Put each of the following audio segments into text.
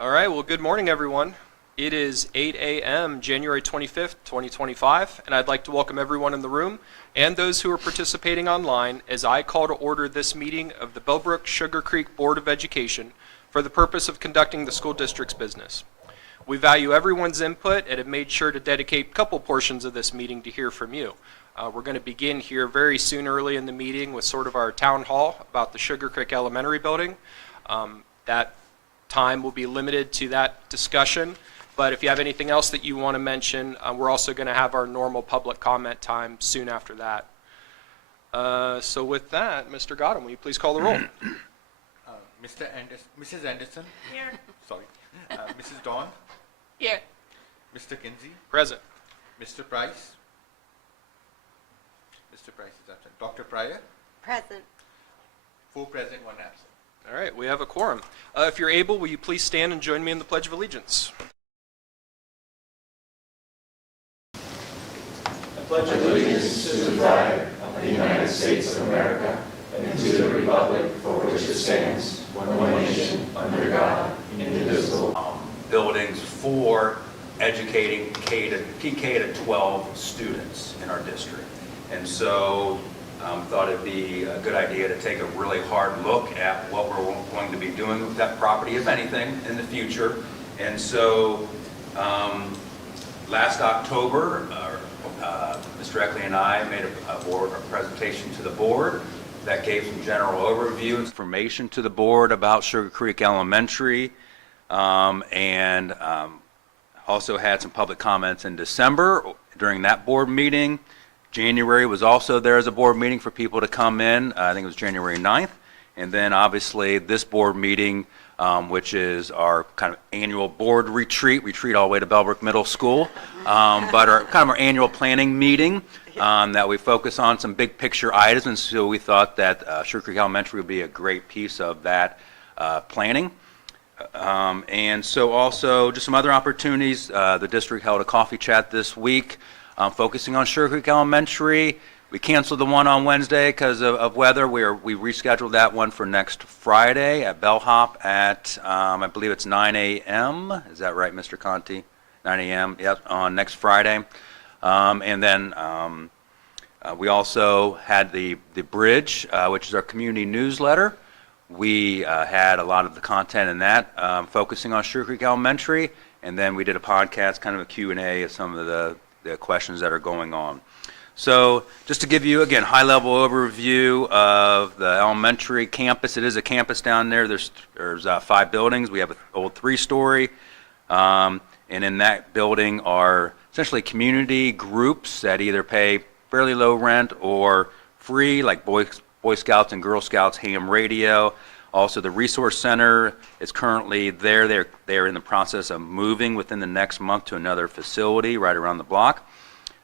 All right, well, good morning, everyone. It is 8 a.m., January 25th, 2025, and I'd like to welcome everyone in the room and those who are participating online as I call to order this meeting of the Bellbrook-Sugarcreek Board of Education for the purpose of conducting the school district's business. We value everyone's input and have made sure to dedicate a couple portions of this meeting to hear from you. We're going to begin here very soon early in the meeting with sort of our town hall about the Sugarcreek Elementary building. That time will be limited to that discussion, but if you have anything else that you want to mention, we're also going to have our normal public comment time soon after that. So with that, Mr. Godham, will you please call the roll? Mrs. Anderson? Here. Sorry. Mrs. Dawn? Here. Mr. Kinsey? Present. Mr. Price? Mr. Price is absent. Dr. Pryor? Present. 4 present, 1 absent. All right, we have a quorum. If you're able, will you please stand and join me in the Pledge of Allegiance? I pledge allegiance to the flag of the United States of America and to the republic for which it stands, one nation, under God, indivisible. Buildings for educating PK to 12 students in our district. And so thought it'd be a good idea to take a really hard look at what we're going to be doing with that property, if anything, in the future. And so last October, Mr. Eckley and I made a presentation to the board that gave some general overview information to the board about Sugarcreek Elementary, and also had some public comments in December during that board meeting. January was also there as a board meeting for people to come in. I think it was January 9th. And then obviously this board meeting, which is our kind of annual board retreat. We retreat all the way to Bellbrook Middle School, but our kind of our annual planning meeting that we focus on some big picture items. And so we thought that Sugarcreek Elementary would be a great piece of that planning. And so also just some other opportunities. The district held a coffee chat this week focusing on Sugarcreek Elementary. We canceled the one on Wednesday because of weather. We rescheduled that one for next Friday at Bellhop at, I believe it's 9 a.m. Is that right, Mr. Conti? 9 a.m., yep, on next Friday. And then we also had the Bridge, which is our community newsletter. We had a lot of the content in that focusing on Sugarcreek Elementary. And then we did a podcast, kind of a Q&A of some of the questions that are going on. So just to give you, again, high-level overview of the elementary campus. It is a campus down there. There's 5 buildings. We have an old 3-story. And in that building are essentially community groups that either pay fairly low rent or free, like Boy Scouts and Girl Scouts, ham radio. Also, the Resource Center is currently there. They're in the process of moving within the next month to another facility right around the block.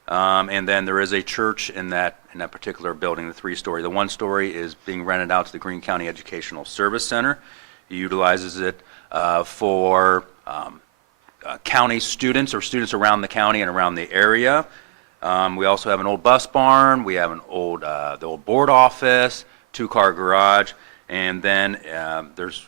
And then there is a church in that particular building, the 3-story. The 1-story is being rented out to the Greene County Educational Service Center. He utilizes it for county students or students around the county and around the area. We also have an old bus barn. We have the old board office, 2-car garage. And then there's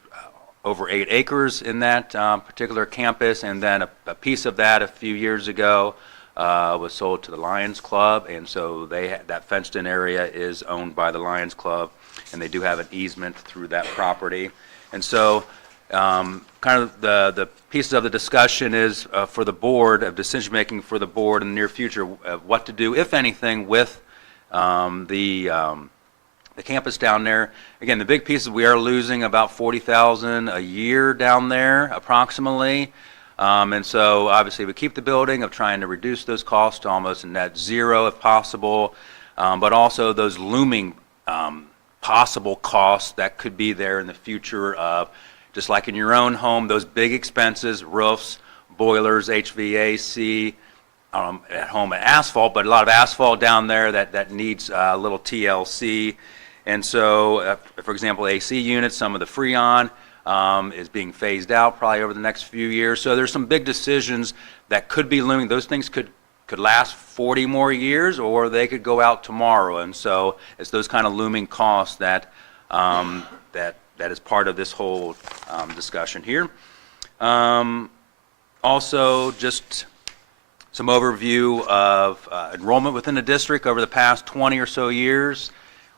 over 8 acres in that particular campus, and then a piece of that a few years ago was sold to the Lions Club, and so that fenced-in area is owned by the Lions Club, and they do have an easement through that property. And so kind of the pieces of the discussion is for the board, of decision-making for the board in the near future, what to do, if anything, with the campus down there. Again, the big piece is we are losing about $40,000 a year down there, approximately. And so obviously we keep the building, of trying to reduce those costs to almost a net zero if possible, but also those looming possible costs that could be there in the future of, just like in your own home, those big expenses, roofs, boilers, HVAC, at home asphalt, but a lot of asphalt down there that needs a little TLC. And so, for example, AC units, some of the Freon is being phased out probably over the next few years. So there's some big decisions that could be looming. Those things could last 40 more years, or they could go out tomorrow. And so it's those kind of looming costs that is part of this whole discussion here. Also, just some overview of enrollment within the district over the past 20 or so years.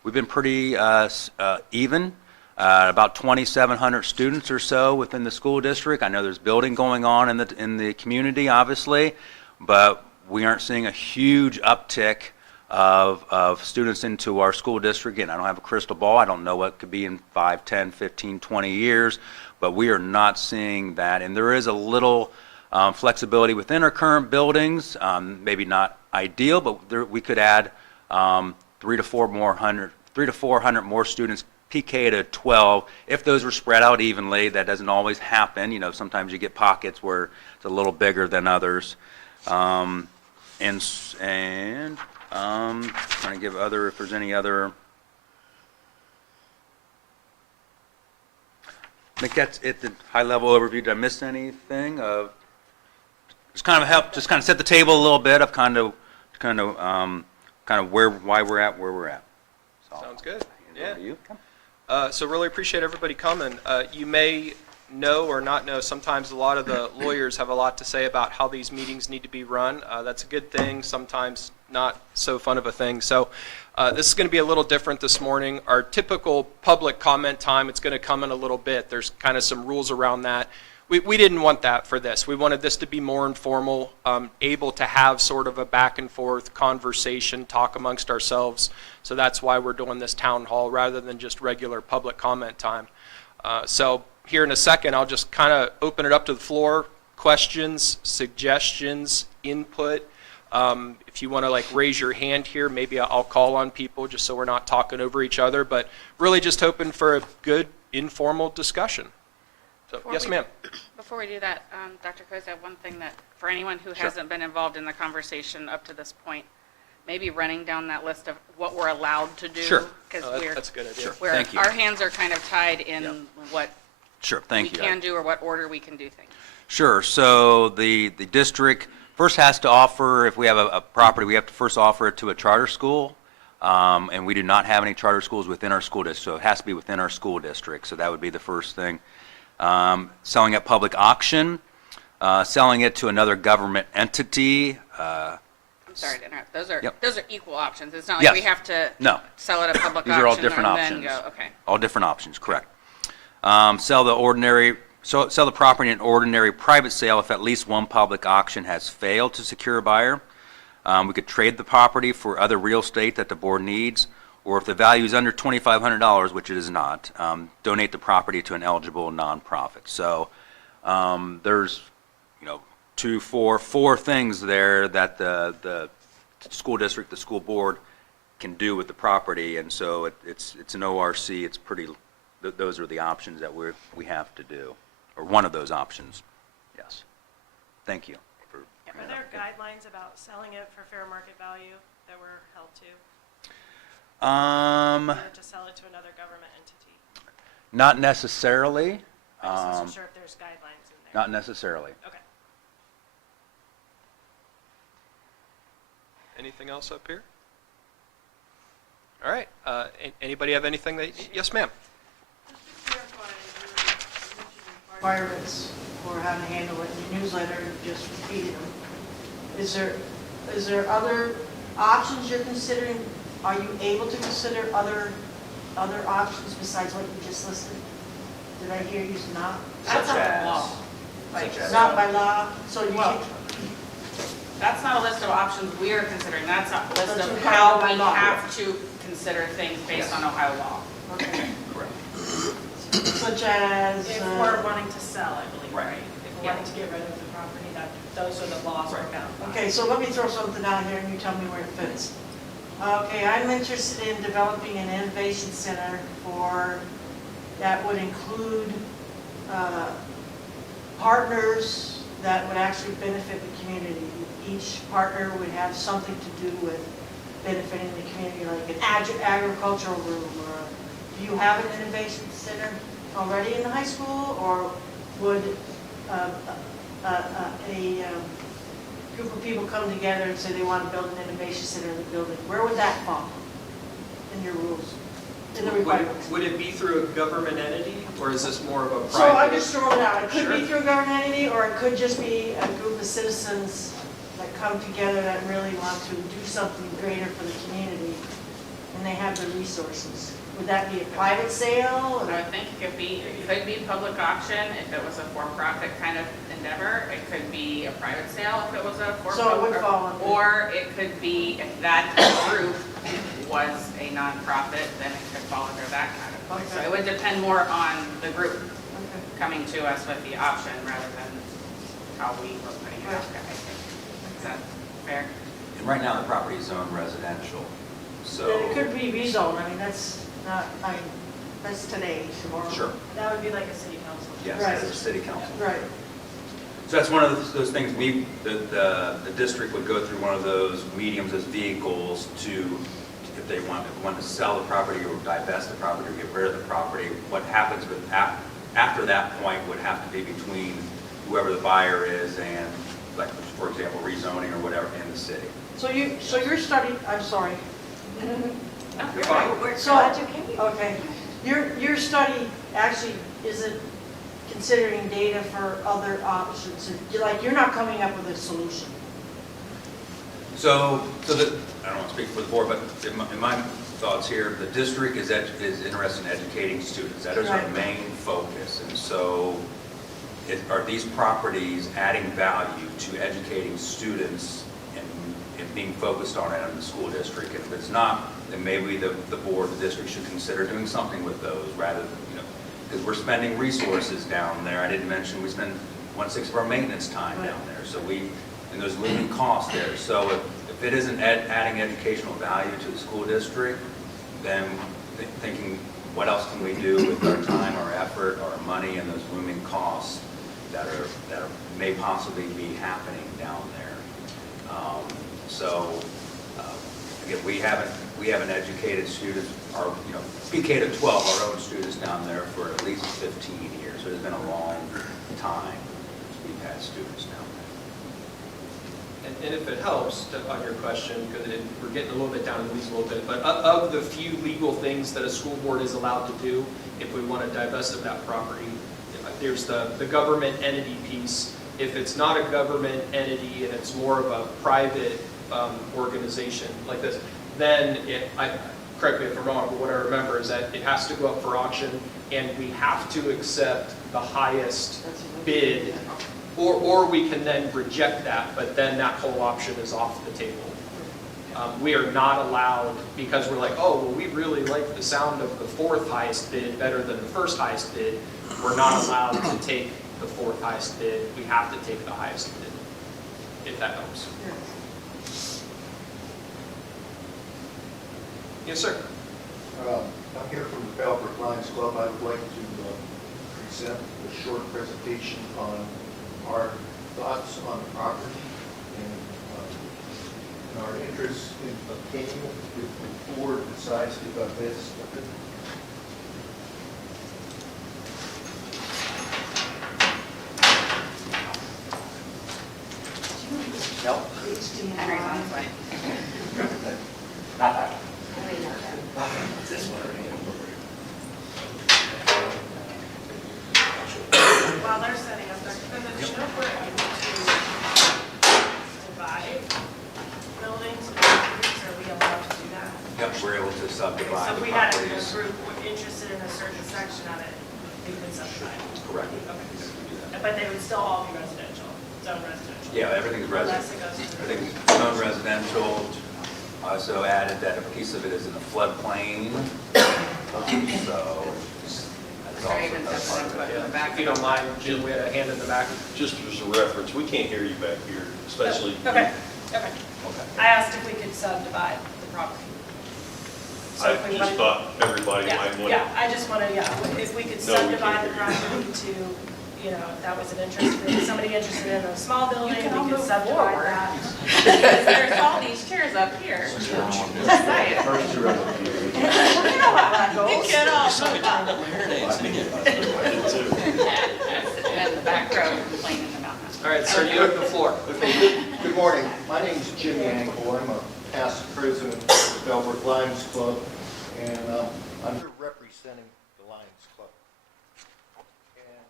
We've been pretty even, about 2,700 students or so within the school district. I know there's building going on in the community, obviously, but we aren't seeing a huge uptick of students into our school district. Again, I don't have a crystal ball. I don't know what could be in 5, 10, 15, 20 years, but we are not seeing that. And there is a little flexibility within our current buildings, maybe not ideal, but we could add 300 to 400 more students PK to 12 if those were spread out evenly. That doesn't always happen. You know, sometimes you get pockets where it's a little bigger than others. Trying to give if there's any other. I think that's it, the high-level overview. Did I miss anything? Just kind of set the table a little bit of kind of why we're at where we're at. So, Sounds good. hand it over to Yeah. you. So really appreciate everybody coming. You may know or not know, sometimes a lot of the lawyers have a lot to say about how these meetings need to be run. That's a good thing, sometimes not so fun of a thing. So this is going to be a little different this morning. Our typical public comment time, it's going to come in a little bit. There's kind of some rules around that. We didn't want that for this. We wanted this to be more informal, able to have sort of a back and forth conversation, talk amongst ourselves. So that's why we're doing this town hall rather than just regular public comment time. So here in a second, I'll just kind of open it up to the floor. Questions, suggestions, input. If you want to like raise your hand here, maybe I'll call on people just so we're not talking over each other. But really just hoping for a good informal discussion. So, yes, ma'am. Before we do that, Dr. Coase, I have one thing that, for anyone who hasn't been involved in the conversation up to this point, maybe running down that list of what we're allowed to do. Sure. Because That's a good idea. Thank you. our hands are kind of tied in what Sure, we thank you. can do or what order we can do things. Sure. So the district first has to offer, if we have a property, we have to first offer it to a charter school. And we do not have any charter schools within our school district, so it has to be within our school district. So that would be the first thing. Selling at public auction, selling it to another government entity. I'm sorry to interrupt. Those are Yep. those are equal options. It's not like Yes. we have to No. sell it at public These auction are all different and options. then go. Okay. All different options, correct. Sell the property in ordinary private sale if at least one public auction has failed to secure a buyer. We could trade the property for other real estate that the board needs, or if the value is under $2,500, which it is not, donate the property to an eligible nonprofit. So there's, four things there that the school district, the school board can do with the property, and so it's an ORC. It's pretty. Those are the options that we have to do, or one of those options. Yes. Thank you. Are there guidelines about selling it for fair market value that we're held to? Or to sell it to another government entity? Not necessarily. I just wasn't sure if there's guidelines in there. Not necessarily. Okay. Anything else up here? All right. Anybody have anything that? Yes, ma'am. Requirements for how to handle it in your newsletter, you just repeated them. Is there other options you're considering? Are you able to consider other options besides what you just listed? Did I hear you not? That's Such not as- law. Not by law, so you Well, can, That's not a list of options we are considering. That's a list That's of required how by we law. have to consider things based on Ohio law. okay. Correct. Such as, If we're wanting to sell, I believe, Right. right? If we're wanting to get rid of the property, those are the laws we're bound by. okay, so let me throw something out here and you tell me where it fits. Okay, I'm interested in developing an innovation center that would include partners that would actually benefit the community. Each partner would have something to do with benefiting the community, like an agricultural room, or do you have an innovation center already in the high school, or would a group of people come together and say they want to build an innovation center in the building? Where would that fall in your rules? in the Would requirements? would it be through a government entity, or is this more of a So I'm private? just throwing it out, it could be Sure. through a government entity, or it could just be a group of citizens that come together that really want to do something greater for the community, and they have the resources. Would that be a private sale? I would think it could be public auction if it was a for-profit kind of endeavor. It could be a private sale if it was a for-profit. So it would fall under- Or it could be, if that group was a nonprofit, then it could fall under that kind of thing. So Okay. it would depend more on the group Okay. coming to us with the option rather than how we were putting it out there, I think. Is that fair? And right now, the property is zoned residential, so. Then it could be rezoned, I mean, that's not, that's today, tomorrow. Sure, That would be like a city council. yes, Right. as a city council. Right, So that's one of those things, the district would go through one of those mediums as vehicles to, if they want to sell the property or divest the property or get rid of the property, what happens with, after that point would have to be between whoever the buyer is and, like, for example, rezoning or whatever in the city. so your study, I'm sorry. You're fine. So, okay, your study actually isn't considering data for other options, you're not coming up with a solution. So I don't want to speak for the board, but in my thoughts here, the district is interested in educating students. That is our Right. main focus. And so are these properties adding value to educating students and being focused on it in the school district? And if it's not, then maybe the board, the district should consider doing something with those rather than, because we're spending resources down there. I didn't mention, we spend 1/6 of our maintenance time down there. So and there's looming costs there. So if it isn't adding educational value to the school district, then thinking, what else can we do with our time, our effort, our money, and those looming costs that may possibly be happening down there. Again, we haven't educated students, our, PK to 12, our own students down there for at least 15 years. So it's been a long time we've had students down there. And if it helps, on your question, because we're getting a little bit down in the weeds a little bit, but of the few legal things that a school board is allowed to do, if we want to divest of that property, there's the government entity piece. If it's not a government entity and it's more of a private organization like this, then correct me if I'm wrong, but what I remember is that it has to go up for auction and we have to accept the highest bid, or we can then reject that, but then that whole option is off the table. We are not allowed, because we're like, oh, well, we really like the sound of the fourth highest bid better than the first highest bid. We're not allowed to take the fourth highest bid. We have to take the highest bid, if that helps. Yes, sir. I'm here from the Bellbrook Lions Club. I would like to present a short presentation on our thoughts on the property and our interest in obtaining if the board decides to divest of it. Nope. Henry's on his way. While they're setting up, there's no way to divide buildings, are we allowed to do that? Yep, we're able to So subdivide if the we had a properties. group interested in a certain section of it, we could subdivide. Correct. Okay. But they would still all be residential, zone residential. Yeah, everything's Unless residential. it goes to. Everything's zone residential. Also added that a piece of it is in the floodplain. So that's Or also even another part something of it. in the back. If you don't mind, Jim, we had a hand in the back. Just as a reference, we can't hear you back here, especially. Okay, okay. Okay. I asked if we could subdivide the property. So I if we just wanted- thought everybody Yeah, might want. yeah, I just want to, if we could No, we subdivide can't the hear you. property to, if that was an interest, if somebody interested in a small building, we can all could move subdivide forward. that. Because there's all these chairs up here. Just saying. First two are You know how that goes. You can all move up. And the back row complaining about that. All right, sir, you have the floor. Okay, good morning. My name is Jimmy Ankle. I'm a past president of the Bellbrook Lions Club. And I'm here representing the Lions Club. And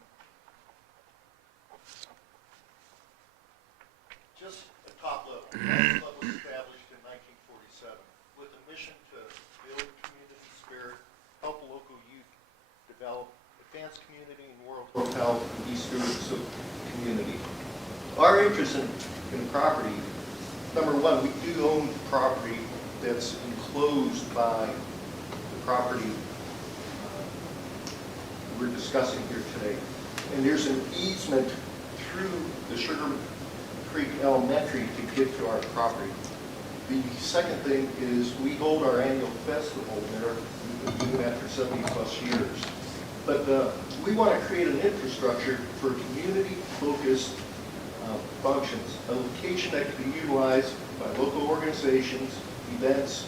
just at top level, the Lions Club was established in 1947 with a mission to build community spirit, help local youth develop, advance community and world health, and be stewards of the community. Our interest in property, number one, we do own property that's enclosed by the property we're discussing here today. And there's an easement through the Sugar Creek Elementary to get to our property. The second thing is we hold our annual festival there. We've been doing that for 70 plus years. But we want to create an infrastructure for community-focused functions, a location that can be utilized by local organizations, events,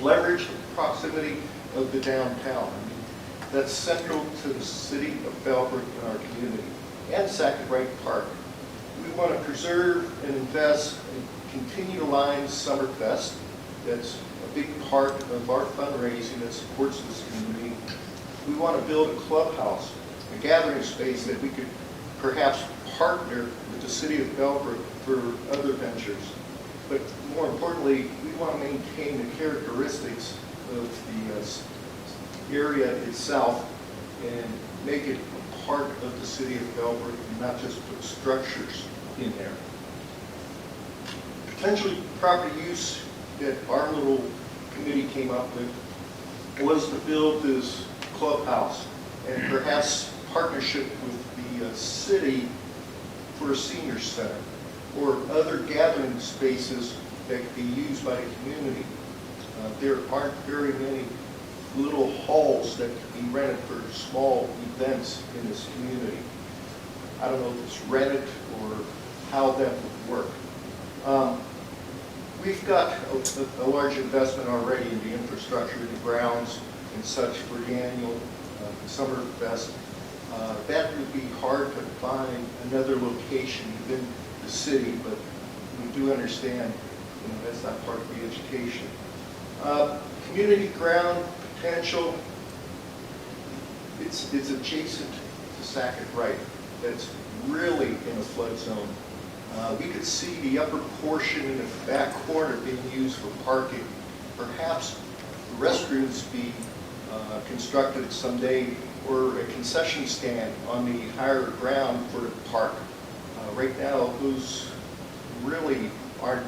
leverage the proximity of the downtown. That's central to the city of Bellbrook and our community, and Sackett-Wright Park. We want to preserve and invest and continue to line Summerfest. That's a big part of our fundraising that supports this community. We want to build a clubhouse, a gathering space that we could perhaps partner with the city of Bellbrook for other ventures. But more importantly, we want to maintain the characteristics of the area itself and make it a part of the city of Bellbrook and not just put structures in there. Potentially property use that our little committee came up with was to build this clubhouse and perhaps partnership with the city for a senior center or other gathering spaces that can be used by the community. There aren't very many little halls that can be rented for small events in this community. I don't know if it's rented or how that would work. We've got a large investment already in the infrastructure, the grounds and such for the annual Summerfest. That would be hard to find another location within the city, but we do understand that's not part of the education. Community ground potential, it's adjacent to Sackett-Wright. That's really in a flood zone. We could see the upper portion in the back corner being used for parking. Perhaps the restrooms be constructed someday, or a concession stand on the higher ground for the park. Right now, those really aren't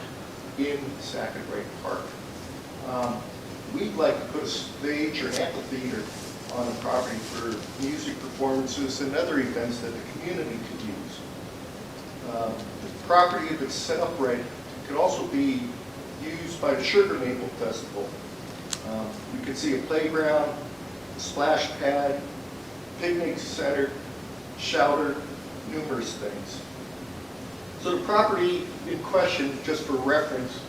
in Sackett-Wright Park. We'd like to put a stage or amphitheater on the property for music performances and other events that the community could use. The property, if it's set up right, could also be used by the Sugar Maple Festival. We could see a playground, a splash pad, picnic center, shelter, numerous things. So the property in question, just for reference,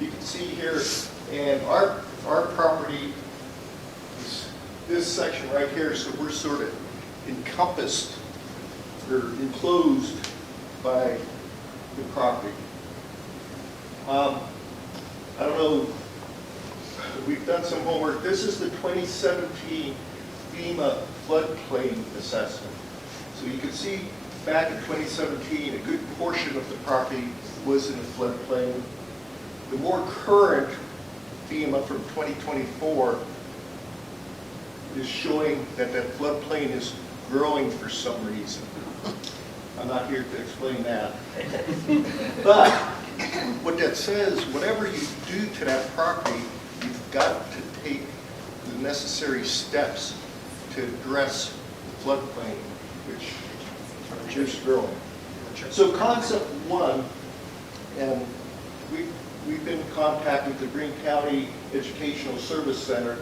you can see here, and our property is this section right here, so we're sort of encompassed or enclosed by the property. I don't know, we've done some homework. This is the 2017 FEMA floodplain assessment. So you can see back in 2017, a good portion of the property was in a floodplain. The more current FEMA from 2024 is showing that that floodplain is growing for some reason. I'm not here to explain that. But what that says, whatever you do to that property, you've got to take the necessary steps to address the floodplain, which is growing. So concept one, and we've been in contact with the Greene County Educational Service Center,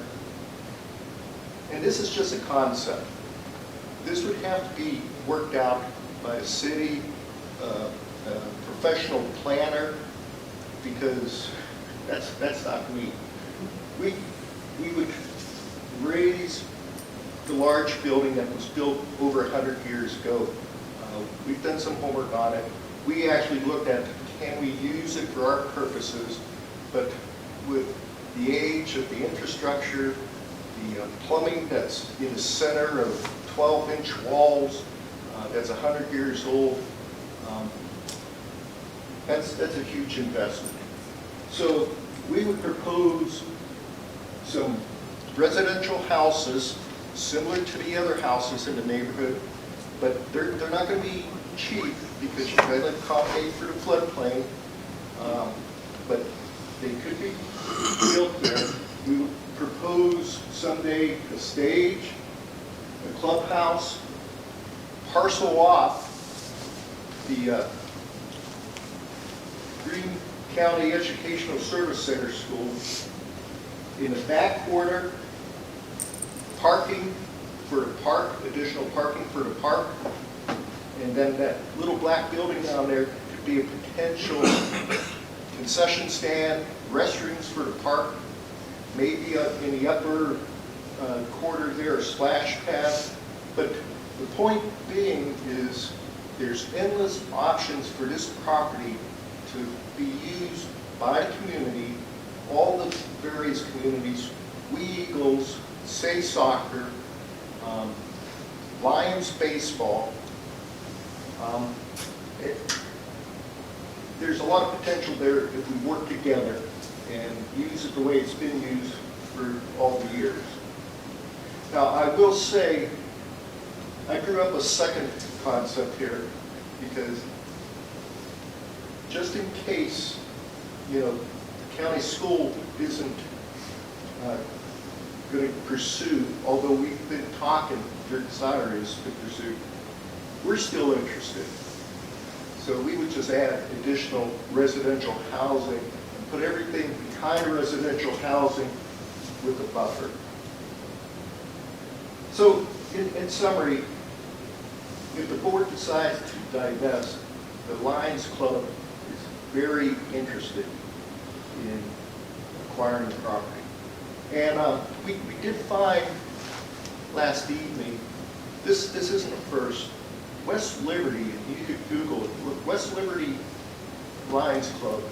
and this is just a concept. This would have to be worked out by a city, a professional planner, because that's not me. We would raise the large building that was built over 100 years ago. We've done some homework on it. We actually looked at, can we use it for our purposes, but with the age of the infrastructure, the plumbing that's in the center of 12-inch walls, that's 100 years old. That's a huge investment. So we would propose some residential houses similar to the other houses in the neighborhood, but they're not going to be cheap because you've got to accommodate for the floodplain, but they could be built there. We would propose someday a stage, a clubhouse, parcel off the Green County Educational Service Center School. In the back corner, parking for the park, additional parking for the park. And then that little black building down there could be a potential concession stand, restrooms for the park, maybe in the upper quarter there, a splash pad. But the point being is there's endless options for this property to be used by the community, all the various communities, We Eagles, Say Soccer, Lions Baseball. There's a lot of potential there if we work together and use it the way it's been used for all the years. Now, I will say, I drew up a second concept here because just in case, you know, the county school isn't going to pursue, although we've been talking, their desire is to pursue, we're still interested. So we would just add additional residential housing and put everything behind residential housing with a buffer. So in summary, if the board decides to divest, the Lions Club is very interested in acquiring the property. And we did find last evening, this isn't a first, West Liberty, you could Google it, West Liberty Lions Club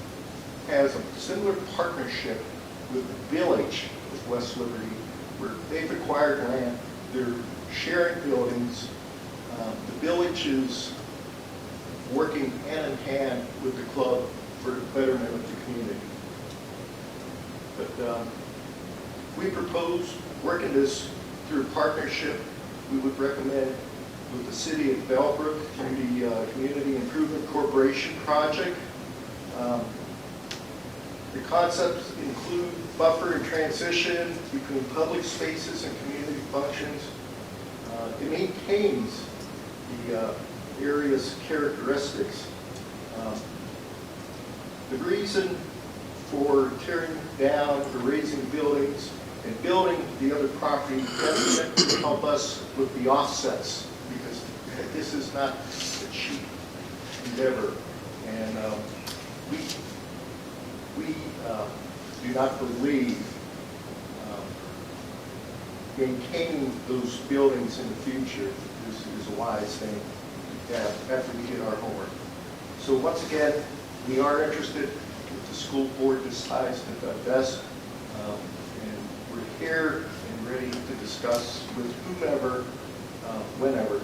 has a similar partnership with the village of West Liberty where they've acquired land, they're sharing buildings, the village is working hand in hand with the club for the betterment of the community. But we propose working this through partnership. We would recommend with the city of Bellbrook through the Community Improvement Corporation project. The concepts include buffer and transition between public spaces and community functions. It maintains the area's characteristics. The reason for tearing down or raising buildings and building the other property has to help us with the offsets, because this is not a cheap endeavor, and we do not believe maintaining those buildings in the future is a wise thing to have after we get our homework. So once again, we are interested if the school board decides to divest, and we're here and ready to discuss with whomever, whenever.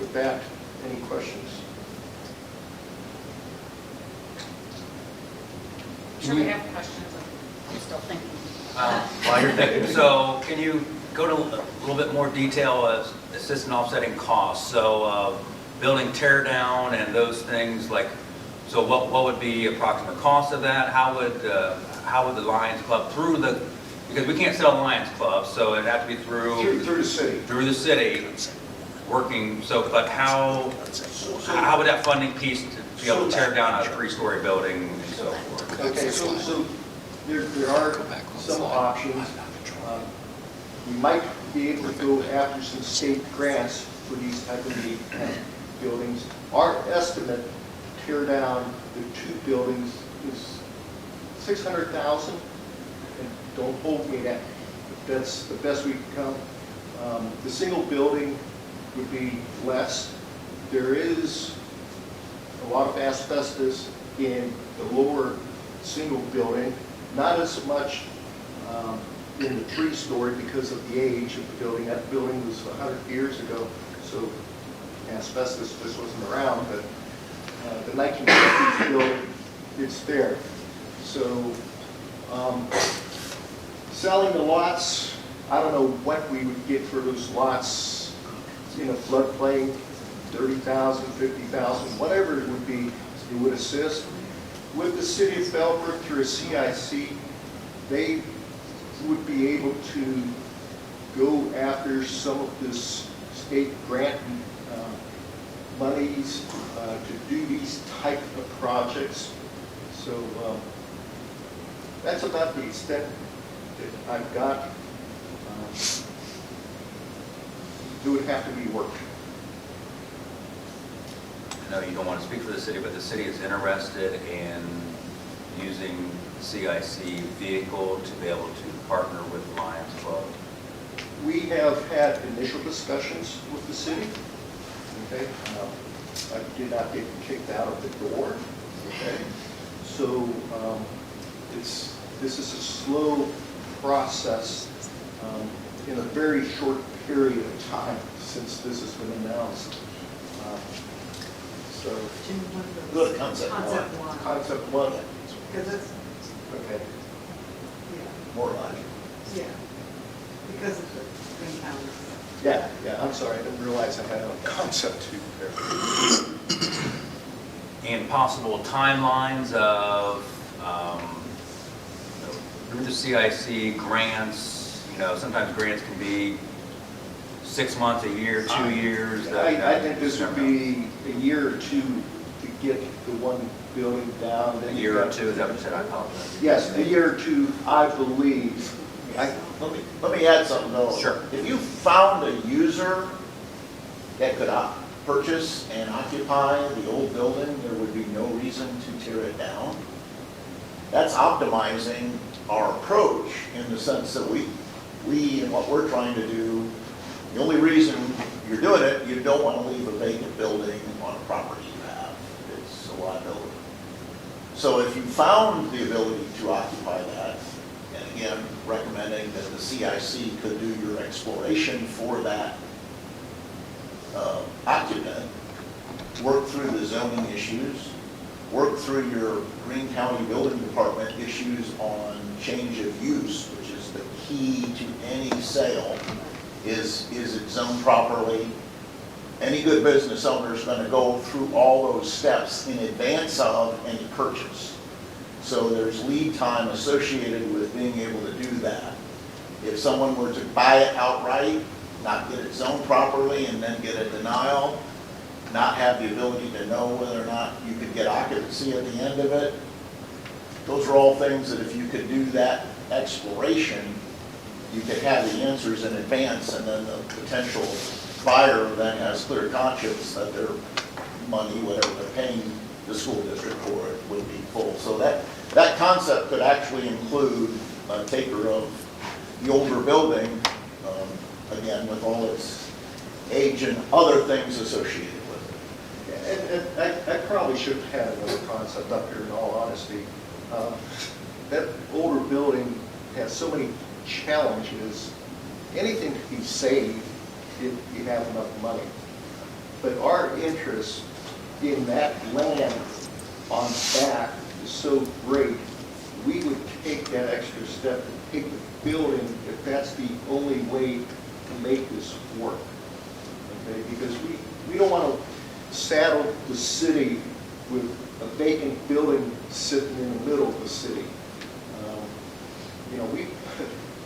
With that, any questions? Sure, we have questions. I'm still thinking. While you're thinking, so can you go to a little bit more detail as assist in offsetting costs? So building tear down and those things, like, so what would be approximate cost of that? How would the Lions Club through the, because we can't sell a Lions Club, so it'd have to be through Through the city. Through the city, working. So, but how would that funding piece to be able to tear down a 3-story building and so forth? Okay, so there are some options. We might be able to go after some state grants for these type of buildings. Our estimate to tear down the 2 buildings is $600,000, and don't hold me that. That's the best we can come. The single building would be less. There is a lot of asbestos in the lower single building, not as much in the 3-story because of the age of the building. That building was 100 years ago, so asbestos just wasn't around, but the 1950s building, it's there. So selling the lots, I don't know what we would get for those lots in a floodplain, 30,000, 50,000, whatever it would be, it would assist. With the city of Bellbrook through a CIC, they would be able to go after some of this state grant monies to do these type of projects. So that's about the extent that I've got. It would have to be worked. I know you don't want to speak for the city, but the city is interested in using CIC vehicle to be able to partner with Lions Club. We have had initial discussions with the city. Okay, I did not get kicked out of the door. Okay, so this is a slow process in a very short period of time since this has been announced. So Good concept. concept one. Because it's, Okay. More logic. yeah, because of the Green County. Yeah, I'm sorry, I didn't realize I had a concept two there. And possible timelines of, through the CIC grants, sometimes grants can be 6 months, a year, 2 years. I think this would be a year or two to get the one building down. A year or two, is that what you said? I apologize. Yes, a year or two, I believe. Let me add something though. Sure. If you found a user that could purchase and occupy the old building, there would be no reason to tear it down. That's optimizing our approach in the sense that we and what we're trying to do, the only reason you're doing it, you don't want to leave a vacant building on a property you have. It's a liability. So if you found the ability to occupy that, and again, recommending that the CIC could do your exploration for that occupant, work through the zoning issues, work through your Greene County Building Department issues on change of use, which is the key to any sale. Is it zoned properly? Any good business owner is going to go through all those steps in advance of any purchase. So there's lead time associated with being able to do that. If someone were to buy it outright, not get it zoned properly, and then get a denial, not have the ability to know whether or not you could get occupancy at the end of it, those are all things that if you could do that exploration, you could have the answers in advance, and then the potential buyer then has clear conscience that their money, whatever they're paying the school district for it, would be full. So that concept could actually include a taker of the older building, again, with all its age and other things associated with it. And I probably should have had another concept up here in all honesty. That older building has so many challenges. Anything can be saved if you have enough money. But our interest in that land on back is so great, we would take that extra step and take the building if that's the only way to make this work. Okay? Because we don't want to saddle the city with a vacant building sitting in the middle of the city.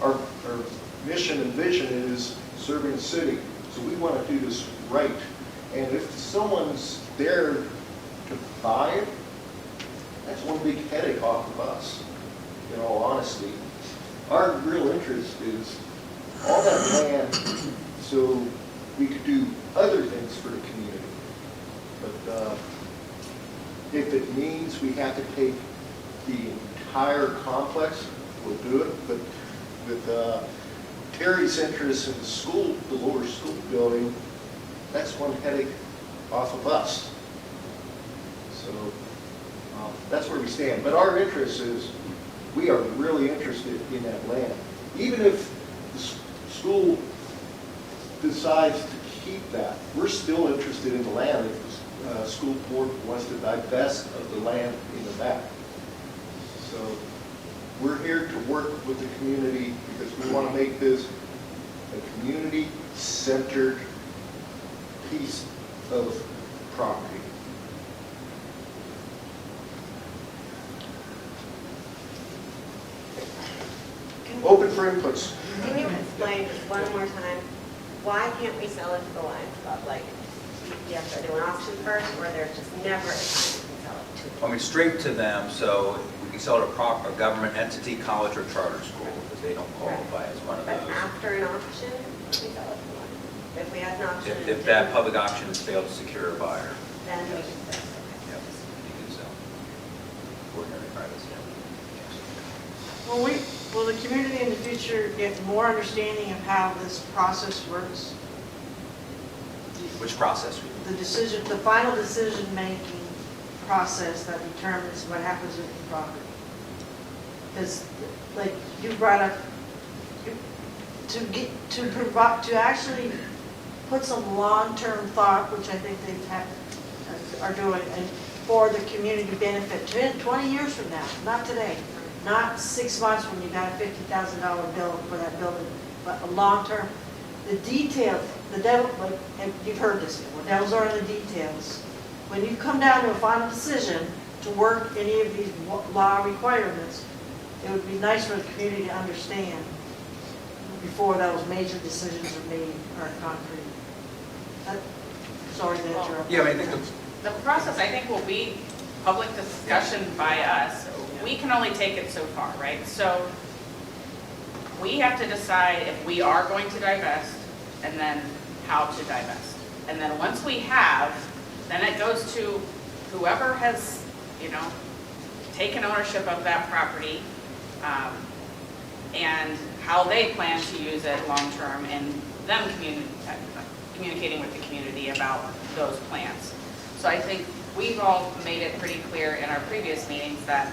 Our mission and vision is serving the city, so we want to do this right. And if someone's there to buy it, that's one big headache off of us, in all honesty. Our real interest is all that land so we could do other things for the community. But if it means we have to take the entire complex, we'll do it. But with Terry's interest in the school, the lower school building, that's one headache off of us. So that's where we stand. But our interest is, we are really interested in that land. even if the school decides to keep that, we're still interested in the land if the school board wants to divest of the land in the back. So we're here to work with the community because we want to make this a community-centered piece of property. Open for inputs. Can you explain just one more time, why can't we sell it to the Lions Club? Like, you have to do an auction first, or there's just never a time you can sell it to them? I mean, straight to them, so we can sell it to a government entity, college, or charter school, because they don't qualify as one of But those. after an auction, we sell it to the Lions. If we had an auction. If that public auction has failed to secure a buyer, Then we can sell. yep, you can sell. Ordinary private sale. Will the community in the future get more understanding of how this process works? Which process? The final decision-making process that determines what happens with the property. Because, like you brought up, to actually put some long-term thought, which I think are doing, and for the community benefit, 20 years from now, not today, not 6 months when you got a $50,000 bill for that building, but a long-term, the details, the devil, like, and you've heard this, the devils are in the details. When you come down to a final decision to work any of these law requirements, it would be nice for the community to understand before those major decisions are made or concrete. Sorry to interrupt. Yeah, I think The process, I think, will be public discussion by us. We can only take it so far, right? So we have to decide if we are going to divest and then how to divest. And then once we have, then it goes to whoever has, taken ownership of that property and how they plan to use it long-term, and them communicating with the community about those plans. So I think we've all made it pretty clear in our previous meetings that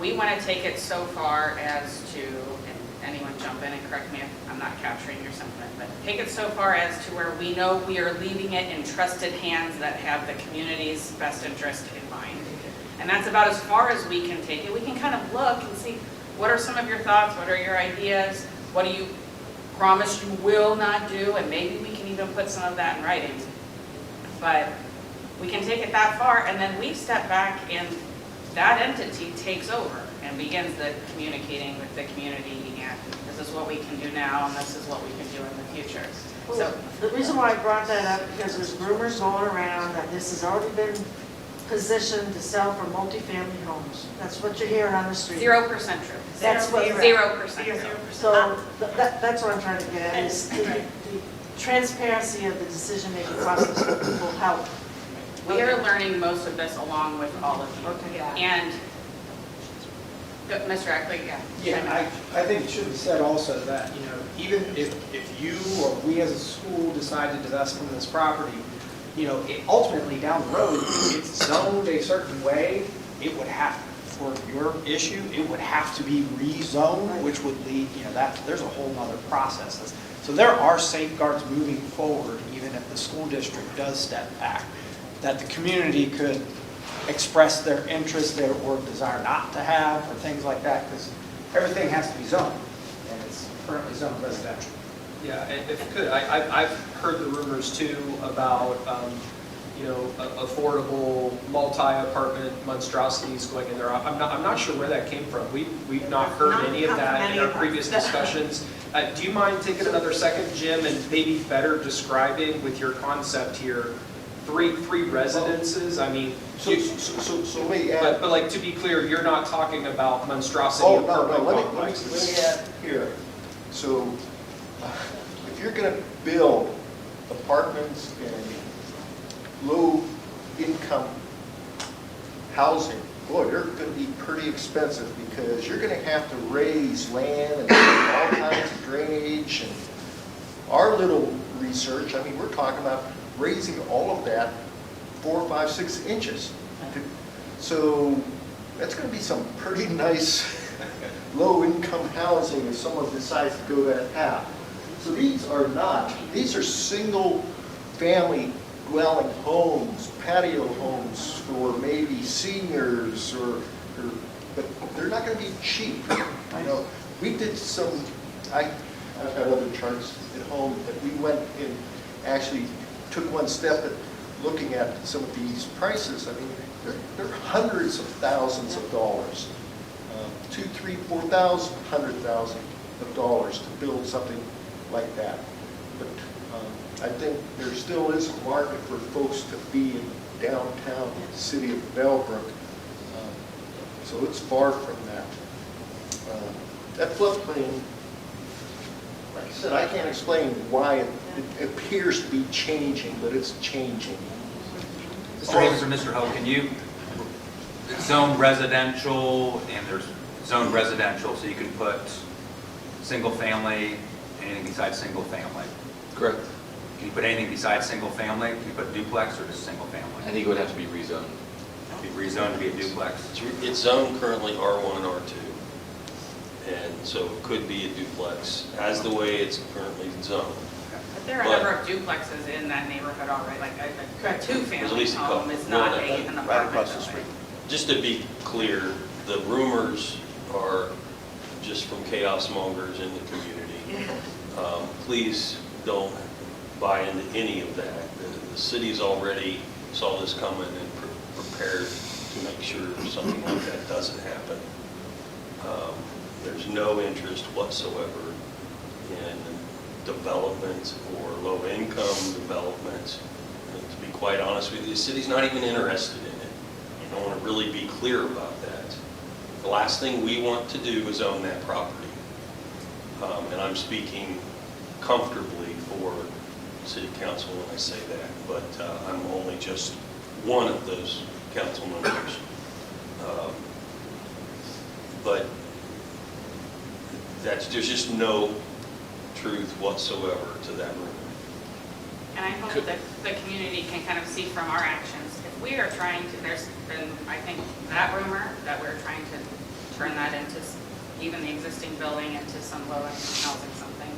we want to take it so far as to, and anyone jump in and correct me if I'm not capturing your sentiment, but take it so far as to where we know we are leaving it in trusted hands that have the community's best interest in mind. And that's about as far as we can take it. We can kind of look and see, what are some of your thoughts? What are your ideas? What do you promise you will not do? And maybe we can even put some of that in writing. But we can take it that far, and then we step back and that entity takes over and begins the communicating with the community, and this is what we can do now, and this is what we can do in the future. So The reason why I brought that up, because there's rumors going around that this has already been positioned to sell for multifamily homes. That's what you're hearing on the street. 0% true. That's what- 0% true. So that's what I'm trying to get at, is the transparency of the decision-making process will help. We are learning most of this along with all of you. Okay. And, Mr. Ackley, yeah. Yeah, I think it should be said also that, even if you or we as a school decide to divest from this property, ultimately down the road, if it's zoned a certain way, it would have, for your issue, it would have to be rezoned, which would lead, there's a whole nother process. So there are safeguards moving forward, even if the school district does step back, that the community could express their interest or desire not to have, or things like that, because everything has to be zoned, and it's currently zoned residential. Yeah, and if you could, I've heard the rumors too about, affordable multi-apartment monstrosities going in there. I'm not sure where that came from. We've not heard any of that in our previous discussions. Do you mind taking another second, Jim, and maybe better describing with your concept here, three residences? I mean, So let me add. but like, to be clear, you're not talking about monstrosity Oh, no, apartment let me complexes. add here. So if you're going to build apartments and low-income housing, boy, they're going to be pretty expensive, because you're going to have to raise land and all kinds of drainage. And our little research, we're talking about raising all of that 4, 5, 6 inches. So that's going to be some pretty nice low-income housing if someone decides to go that path. So these are single-family dwelling homes, patio homes for maybe seniors but they're not going to be cheap. You know, we did some, I've got other charts at home that we went and actually took one step at looking at some of these prices. I mean, they're hundreds of thousands of dollars. $2,000, $3,000, $4,000, $100,000 of dollars to build something like that. But I think there still is a market for folks to be in downtown city of Bellbrook. So it's far from that. That floodplain, like I said, I can't explain why it appears to be changing, but it's changing. Mr. Havens or Mr. Ho, can you zone residential, and there's zone residential, so you can put single family, anything besides single family? Correct. Can you put anything besides single family? Can you put duplex or just single family? I think it would have to be rezoned. Be rezoned to be a duplex? It's zoned currently R1 and R2, and so it could be a duplex, as the way it's currently zoned. But there are a number of duplexes in that neighborhood already, like a There's at two-family least a couple. home is not Well, an apartment right across the building. street. Just to be clear, the rumors are just from chaos mongers in the community. Please don't buy into any of that. The city's already saw this coming and prepared to make sure something like that doesn't happen. There's no interest whatsoever in development or low-income development. And to be quite honest with you, the city's not even interested in it. I want to really be clear about that. The last thing we want to do is own that property. And I'm speaking comfortably for city council when I say that, but I'm only just one of those council members. But there's just no truth whatsoever to that rumor. And I hope that the community can kind of see from our actions, if we are trying to, there's been, I think, that rumor that we're trying to turn that into even the existing building into some low-income housing something,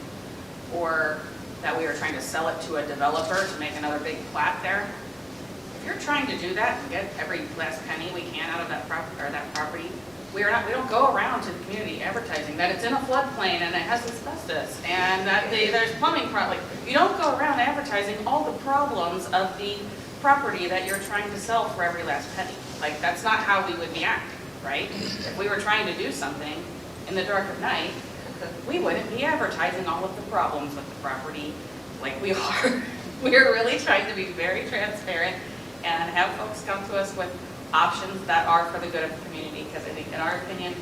or that we are trying to sell it to a developer to make another big plat there. If you're trying to do that and get every last penny we can out of that property, we don't go around to the community advertising that it's in a floodplain and it has asbestos and that there's plumbing problems. You don't go around advertising all the problems of the property that you're trying to sell for every last penny. Like, that's not how we would be acting, right? If we were trying to do something in the dark of night, we wouldn't be advertising all of the problems with the property like we are. We're really trying to be very transparent and have folks come to us with options that are for the good of the community, because I think, in our opinion,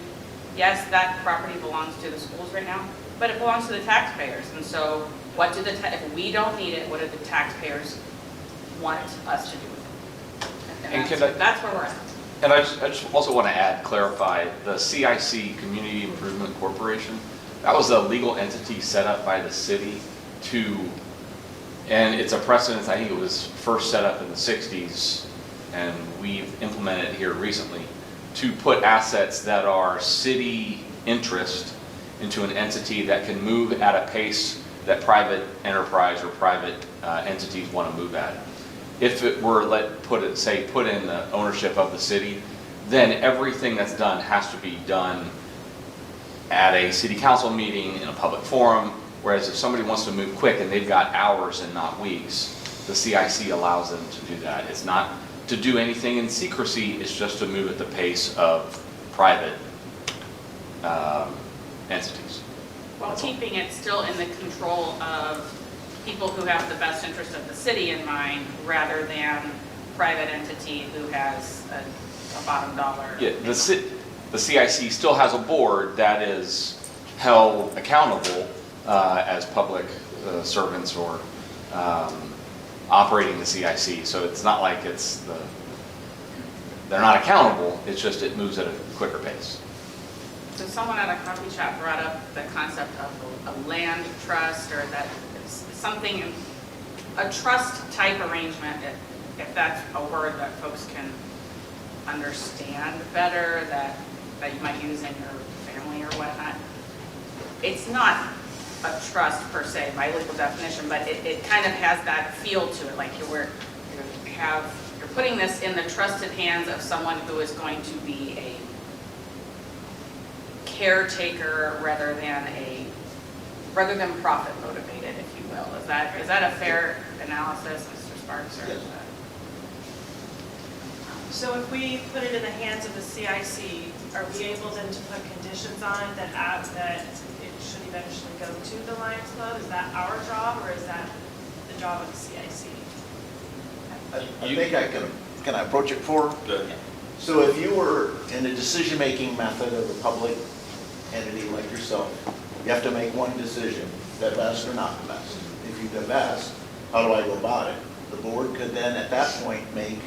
yes, that property belongs to the schools right now, but it belongs to the taxpayers. And so what do if we don't need it, what do the taxpayers want us to do with it? And that's where we're at. And I just also want to clarify, the CIC, Community Improvement Corporation, that was a legal entity set up by the city and it's a precedent. I think it was first set up in the 60s, and we've implemented it here recently, to put assets that are city interest into an entity that can move at a pace that private enterprise or private entities want to move at. If it were put in the ownership of the city, then everything that's done has to be done at a city council meeting in a public forum. Whereas if somebody wants to move quick and they've got hours and not weeks, the CIC allows them to do that. It's not to do anything in secrecy, it's just to move at the pace of private entities. While keeping it still in the control of people who have the best interest of the city in mind, rather than private entity who has a bottom dollar. Yeah, the CIC still has a board that is held accountable as public servants or operating the CIC. So it's not like they're not accountable, it's just it moves at a quicker pace. So someone at a coffee shop brought up the concept of a land trust, or that it's something, a trust type arrangement, if that's a word that folks can understand better, that you might use in your or whatnot. It's not a trust per se by legal definition, but it kind of has that feel to it, like you're putting this in the trusted hands of someone who is going to be a caretaker rather than profit motivated, if you will. Is that a fair analysis, Mr. Sparks? Or Yes. So if we put it in the hands of the CIC, are we able then to put conditions on it that it should eventually go to the Lions Club? Is that our job, or is that the job of the CIC? I think can I approach it for? Good. So if you were in a decision-making method of a public entity like yourself, you have to make one decision, divest or not divest. If you divest, how do I go about it? The board could then, at that point, make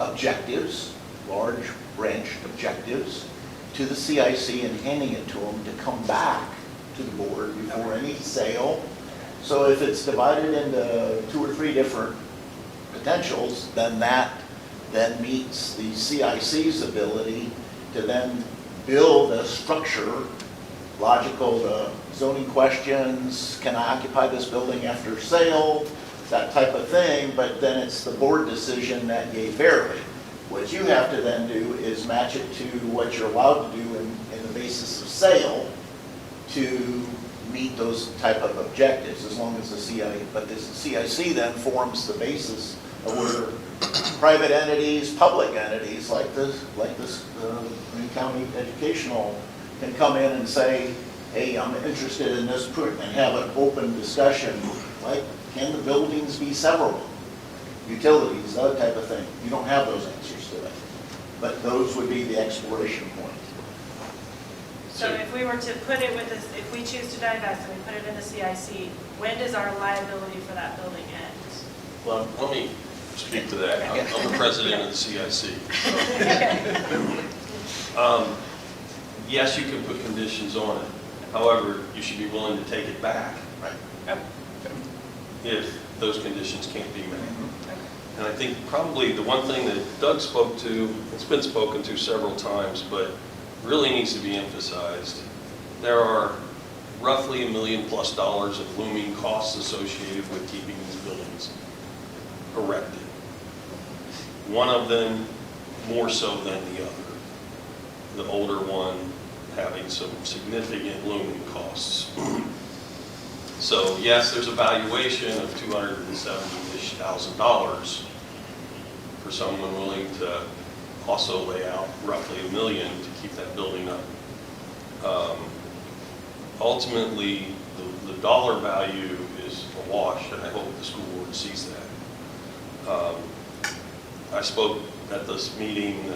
objectives, large branch objectives, to the CIC and handing it to them to come back to the board before any sale. So if it's divided into 2 or 3 different potentials, then that then meets the CIC's ability to then build a structure logical to zoning questions, can I occupy this building after sale, that type of thing, but then it's the board decision that yea verily. What you have to then do is match it to what you're allowed to do in the basis of sale to meet those type of objectives, as long as the CIC then forms the basis of where private entities, public entities like this Green County Educational can come in and say, hey, I'm interested in this, and have an open discussion, like, can the buildings be severable? Utilities, that type of thing. You don't have those answers today. But those would be the exploration points. So if we were to put it with this, if we choose to divest and we put it in the CIC, when does our liability for that building end? Well, let me speak to that. I'm the president of the CIC. Yes, you can put conditions on it. However, you should be willing to take it back. Right. If those conditions can't be met. And I think probably the one thing that Doug spoke to, it's been spoken to several times, but really needs to be emphasized. There are roughly $1 million+ of looming costs associated with keeping these buildings erected. One of them more so than the other. The older one having some significant looming costs. So yes, there's a valuation of $270,000 for someone willing to also lay out roughly $1 million to keep that building up. Ultimately, the dollar value is a wash, and I hope the school board sees that. I spoke at this meeting,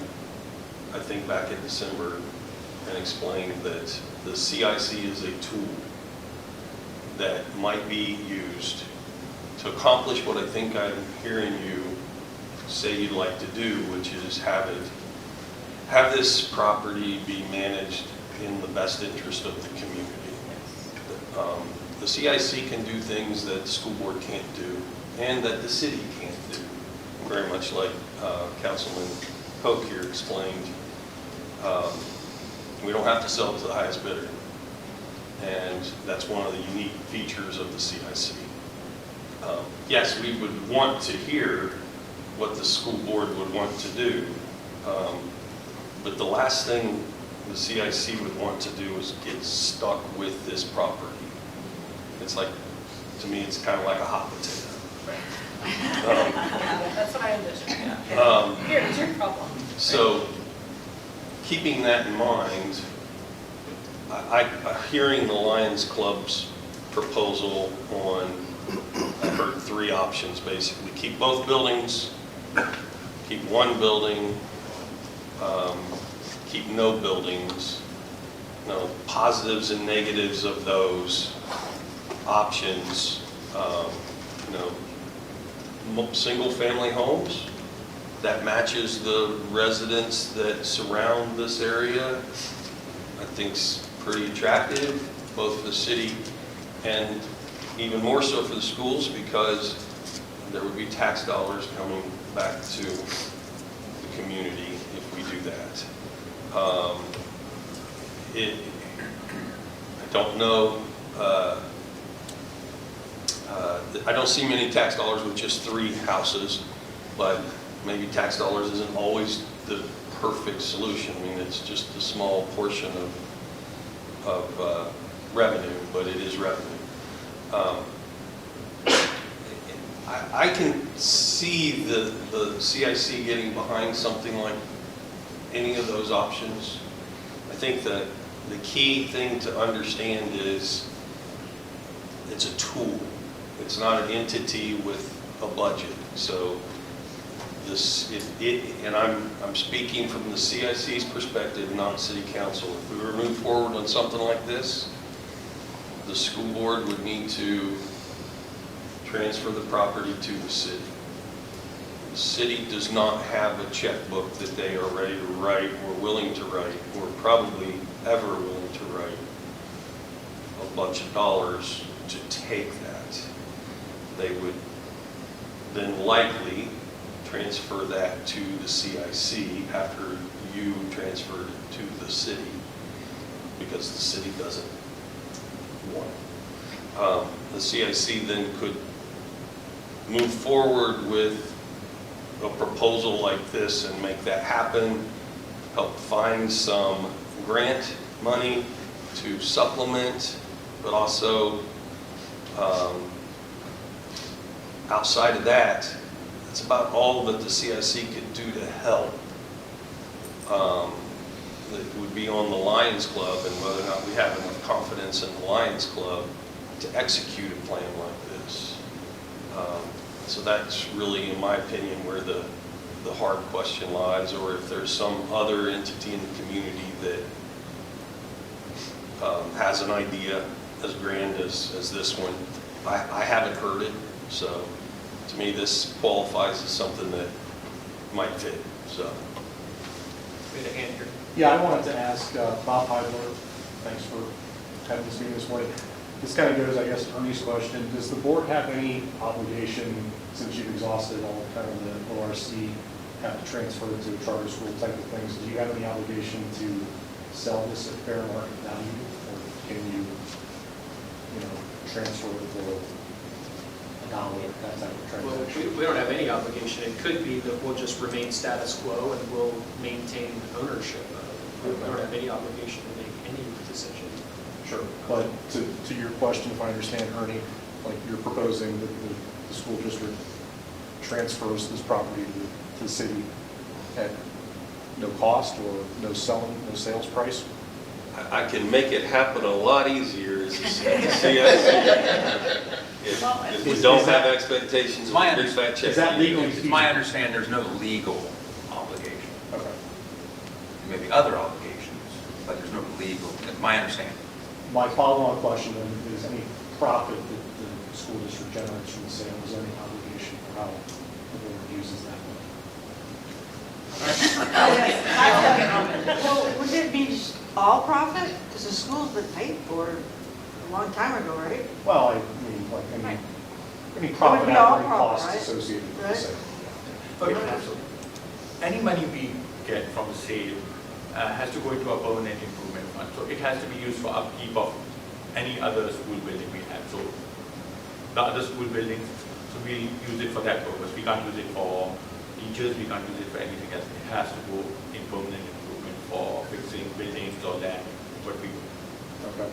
I think back in December, and explained that the CIC is a tool that might be used to accomplish what I think I'm hearing you say you'd like to do, which is have this property be managed in the best interest of the community. The CIC can do things that the school board can't do and that the city can't do. Very much like Councilman Hoke here explained, we don't have to sell to the highest bidder. And that's one of the unique features of the CIC. Yes, we would want to hear what the school board would want to do, but the last thing the CIC would want to do is get stuck with this property. It's like, to me, it's kind of like a hot potato. That's what I envision, Here, it's your problem. So, keeping that in mind, hearing the Lions Club's proposal on, I heard 3 options basically. Keep both buildings, keep one building, keep no buildings. Positives and negatives of those options. Single-family homes that matches the residents that surround this area, I think's pretty attractive, both for the city and even more so for the schools, because there would be tax dollars coming back to the community if we do that. I don't know, I don't see many tax dollars with just 3 houses, but maybe tax dollars isn't always the perfect solution. I mean, it's just a small portion of revenue, but it is revenue. I can see the CIC getting behind something like any of those options. I think that the key thing to understand is it's a tool. It's not an entity with a budget. So and I'm speaking from the CIC's perspective, not City Council. If we were to move forward on something like this, the school board would need to transfer the property to the city. The city does not have a checkbook that they are ready to write or willing to write or probably ever willing to write a bunch of dollars to take that. They would then likely transfer that to the CIC after you transferred it to the city, because the city doesn't want it. The CIC then could move forward with a proposal like this and make that happen, help find some grant money to supplement, but also outside of that, that's about all that the CIC could do to help. That would be on the Lions Club and whether or not we have enough confidence in the Lions Club to execute a plan like this. So that's really, in my opinion, where the hard question lies, or if there's some other entity in the community that has an idea as grand as this one. I haven't heard it, so to me this qualifies as something that might fit. So. We had a hand here. Yeah, I wanted to ask Bob Heidler, thanks for having this meeting this morning. This kind of goes, I guess, to Ernie's question. Does the board have any obligation, since you've exhausted all kind of the ORC, have to transfer it to a charter school type of things? Do you have any obligation to sell this at fair market value, or can you transfer it for $1, that type of Well, transaction? we don't have any obligation. It could be that we'll just remain status quo and we'll maintain ownership of it. We don't have any obligation to make any decision. Sure, but to your question, if I understand, Ernie, like you're proposing that the school district transfers this property to the city at no cost or no sales price? I can make it happen a lot easier as a CIC. If we don't have expectations of a big fat check. Is that legally It's my understanding there's no legal obligation. Okay. There may be other obligations, but there's no legal, my understanding. My follow-on question then is any profit that the school district generates from the sale, is there any obligation for how the board uses that money? Well, would it be just all profit? Because the school's been paid for a long time ago, right? Well, I mean, like any profit be all after any profit, costs right? associated with the Right. sale. Okay, absolutely. Any money we get from the sale has to go into a permanent improvement fund. So it has to be used for upkeep of any other school building we have. So the other school buildings, so we use it for that purpose. We can't use it for teachers, we can't use it for anything else. It has to go in permanent improvement for fixing buildings or land, what we do. Okay.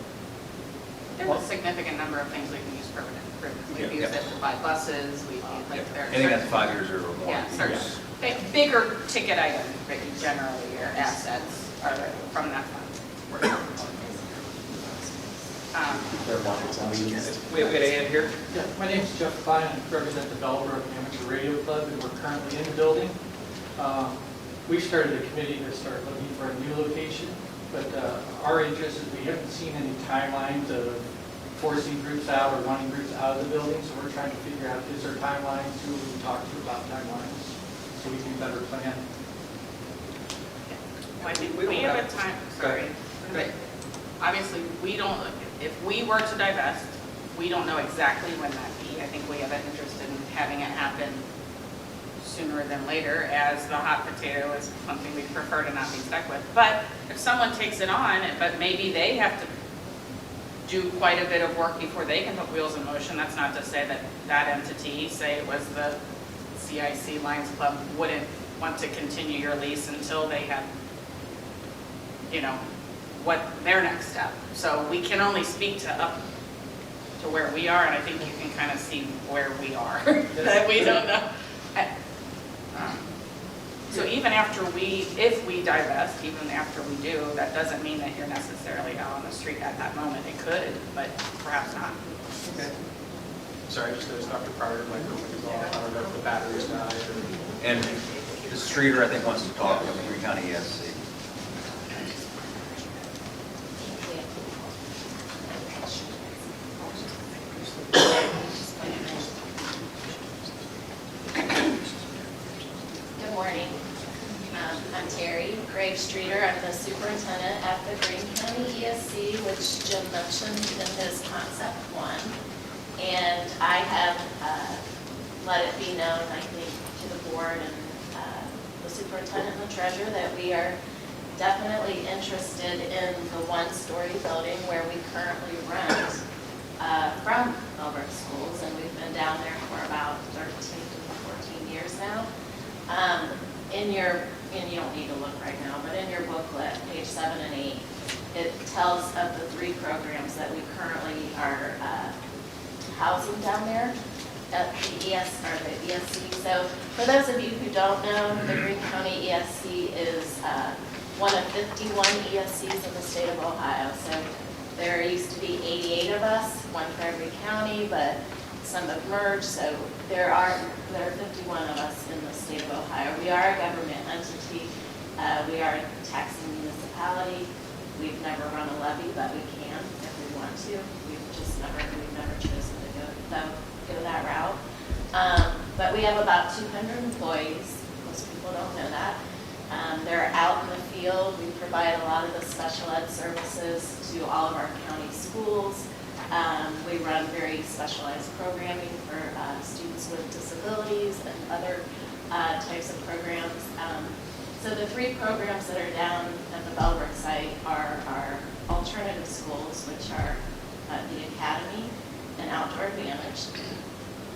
There's a significant number of things we can use permanent improvement. We've used it to buy buses, we've used, like, there are Anything that's certain- 5 years or more. Yeah, certain bigger ticket items, but generally your assets are from that fund. Fair market value. We had a hand here. Yeah, my name's Jeff Klein, I represent the Bellbrook Amateur Radio Club, and we're currently in the building. We've started a committee to start looking for a new location, but our interest is we haven't seen any timelines of forcing groups out or wanting groups out of the building, so we're trying to figure out, is there timelines, who we can talk to about timelines, so we can better plan. I think we have a time, sorry, but obviously, we don't, if we were to divest, we don't know exactly when that'd be. I think we have an interest in having it happen sooner than later, as the hot potato is something we prefer to not be stuck with. But if someone takes it on, but maybe they have to do quite a bit of work before they can put wheels in motion, that's not to say that that entity, say it was the CIC Lions Club, wouldn't want to continue your lease until they have, you know, what their next step. So we can only speak to up to where we are, and I think you can kind of see where we are, that we don't know. So even after if we divest, even after we do, that doesn't mean that you're necessarily out on the street at that moment. It could, but perhaps not. Okay. Sorry, just noticed Dr. Pryor, microphone is off. I don't know if the battery's died or... And Mr. Streeter, I think, wants to talk on Green County ESC. Good morning. I'm Terry Streeter. I'm the superintendent at the Green County ESC, which Jim mentioned in his concept one. And I have let it be known, I think, to the board and the superintendent and the treasurer that we are definitely interested in the one-story building where we currently rent from Bellbrook Schools, and we've been down there for about 13 to 14 years now. And you don't need to look right now, but in your booklet, page 7 and 8, it tells of the 3 programs that we currently are housing down there at the ESC. So for those of you who don't know, the Green County ESC is one of 51 ESCs in the state of Ohio. So there used to be 88 of us, one for every county, but some have merged, so there are 51 of us in the state of Ohio. We are a government entity. We are a taxing municipality. We've never run a levy, but we can if we want to. We've never chosen to go that route. But we have about 200 employees. Most people don't know that. They're out in the field. We provide a lot of the special ed services to all of our county schools. We run very specialized programming for students with disabilities and other types of programs. So the 3 programs that are down at the Bellbrook site are our alternative schools, which are the Academy and Outdoor Advantage,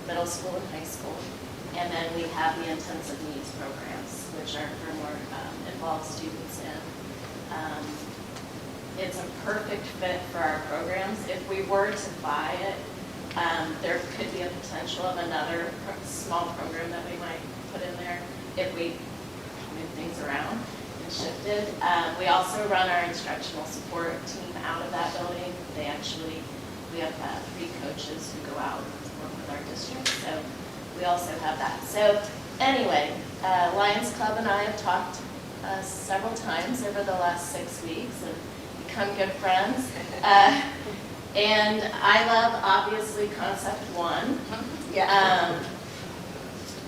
middle school and high school. And then we have the intensive needs programs, which are for more involved students in. It's a perfect fit for our programs. If we were to buy it, there could be a potential of another small program that we might put in there if we move things around and shifted. We also run our instructional support team out of that building. We have 3 coaches who go out and work with our district, so we also have that. So anyway, Lions Club and I have talked several times over the last 6 weeks and become good friends. And I love, obviously, concept 1.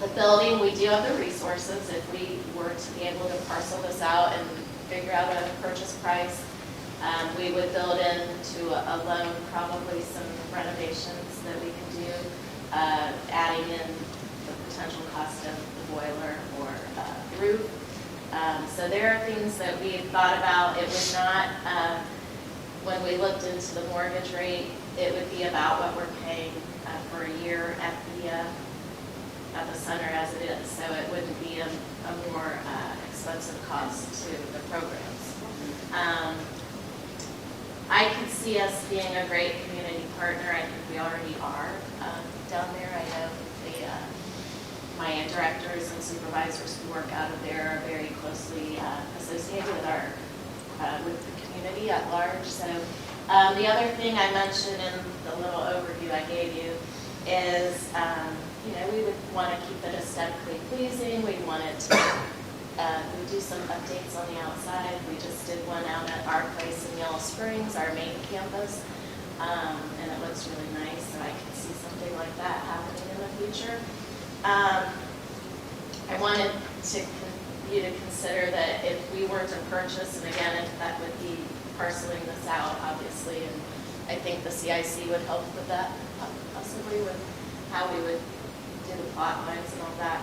The building, we do have the resources. If we were to be able to parcel this out and figure out a purchase price, we would build into a loan probably some renovations that we can do, adding in the potential cost of the boiler or roof. So there are things that we thought about. It was not, when we looked into the mortgage rate, it would be about what we're paying for a year at the center as it is. So it wouldn't be a more expensive cost to the programs. I could see us being a great community partner. I think we already are down there. I know my directors and supervisors who work out of there are very closely associated with the community at large. So the other thing I mentioned in the little overview I gave you is, we would want to keep it aesthetically pleasing. We wanted to we do some updates on the outside. We just did one out at our place in Yellow Springs, our main campus, and it looks really nice. So I can see something like that happening in the future. I wanted you to consider that if we were to purchase, and again, if that would be parceling this out, obviously, and I think the CIC would help with that, possibly with how we would do the plot lines and all that.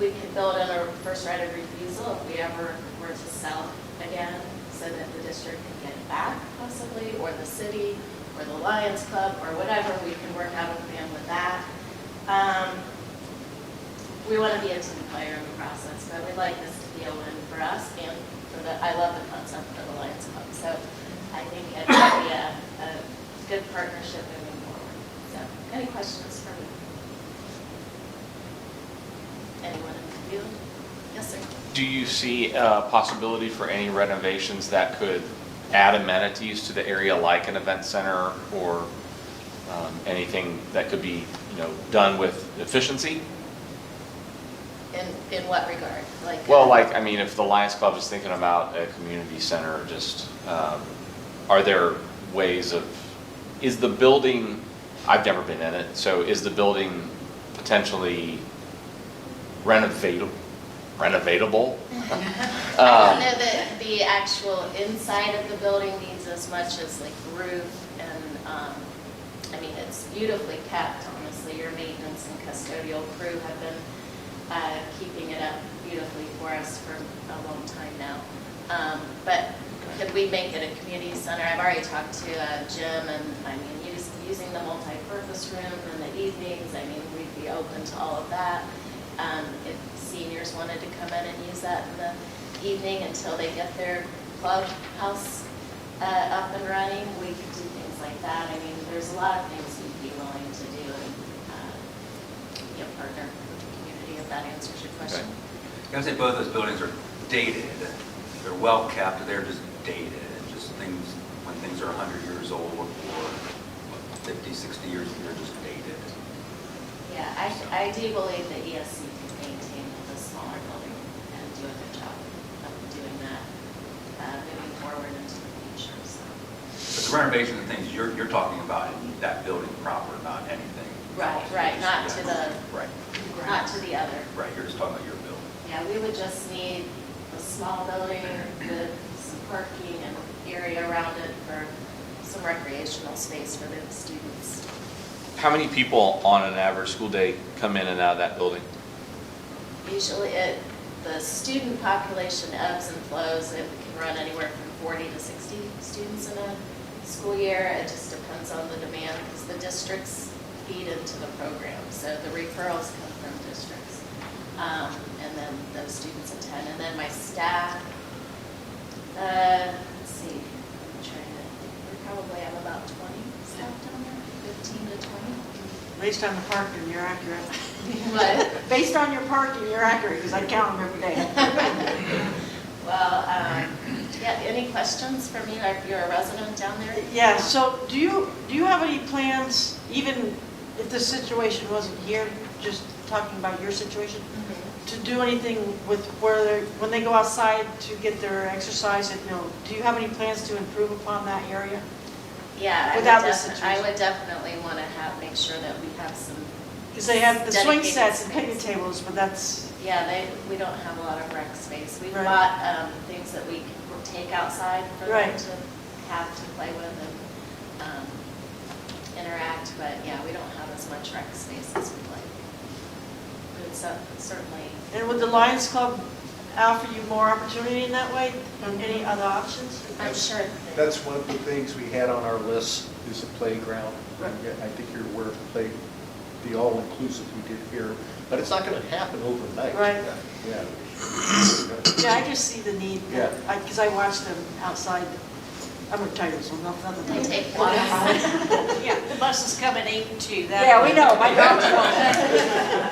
We could build in a first right of refusal if we ever were to sell again, so that the district can get it back possibly, or the city, or the Lions Club, or whatever. We can work out a plan with that. We want to be a team player in the process, but we'd like this to be a win for us and for the, I love the concept of the Lions Club. So I think it would be a good partnership moving forward. So, any questions for me? Anyone in the field? Yes, sir. Do you see a possibility for any renovations that could add amenities to the area, like an event center, or anything that could be, done with efficiency? In what regard? Like, Well, I mean, if the Lions Club is thinking about a community center, just, are there ways of, is the building, I've never been in it, so is the building potentially renovatable? I don't know that the actual inside of the building needs as much as like roof and, I mean, it's beautifully kept, honestly. Your maintenance and custodial crew have been keeping it up beautifully for us for a long time now. But could we make it a community center? I've already talked to Jim, and I mean, using the multi-purpose room in the evenings, I mean, we'd be open to all of that. If seniors wanted to come in and use that in the evening until they get their clubhouse up and running, we could do things like that. I mean, there's a lot of things we'd be willing to do and partner with the community, if that answers your question. I would say both those buildings are dated. They're well kept, they're just dated. Just things, when things are 100 years old or 50, 60 years, they're just dated. Yeah, I do believe that ESC can maintain the smaller building and do a good job of doing that moving forward into the future. So. But the renovation of things you're talking about in that building proper, not anything. Right, not to the Right. not to the other. Right, you're just talking about your building. Yeah, we would just need a small building with some parking and area around it for some recreational space for the students. How many people on an average school day come in and out of that building? Usually the student population ebbs and flows. It can run anywhere from 40 to 60 students in a school year. It just depends on the demand because the districts feed into the program. So the referrals come from districts. And then those students attend. And then my staff, let's see, I'm trying to, we probably have about 20 staff down there, 15 to 20. Based on the parking, you're accurate. What? Based on your parking, you're accurate, because I count them every day. Well, yeah, any questions for me, like you're a resident down there? Yeah, so do you have any plans, even if the situation wasn't here, just talking about your situation, to do anything with when they go outside to get their exercise, do you have any plans to improve upon that area? Yeah, Without I this situation. would definitely want to make sure that we have some. Because they have the swing dedicated sets and space. picnic tables, but that's, Yeah, we don't have a lot of rec space. We've Right. bought things that we can take outside for them Right. to have to play with and interact, but yeah, we don't have as much rec space as we'd like. But it's certainly. and would the Lions Club offer you more opportunity in that way, and any other options? I'm sure. That's one of the things we had on our list is a playground. Right. I think you're aware of the all-inclusive we did here, but it's not going to happen overnight. Right. Yeah. Yeah, I just see the need, Yeah. because I watch them outside. I'm retired, so nothing. They take walks. Yeah, the buses come at 8 and 2. Yeah, we know, my dog's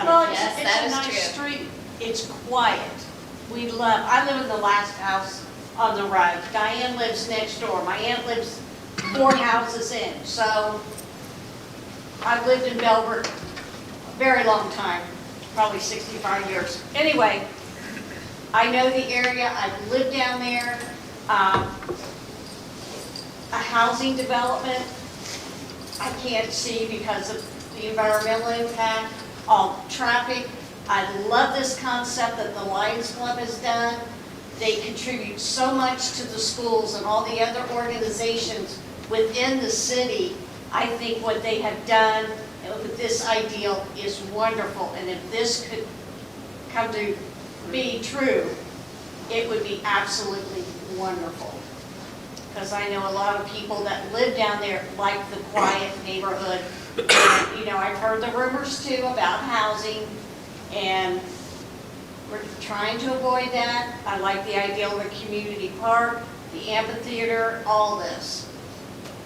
Well, Yes, it's that a is nice true. street. It's quiet. I live in the last house on the right. Diane lives next door. My aunt lives 4 houses in. So I've lived in Bellbrook a very long time, probably 65 years. Anyway, I know the area. I've lived down there. A housing development, I can't see because of the environmental impact, all traffic. I love this concept that the Lions Club has done. They contribute so much to the schools and all the other organizations within the city. I think what they have done this ideal is wonderful, and if this could come to be true, it would be absolutely wonderful. Because I know a lot of people that live down there like the quiet neighborhood. And, you know, I've heard the rumors too about housing, and we're trying to avoid that. I like the idea of a community park, the amphitheater, all this.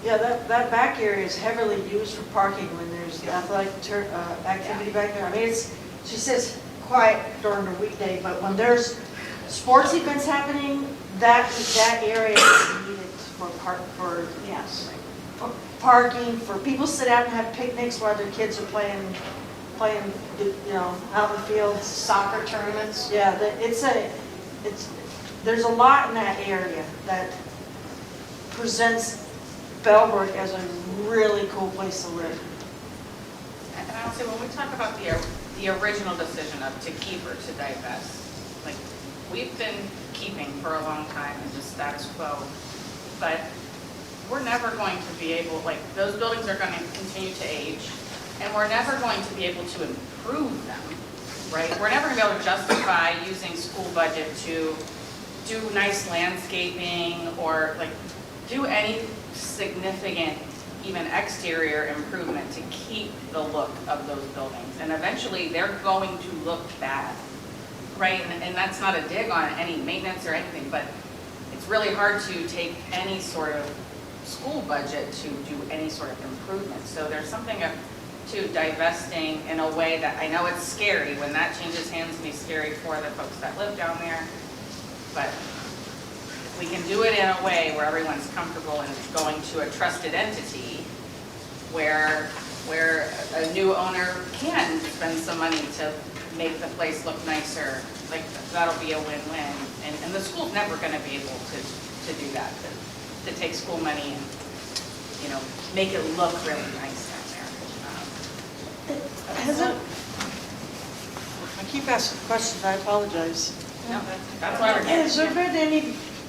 Yeah, that back area is heavily used for parking when there's athletic activity back there. I mean, she says quiet during the weekday, but when there's sports events happening, that area is needed for Yes. for parking, for people to sit out and have picnics while their kids are playing, you know, out in the fields. Soccer tournaments. Yeah, there's a lot in that area that presents Bellbrook as a really cool place to live. And I would say, when we talk about the original decision of to keep or to divest, like, we've been keeping for a long time in the status quo, but we're never going to be able, like, those buildings are going to continue to age, and we're never going to be able to improve them, right? We're never going to be able to justify using school budget to do nice landscaping or, like, do any significant, even exterior improvement to keep the look of those buildings. And eventually, they're going to look bad, right? And that's not a dig on any maintenance or anything, but it's really hard to take any sort of school budget to do any sort of improvement. So there's something to divesting in a way that, I know it's scary. When that changes hands, it'll be scary for the folks that live down there. But we can do it in a way where everyone's comfortable and it's going to a trusted entity where a new owner can spend some money to make the place look nicer. Like, that'll be a win-win. And the school's never going to be able to do that, to take school money and, you know, make it look really nice down there. I keep asking questions, I apologize. No, that's why we're here.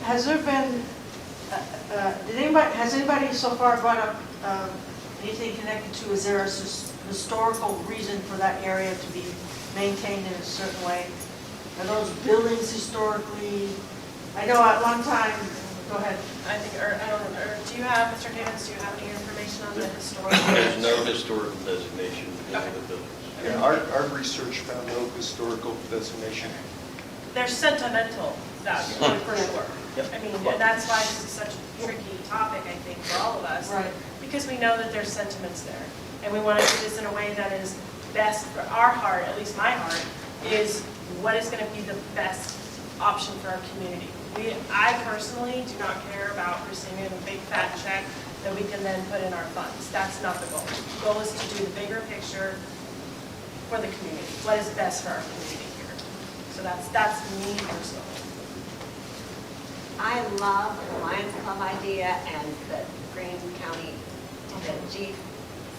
Has anybody so far brought up anything connected to, is there a historical reason for that area to be maintained in a certain way? Are those buildings historically, I know at one time, go ahead. I think, or I don't know, or do you have, Mr. Davis, do you have any information on the historical? There's no historical designation in the buildings. Yeah, our research found no historical designation. There's sentimental value, for sure. I mean, and that's why this is such a tricky topic, I think, for all of us. Right. Because we know that there's sentiments there. And we want to do this in a way that is best for our heart, at least my heart, is what is going to be the best option for our community. I personally do not care about receiving a big fat check that we can then put in our funds. That's not the goal. The goal is to do the bigger picture for the community. What is best for our community here? So that's me personally. I love the Lions Club idea and the Green County, the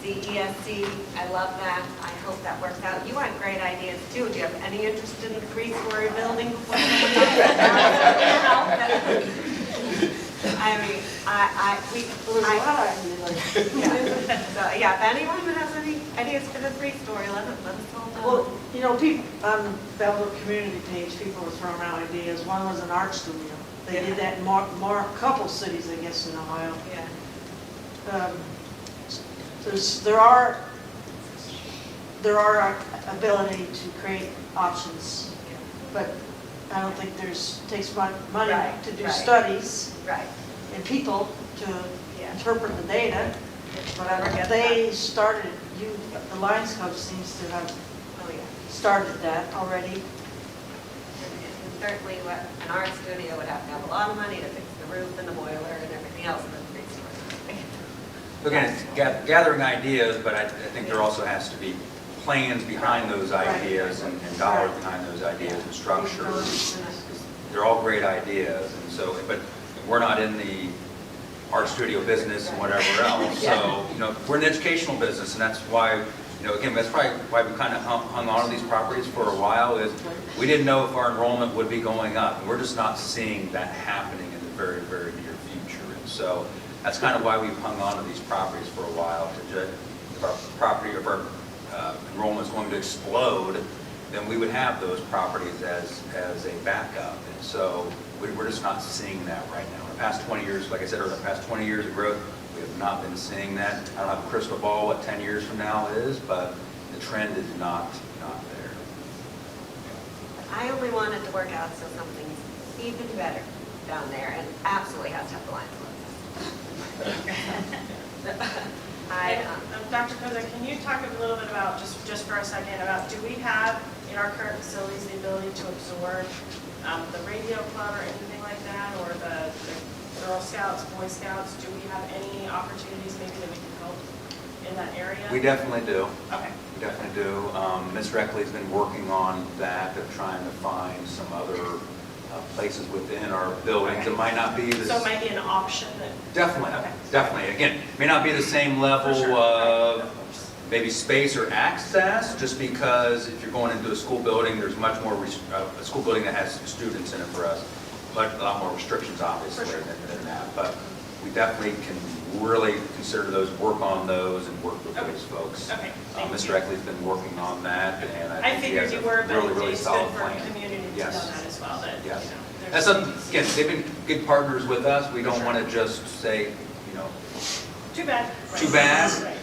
GCESC. I love that. I hope that works out. You have great ideas too. Do you have any interest in the 3-story building before someone else? I mean, yeah, if anyone has any ideas for the 3-story, let us know. Well, you know, people on the Bellbrook community page, people were throwing out ideas. One was an art studio. They did that in more couple cities, I guess, in Ohio. Yeah. There are ability to create options, but I don't think takes money to do studies. Right. And people to interpret the data. But they started, the Lions Club seems to have started that already. And certainly an art studio would have to have a lot of money to fix the roof and the boiler and everything else in the 3-story. Again, it's gathering ideas, but I think there also has to be plans behind those ideas and dollars behind those ideas and structure. They're all great ideas, and so, but we're not in the art studio business and whatever else. So, you know, we're an educational business, and that's why, you know, again, that's probably why we kind of hung on to these properties for a while, is we didn't know if our enrollment would be going up. And we're just not seeing that happening in the very, very near future. And so that's kind of why we've hung on to these properties for a while, to our property, if our enrollment's going to explode, then we would have those properties as a backup. And so we're just not seeing that right now. In the past 20 years, like I said, over the past 20 years of growth, we have not been seeing that. I don't have a crystal ball what 10 years from now is, but the trend is not there. I only want it to work out so something's even better down there, and absolutely has to have the Lions Club. Dr. Koza, can you talk a little bit about, just for a second, about do we have in our current facilities the ability to absorb the radio club or anything like that, or the Girl Scouts, Boy Scouts? Do we have any opportunities maybe that we can help in that area? We definitely do. Okay. We definitely do. Ms. Reckley's been working on that, of trying to find some other places within our buildings. Okay. It might not be So it might be an option that. Definitely, Okay. definitely. Again, may not be the same level For sure. of maybe space or access, just because if you're going into a school building, there's much more, a school building that has students in it for us, but a lot more restrictions obviously For sure. than that. But we definitely can really consider those, work on those, and work with those folks. Okay, thank Ms. you. Reckley's been working on that, and I I think she figured has you a were, but really, really it's solid good for plan. community to know Yes. that as well, that, you know. Yes. there's That's again, they've been good partners with us. We don't Sure. want to just say, Too bad. too bad. Right.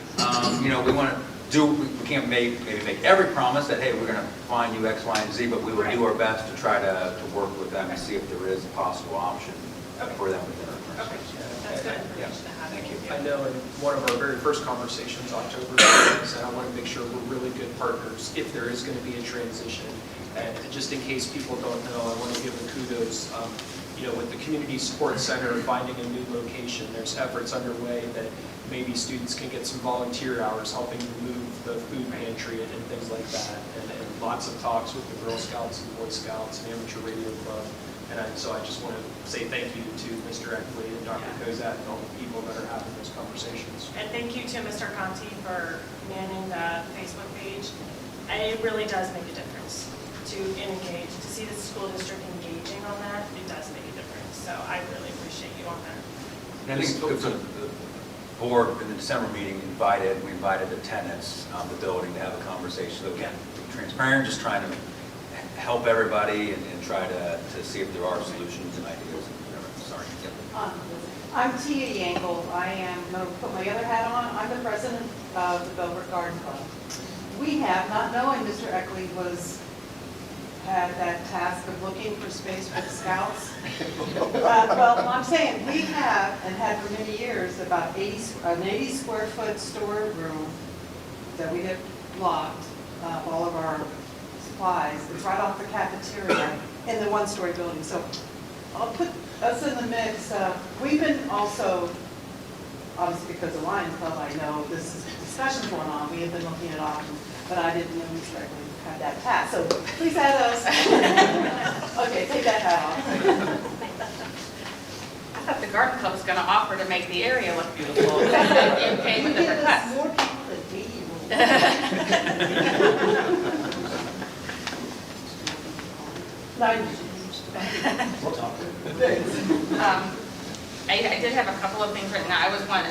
We want to do, we can't maybe make every promise that, hey, we're going to find you X, Y, and Z, but we will do our best to try to work with them and see if there is a possible option for them within our current Okay, system. that's good Yeah. information to have. Thank you. I know in one of our very first conversations, October, and I want to make sure we're really good partners if there is going to be a transition. And just in case people don't know, I want to give the kudos. With the Community Support Center finding a new location, there's efforts underway that maybe students can get some volunteer hours helping to move the food pantry and things like that. And lots of talks with the Girl Scouts and Boy Scouts and Amateur Radio Club. So I just want to say thank you to Mr. Eckley and Dr. Kozat and all the people that are having those conversations. And thank you to Mr. Conti for manning the Facebook page. And it really does make a difference to engage, to see the school district engaging on that. It does make a difference. So I really appreciate you on that. And I think the board in the December meeting we invited the tenants of the building to have a conversation. So again, be transparent, just trying to help everybody and try to see if there are solutions and ideas. Sorry. Yep. I'm Tia Yankel. I am going to put my other hat on. I'm the president of the Bellbrook Garden Club. We have, not knowing Mr. Eckley had that task of looking for space for the scouts. Well, I'm saying we have, and had for many years, about an 80 square foot storeroom that we have locked all of our supplies. It's right off the cafeteria in the one-story building. So I'll put us in the mix. We've been also, obviously because of Lions Club, I know this is discussion going on. We have been looking at options, but I didn't know Mr. Eckley had that task. So please add us. Okay, take that hat off. I thought the garden club was going to offer to make the area look beautiful. It came with a request. More people than we I did have a couple of things written. I was one,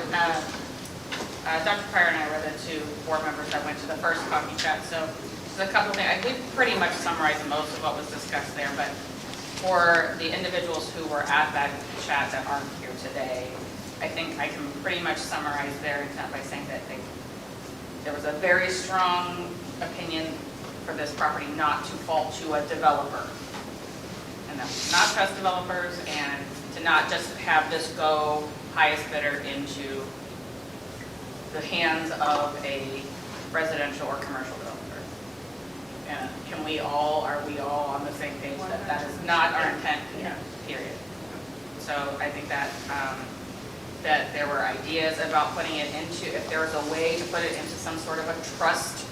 Dr. Pryor and I were the two board members that went to the first coffee chat. So there's a couple of things. We pretty much summarized most of what was discussed there, but for the individuals who were at that chat that aren't here today, I think I can pretty much summarize their intent by saying that there was a very strong opinion for this property not to fall to a developer. And that was not trust developers, and to not just have this go highest bidder into the hands of a residential or commercial developer. And are we all on the same page that that is not our intent, period. So I think that that there were ideas about putting it into, if there was a way to put it into some sort of a trust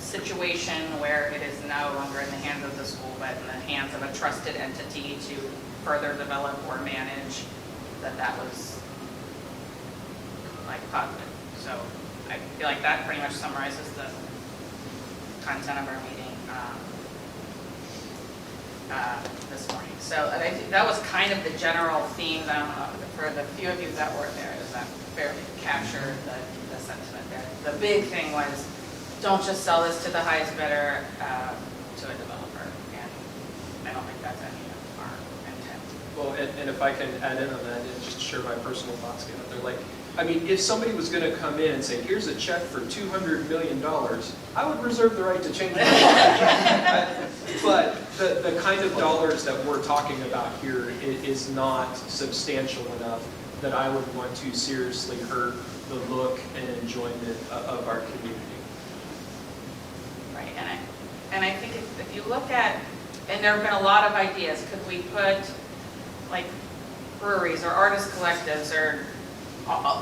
situation where it is no longer in the hands of the school, but in the hands of a trusted entity to further develop or manage, that was like positive. So I feel like that pretty much summarizes the content of our meeting this morning. So I think that was kind of the general theme for the few of you that were there. Does that fairly capture the sentiment there? the big thing was, don't just sell this to the highest bidder, to a developer. And I don't think that's any of our intent. Well, and if I can add in on that and just share my personal thoughts again, they're like, I mean, if somebody was going to come in and say, here's a check for $200 million, I would reserve the right to change that. But the kind of dollars that we're talking about here is not substantial enough that I would want to seriously hurt the look and enjoyment of our community. Right, and I think if you look at, and there have been a lot of ideas, could we put like breweries or artist collectives or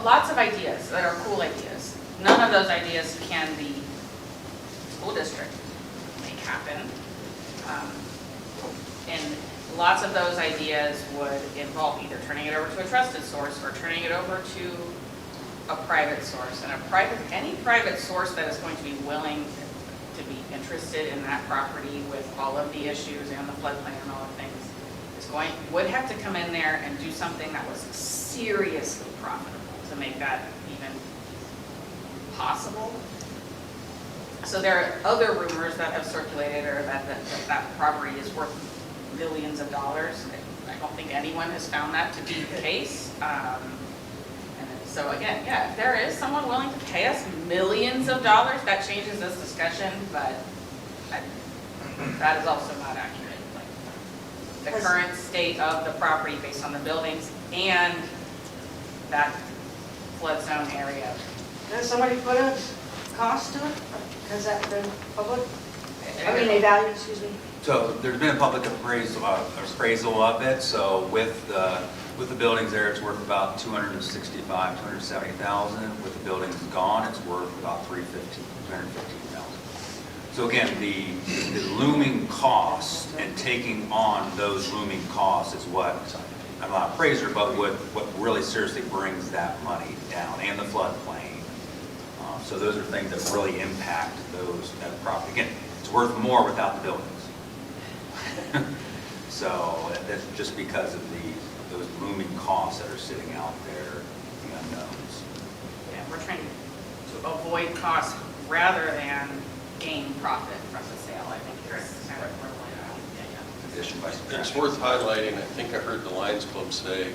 lots of ideas that are cool ideas. None of those ideas can the school district make happen. And lots of those ideas would involve either turning it over to a trusted source or turning it over to a private source. And any private source that is going to be willing to be interested in that property with all of the issues and the floodplain and all the things would have to come in there and do something that was seriously profitable to make that even possible. So there are other rumors that have circulated, or that property is worth millions of dollars. I don't think anyone has found that to be the case. And so again, yeah, if there is someone willing to pay us millions of dollars, that changes this discussion, but that is also not accurate. The current state of the property based on the buildings and that flood zone area. Does somebody put a cost to it? Has that been public? I mean, a value, excuse me. So there's been a public appraisal of it. So with the buildings there, it's worth about $265,000, $270,000. With the buildings gone, it's worth about $315,000. So again, the looming cost and taking on those looming costs is what, I'm not an appraiser, but what really seriously brings that money down, and the floodplain. So those are things that really impact that property. Again, it's worth more without the buildings. So that's just because of those looming costs that are sitting out there, the unknowns. Yeah, we're trying to avoid costs rather than gain profit from the sale. I think it's kind of where we're Addition by subtraction. It's worth highlighting, I think I heard the Lions Club say,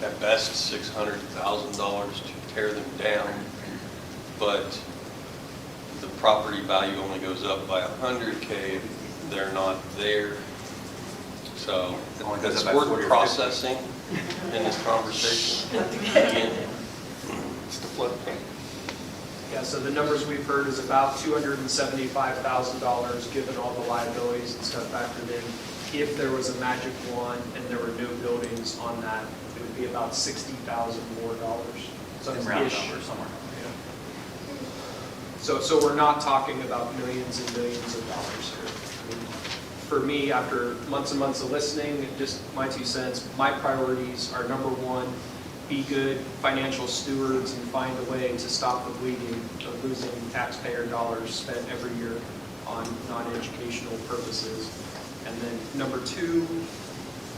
at best $600,000 to tear them down, but the property value only goes up by $100K if they're not there. So it's worth processing in this conversation. Again, it's the floodplain. Yeah, so the numbers we've heard is about $275,000, given all the liabilities and stuff factored in. If there was a magic wand and there were no buildings on that, it would be about $60,000 more dollars. So Round ish. number somewhere. So we're not talking about millions and millions of dollars here. I mean, for me, after months and months of listening, just my 2 cents, my priorities are number one, be good financial stewards and find a way to stop the bleeding of losing taxpayer dollars spent every year on non-educational purposes. And then number two,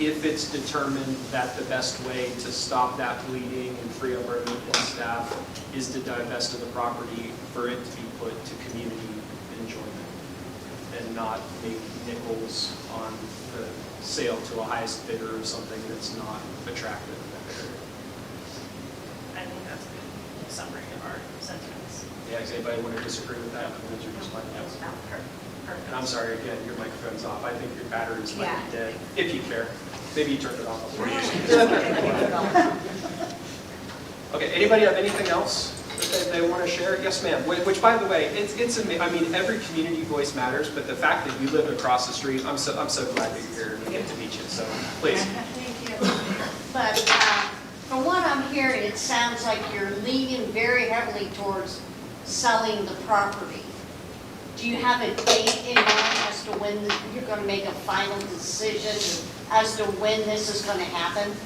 if it's determined that the best way to stop that bleeding and free up our maintenance staff is to divest of the property for it to be put to community enjoyment and not make nickels on the sale to a highest bidder of something that's not attractive in that area. I think that's a good summary of our sentiments. Yeah, does anybody want to disagree with that? Those are just my thoughts. And I'm sorry, again, your microphone's off. I think your batteries might be dead, if you care. Maybe you turned it off before you. Okay, anybody have anything else that they want to share? Yes, ma'am. Which, by the way, I mean, every community voice matters, but the fact that you live across the street, I'm so glad that you're here and we get to meet you. So, please. Thank you. But from what I'm hearing, it sounds like you're leaning very heavily towards selling the property. Do you have a date in mind as to when you're going to make a final decision as to when this is going to happen?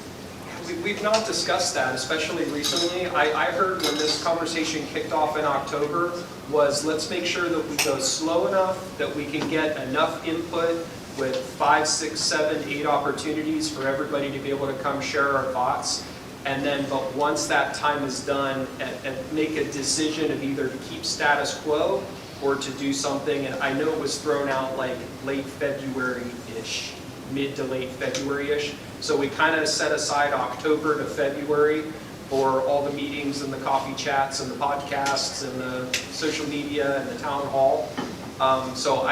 We've not discussed that, especially recently. I heard when this conversation kicked off in October was let's make sure that we go slow enough that we can get enough input with 5, 6, 7, 8 opportunities for everybody to be able to come share our thoughts. And then, but once that time is done, and make a decision of either to keep status quo or to do something, and I know it was thrown out like late February-ish, mid to late February-ish. So we kind of set aside October to February for all the meetings and the coffee chats and the podcasts and the social media and the town hall. So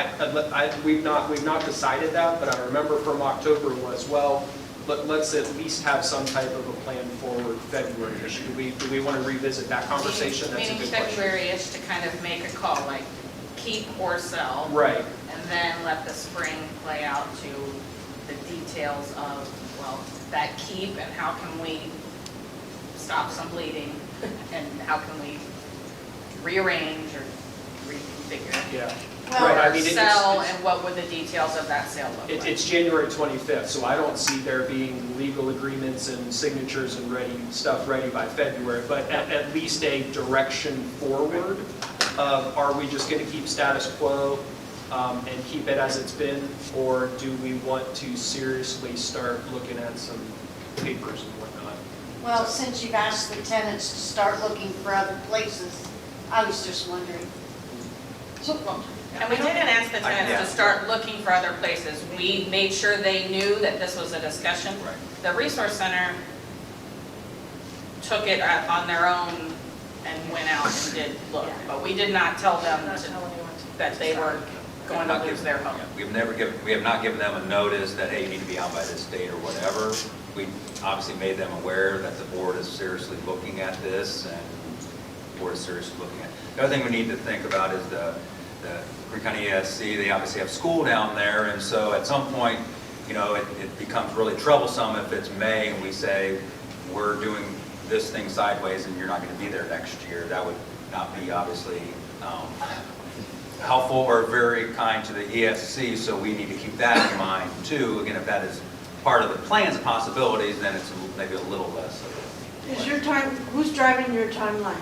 we've not decided that, but I remember from October was, well, let's at least have some type of a plan forward February-ish. Do we want to revisit that conversation? That's a Meaning good question. February-ish to kind of make a call, like keep or sell. Right. And then let the spring play out to the details of, well, that keep and how can we stop some bleeding and how can we rearrange or reconfigure. Yeah. Well, Right, I or mean, sell, and what would the details of that sale look like? It's January 25th, so I don't see there being legal agreements and signatures and stuff ready by February, but at least a direction forward of, are we just going to keep status quo and keep it as it's been, or do we want to seriously start looking at some papers and whatnot? Well, since you've asked the tenants to start looking for other places, I was just wondering. And we didn't ask the tenants to start looking for other places. We made sure they knew that this was a discussion. Right. The Resource Center took it on their own and went out and did look. But we did not tell them that they were going to lose their home. We have not given them a notice that, hey, you need to be out by this date or whatever. We obviously made them aware that the board is seriously looking at this, and the board is seriously looking at it. The other thing we need to think about is the Greene County ESC, they obviously have school down there, and so at some point, it becomes really troublesome if it's May and we say, we're doing this thing sideways and you're not going to be there next year. That would not be obviously helpful or very kind to the ESC, so we need to keep that in mind too. Again, if that is part of the plans and possibilities, then it's maybe a little less of a... Is your time, who's driving your timeline?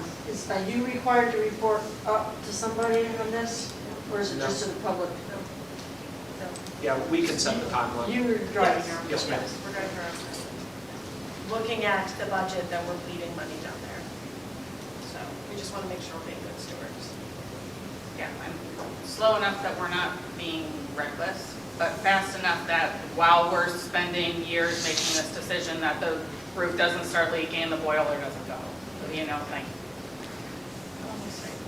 Are you required to report up to somebody on this, or is it just to the public? Yeah, we can set the timeline. You were driving your own. Yes, ma'am. We're driving our own. Looking at the budget, that we're bleeding money down there. So we just want to make sure we're being good stewards. Yeah, I'm slow enough that we're not being reckless, but fast enough that while we're spending years making this decision, that the roof doesn't start leaking and the boiler doesn't go. Like.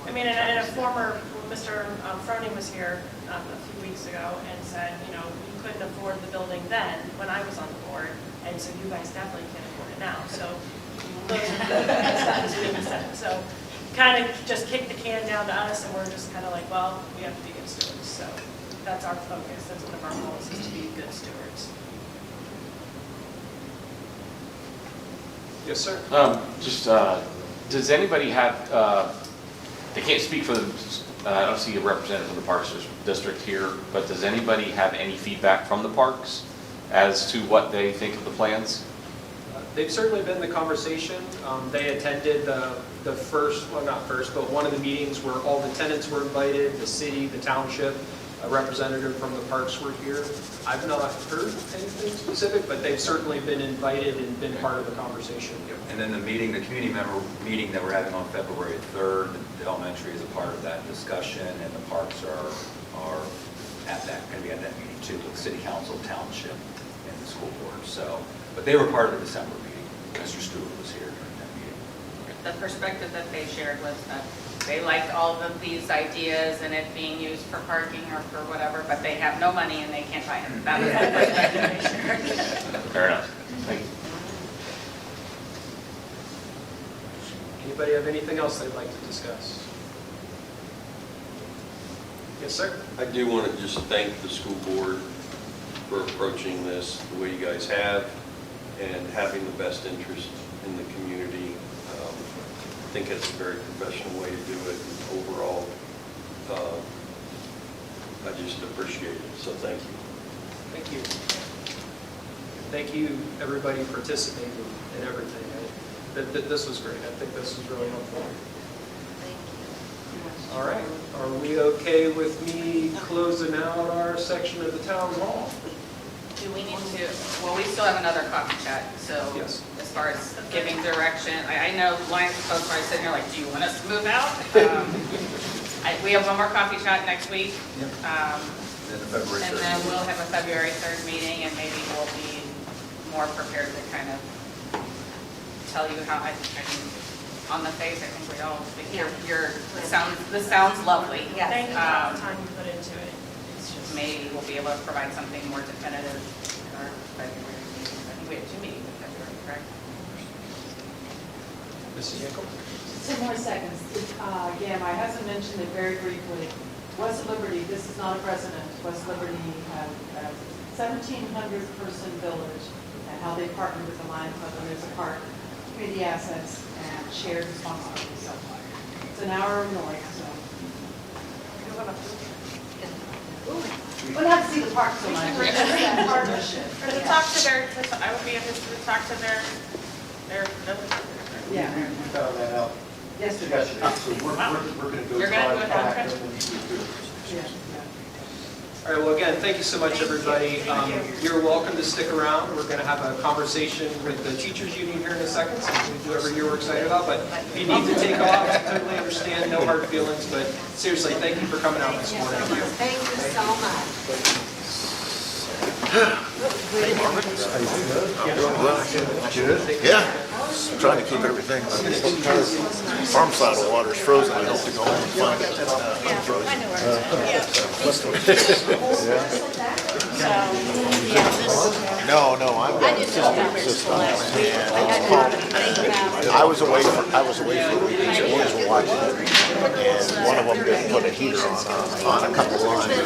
I mean, and a former, Mr. Froning was here a few weeks ago and said, we couldn't afford the building then, when I was on the board, and so you guys definitely can't afford it now. So those are the stuff is being said. So kind of just kick the can down to us, and we're just kind of like, well, we have to be good stewards. So that's our focus. That's one of our goals, is to be good stewards. Yes, sir. Does anybody have, they can't speak for them, I don't see a representative from the Parks District here, but does anybody have any feedback from the parks as to what they think of the plans? They've certainly been the conversation. They attended the first, well, not first, but one of the meetings where all the tenants were invited, the city, the township, a representative from the parks were here. I've not heard anything specific, but they've certainly been invited and been part of the conversation. And then the community member meeting that we're having on February 3rd, the elementary is a part of that discussion, and the parks are going to be at that meeting too, with city council, township, and the school board. So, but they were part of the December meeting. Mr. Stewart was here during that meeting. The perspective that they shared was that they liked all of these ideas and it being used for parking or for whatever, but they have no money and they can't buy it. That was the perspective they shared. Fair enough. Thank you. Anybody have anything else they'd like to discuss? Yes, sir. I do want to just thank the school board for approaching this the way you guys have and having the best interest in the community. I think it's a very professional way to do it. And overall, I just appreciate it. So thank you. Thank you. Thank you, everybody participating in everything. This was great. I think this was really helpful. All right. Are we okay with me closing out our section of the town hall? Do we need to, well, we still have another coffee chat, so Yes. as as far as giving direction. I know Lions Club's probably sitting here like, do you want us to move out? We have one more coffee shop next week. And then we'll have a February 3rd meeting, and maybe we'll be more prepared to kind of tell you how, I mean, on the face, I think we all think this sounds lovely. Thank you for all the time you put into it. It's just maybe we'll be able to provide something more definitive in our February meeting. I think we have 2 meetings in February, correct? Mrs. Yankel? 10 more seconds. Again, my husband mentioned it very briefly. West Liberty, this is not a precedent. West Liberty had a 1,700 person village, and how they partnered with the Lions Club, and there's a park, community assets, and shared responsibility. So it's an hour of noise, so. We'll have to see the park so much. That partnership. Or to talk to their, I would be interested to talk to their village. Yeah. We found that out Yesterday. so we're going to go You're gonna do it, back okay. and then Yeah. All right, well, again, thank you so much, everybody. You're welcome to stick around. We're going to have a conversation with the teachers union here in a second, so we do every year we're excited about. But if you need to take off, I totally understand, no hard feelings. But seriously, thank you for coming out this morning. Thank you so much. Yeah, trying to keep everything. Farm side of water is frozen. I hope to go home and find it No, I'm got a system, and I was away for a week, and the boys were watching it, and one of them didn't put a heater on a couple lines.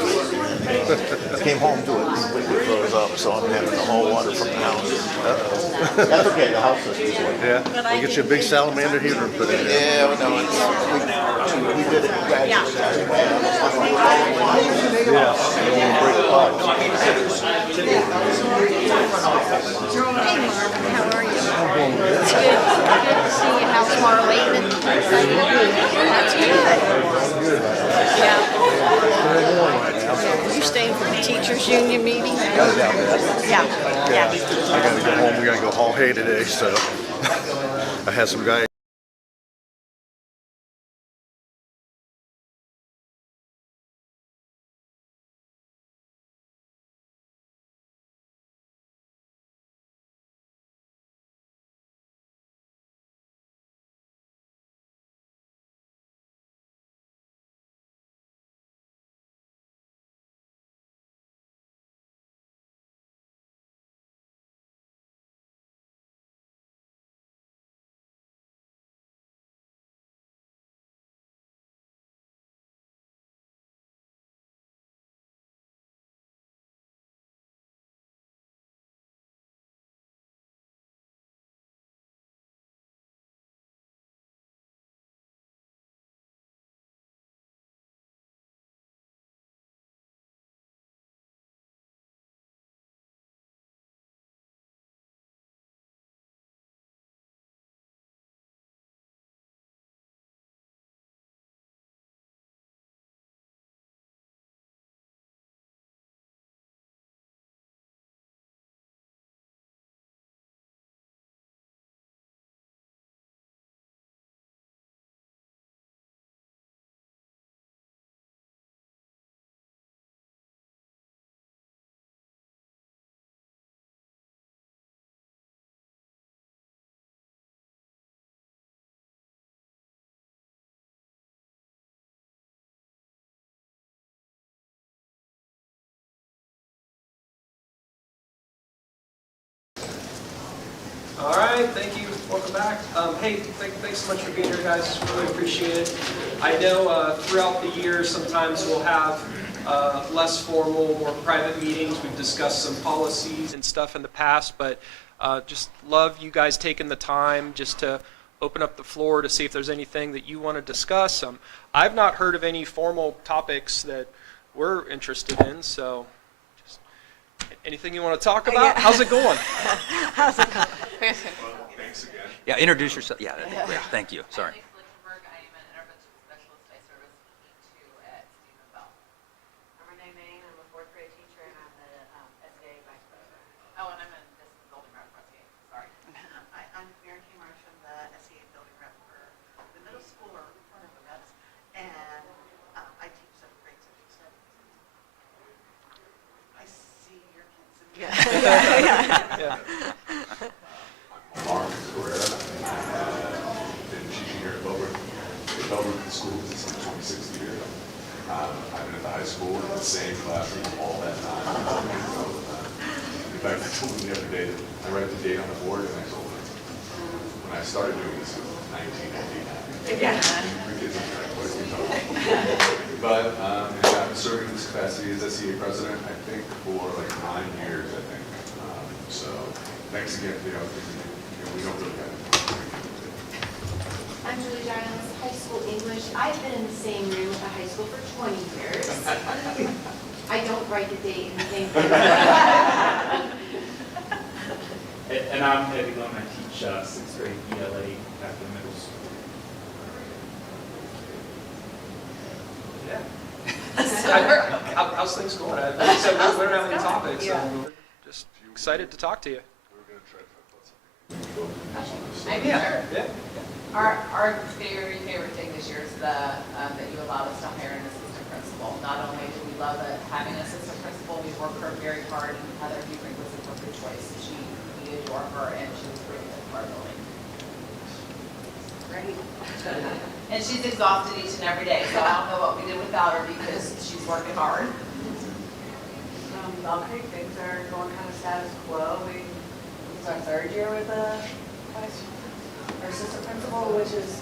Came home to it completely froze up, so I'm having the whole water from the house. That's okay, the house is Yeah, we'll get you a big salamander heater and put it in. Yeah, we know, we did it gradually. Yeah, and it won't break apart. Hey, Marvin, how are you? It's good. Good to see you. How's Marlene? That's good. Yeah. You staying for the teachers' union meeting? Yeah. I gotta go home, we gotta go haul hay today, so I had some guys. All right, thank you. Welcome back. Hey, thanks so much for being here, guys. Really appreciate it. I know throughout the year, sometimes we'll have less formal, more private meetings. We've discussed some policies and stuff in the past, but just love you guys taking the time just to open up the floor to see if there's anything that you want to discuss. I've not heard of any formal topics that we're interested in, so just anything you want to talk about? Yeah. How's it going? How's it going? Thanks again. Yeah, introduce yourself. Yeah, thank you. Sorry. I'm Renee Main, I'm a 4th grade teacher, and I'm the SDA vice president. Oh, and I'm in this Golden Rock Sorry. I'm Yeah. Mark Carrera. Been teaching here at Bellbrook School since 26 years. I've been at the high school in the same classroom all that time. In fact, I told them the other day that I write the date on the board, and I told them when I started doing this, it was 1989. Yeah. The kids are trying to put me talking. But I've been serving in this capacity as SEA president, I think, for like 9 years, I think. So thanks again. We don't really have it. I'm Julie Giles, high school English. I've been in the same room with the high school for 20 years. I don't write the date in the same place. And I'm Eddie Lone. I teach 6th grade ELA at the middle school. Yeah. How's things going? Like I said, we don't have any topics, so we're just excited to talk to you. Yeah. Our very favorite thing this year is that you allowed us to hire an assistant principal. Not only do we love having an assistant principal, we work her very hard, and Heather Hubring was a good choice. We adore her, and she was great at our building. Great. And she's exhausted each and every day, so I don't know what we did without her because she's working hard. Bellcreek, things are going kind of status quo. This is our 3rd year with our assistant principal, which is,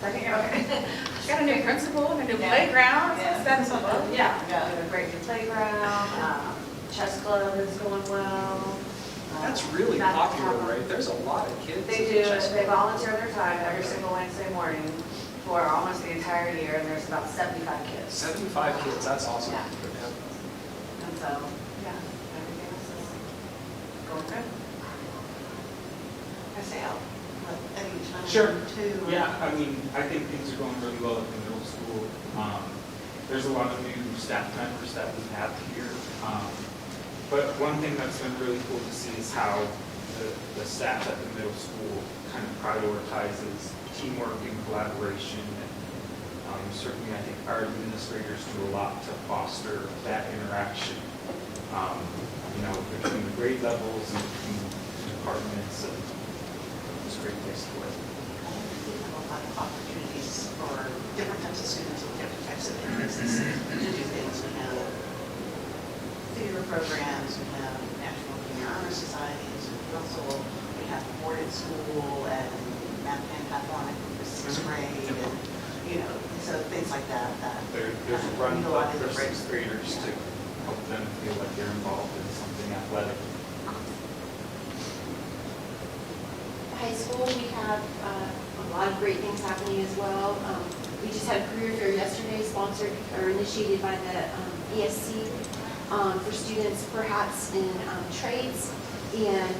second year, okay. Got a new principal, a new Yeah. playground. Yeah. That's so fun. Yeah, we have a great new playground. Chess club is going well. That's really popular, right? There's a lot of kids. They do, they volunteer their time every single Wednesday morning for almost the entire year, and there's about 75 kids. 75 kids, that's awesome. Yeah. And so, yeah, everything else is going good. I say I'll let Eddie chime in Sure. too. Yeah, I mean, I think things are going really well at the middle school. There's a lot of new staff members that we have here. But one thing that's been really cool to see is how the staff at the middle school kind of prioritizes teamwork and collaboration. And certainly I think our administrators do a lot to foster that interaction, between the grade levels and between departments. And it's a great place to work. We have a lot of opportunities for different types of students with different types of interests to do things. We have theater programs, we have National Junior Honor Societies, we have boarded school and math pentathlonic for 6th grade, and, so things like that. There's a run club for 6th graders to help them feel like they're involved in something athletic. High school, we have a lot of great things happening as well. We just had a career fair yesterday, sponsored or initiated by the ESC for students perhaps in trades and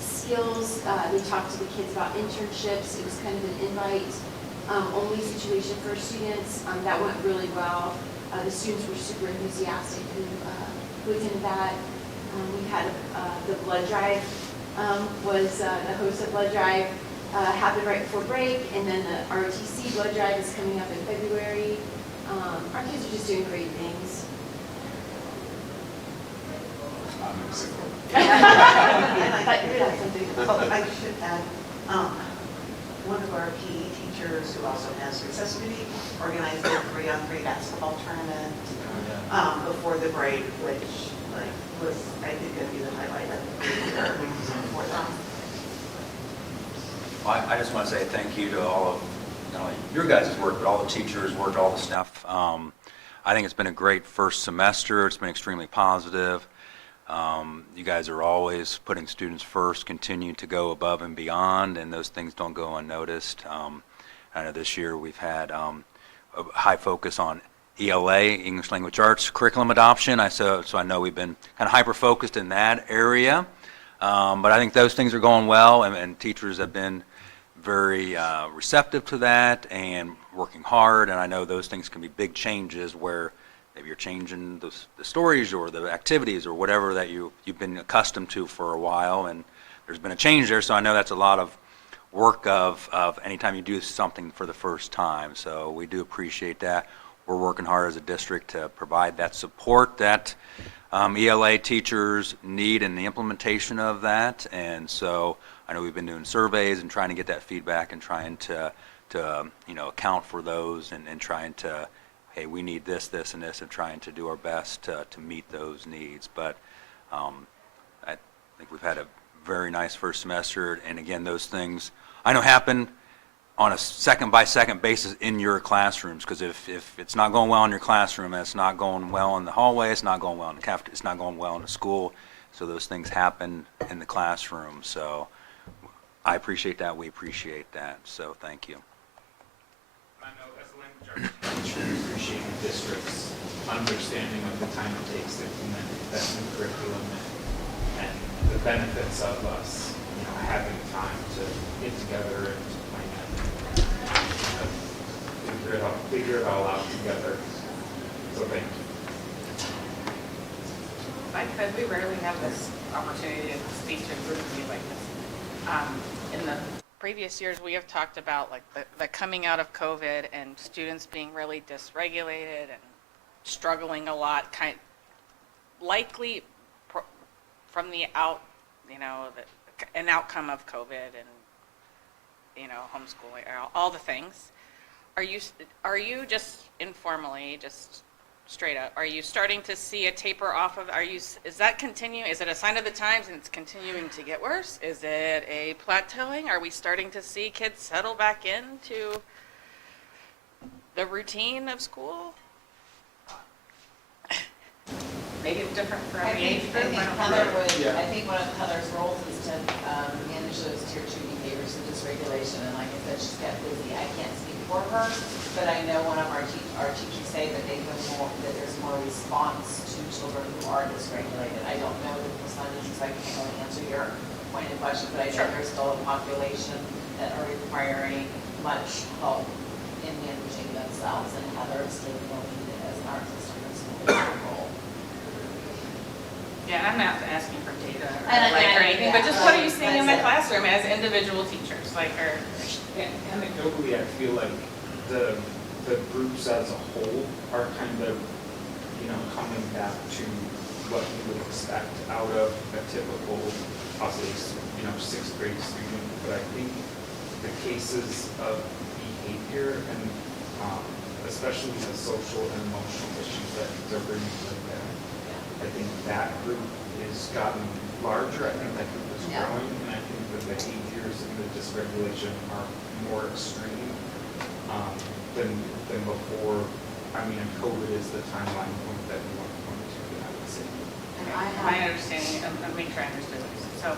skills. We talked to the kids about internships. It was kind of an invite-only situation for students. That went really well. The students were super enthusiastic who attended that. We had the blood drive. Was the host of blood drive happened right before break, and then the ROTC blood drive is coming up in February. Our kids are just doing great things. I should add, one of our PE teachers who also has accessibility organized a 3-on-3 basketball tournament before the break, which was, I think, going to be the highlight of the year for them. Well, I just want to say thank you to all of, not only your guys' work, but all the teachers' work, all the staff. I think it's been a great first semester. It's been extremely positive. You guys are always putting students first, continue to go above and beyond, and those things don't go unnoticed. I know this year we've had a high focus on ELA, English Language Arts, curriculum adoption. So I know we've been kind of hyper-focused in that area. But I think those things are going well, and teachers have been very receptive to that and working hard. And I know those things can be big changes where maybe you're changing the stories or the activities or whatever that you've been accustomed to for a while, and there's been a change there. So I know that's a lot of work of anytime you do something for the first time. So we do appreciate that. We're working hard as a district to provide that support that ELA teachers' need and the implementation of that. And so I know we've been doing surveys and trying to get that feedback and trying to account for those and trying to, hey, we need this, this, and this, and trying to do our best to meet those needs. But I think we've had a very nice first semester. And again, those things I know happen on a second-by-second basis in your classrooms, because if it's not going well in your classroom, and it's not going well in the hallway, it's not going well in the cafeteria, it's not going well in the school, so those things happen in the classroom. So I appreciate that, we appreciate that, so thank you. I know as a language arts teacher, I appreciate the district's understanding of the time it takes to implement that new curriculum and the benefits of us, having time to get together and to plan and figure it all out together. So thank you. Like I said, we rarely have this opportunity to speak to a group of you like this. In the previous years, we have talked about like the coming out of COVID and students being really dysregulated and struggling a lot, likely from the an outcome of COVID and homeschooling, all the things. Are you just informally, just straight up, are you starting to see a taper off of, is that continuing? Is it a sign of the times and it's continuing to get worse? Is it a plateauing? Are we starting to see kids settle back into the routine of school? Maybe it's different for every age group. I think one of Heather's roles is to manage those tier 2 behaviors of dysregulation, and like I said, she's got busy. I can't speak for her, but I know one of our teachers say that they feel that there's more response to children who are dysregulated. I don't know the percentages, I can't really answer your pointed question, but I know there's still a population that are requiring much help in managing themselves, and Heather is taking the lead as an art system role. Yeah, I'm not asking for data or anything, but just what are you seeing in the classroom as individual teachers? Anecdotally, I feel like the groups as a whole are kind of, coming back to what you would expect out of a typical, I'll say, 6th grade student. But I think the cases of behavior and especially the social and emotional issues that they're bringing with them, I think that group has gotten larger. I think that group is growing, and I think the behaviors and the dysregulation are more extreme than before. I mean, COVID is the timeline point that we want to point to, I would say. My understanding, let me try and understand this. So,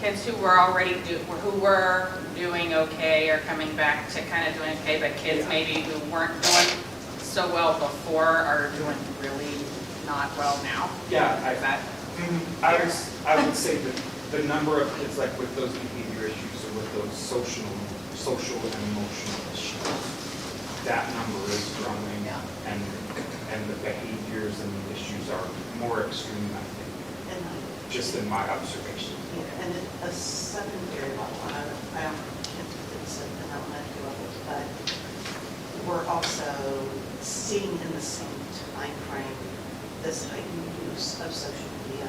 kids who were doing okay are coming back to kind of doing okay, but kids maybe who weren't doing so well before are doing really not well now. Yeah, I would say that the number of kids like with those behavior issues or with those social and emotional issues, that number is growing, and the behaviors and the issues are more extreme, I think, just in my observation. Yeah, and a secondary level, I can't do this at an elementary level, but we're also seeing in the same time frame this heightened use of social media.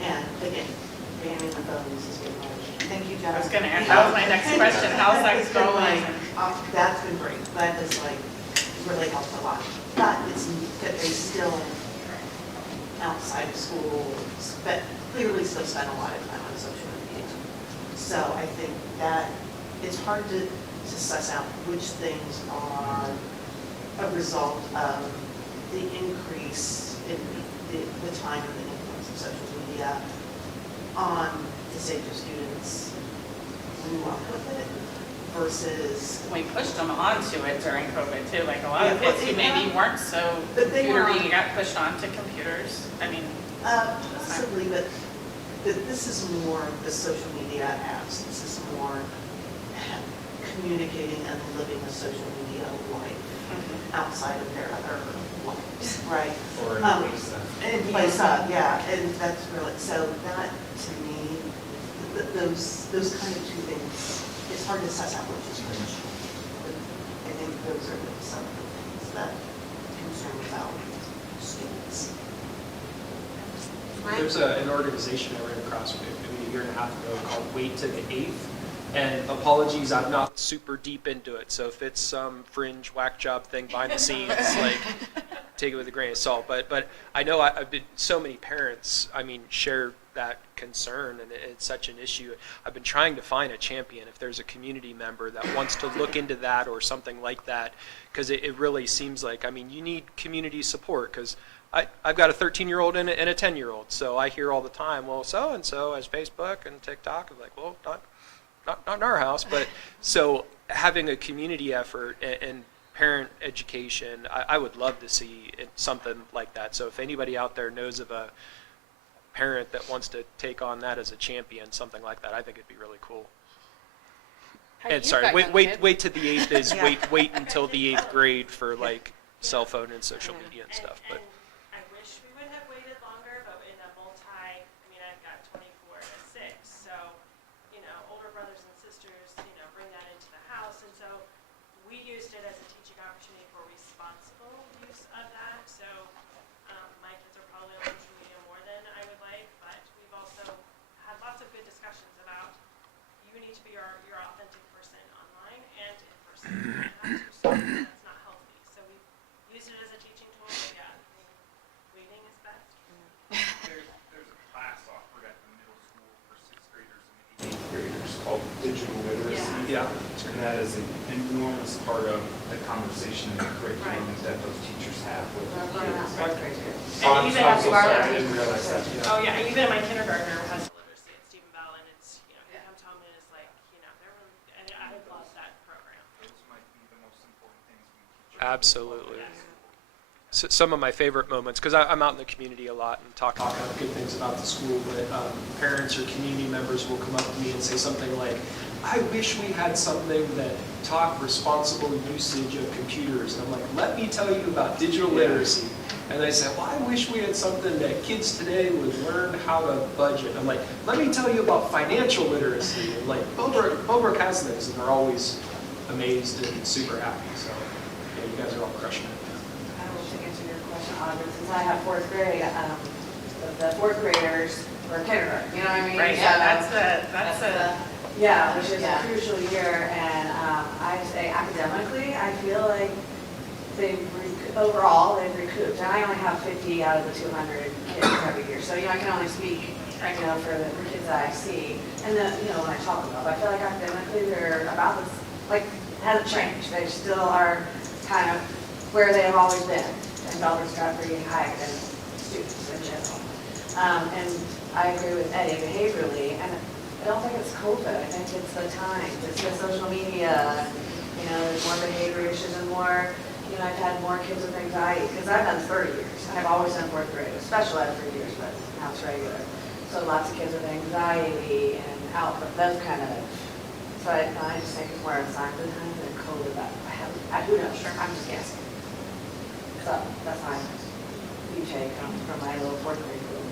And again, banning the phones is getting large. Thank you, John. I was going to ask, that was my next question. How's that going? That's been great. That is really helped a lot. But they still outside of school, but clearly still spend a lot of time on social media. So I think that it's hard to suss out which things are a result of the increase in the time and the influence of social media on the safety of students grew up with it versus... We pushed them onto it during COVID too, like a lot of kids who maybe weren't so computer-y got pushed onto computers. I mean... possibly, but this is more the social media apps. This is more communicating and living a social media life outside of their other lives, right? Or in place up, yeah, and that's really, so that to me, those kind of two things, it's hard to suss out which is which. I think those are some of the things that concern about students. There's an organization I ran across maybe a year and a half ago called Wait to the 8th. And apologies, I'm not super deep into it. So if it's some fringe whack job thing behind the scenes, like take it with a grain of salt. But I know I've been, so many parents, I mean, share that concern, and it's such an issue. I've been trying to find a champion if there's a community member that wants to look into that or something like that, because it really seems like, I mean, you need community support, because I've got a 13-year-old and a 10-year-old, so I hear all the time, well, so-and-so has Facebook and TikTok. I'm like, well, not in our house. But so having a community effort and parent education, I would love to see something like that. So if anybody out there knows of a parent that wants to take on that as a champion, something like that, I think it'd be really cool. And sorry, wait to the 8th is wait until the 8th grade for like cell phone and social media and stuff. But I wish we would have waited longer, but in a I mean, I've got 24 to 6, so, you know, older brothers and sisters, you know, bring that into the house, and so we used it as a teaching opportunity for responsible use of that. So my kids are probably on social media more than I would like, but we've also had lots of good discussions about you need to be your authentic person online and in person. So that's not healthy. So we used it as a teaching tool, but yeah, I mean, waiting is best. There's a class offered at the middle school for 6th graders and 8th graders called digital literacy. Yeah. And that is an enormous part of the conversation and the curriculum that those teachers have with the kids. And even I'm so sorry, I didn't realize that. Oh yeah, even my kindergartner has literacy at Stephen Bell, and it's, you know, he comes home and is like, you know, they're really, and I love that program. Those might be the most important things we teach. absolutely. So some of my favorite moments, because I'm out in the community a lot and talk good things about the school, but parents or community members will come up to me and say something like, I wish we had something that taught responsible usage of computers. And I'm like, let me tell you about digital literacy. And they say, well, I wish we had something that kids today would learn how to budget. I'm like, let me tell you about financial literacy. And like, Bellbrook has things, and they're always amazed and super happy. So yeah, you guys are all crushing it. I don't want to answer your question, Audrey, since I have 4th grade, the 4th graders were kindergarten, you know what I mean? Right, yeah, that's a Yeah, which is a crucial year, and I say academically, I feel like overall they've recouped. And I only have 50 out of the 200 kids every year, so, you know, I can only speak, you know, for the kids that I see. And then, you know, when I talk about them, I feel like academically they're about this, like, it hasn't changed. They still are kind of where they have always been, and Bellbrook's got pretty high academic students in general. And I agree with Eddie behaviorally, and I don't think it's COVID. I think it's the times. It's the social media. You know, there's more behavior issues and more, you know, I've had more kids with anxiety because I've done 30 years. I've always done 4th grade, special ed for years, but now it's regular. So lots of kids with anxiety and output, those kind of, so I just think it's more a sign of the time than COVID. Who knows? I'm just guessing. So that's my view take from my little 4th grade group.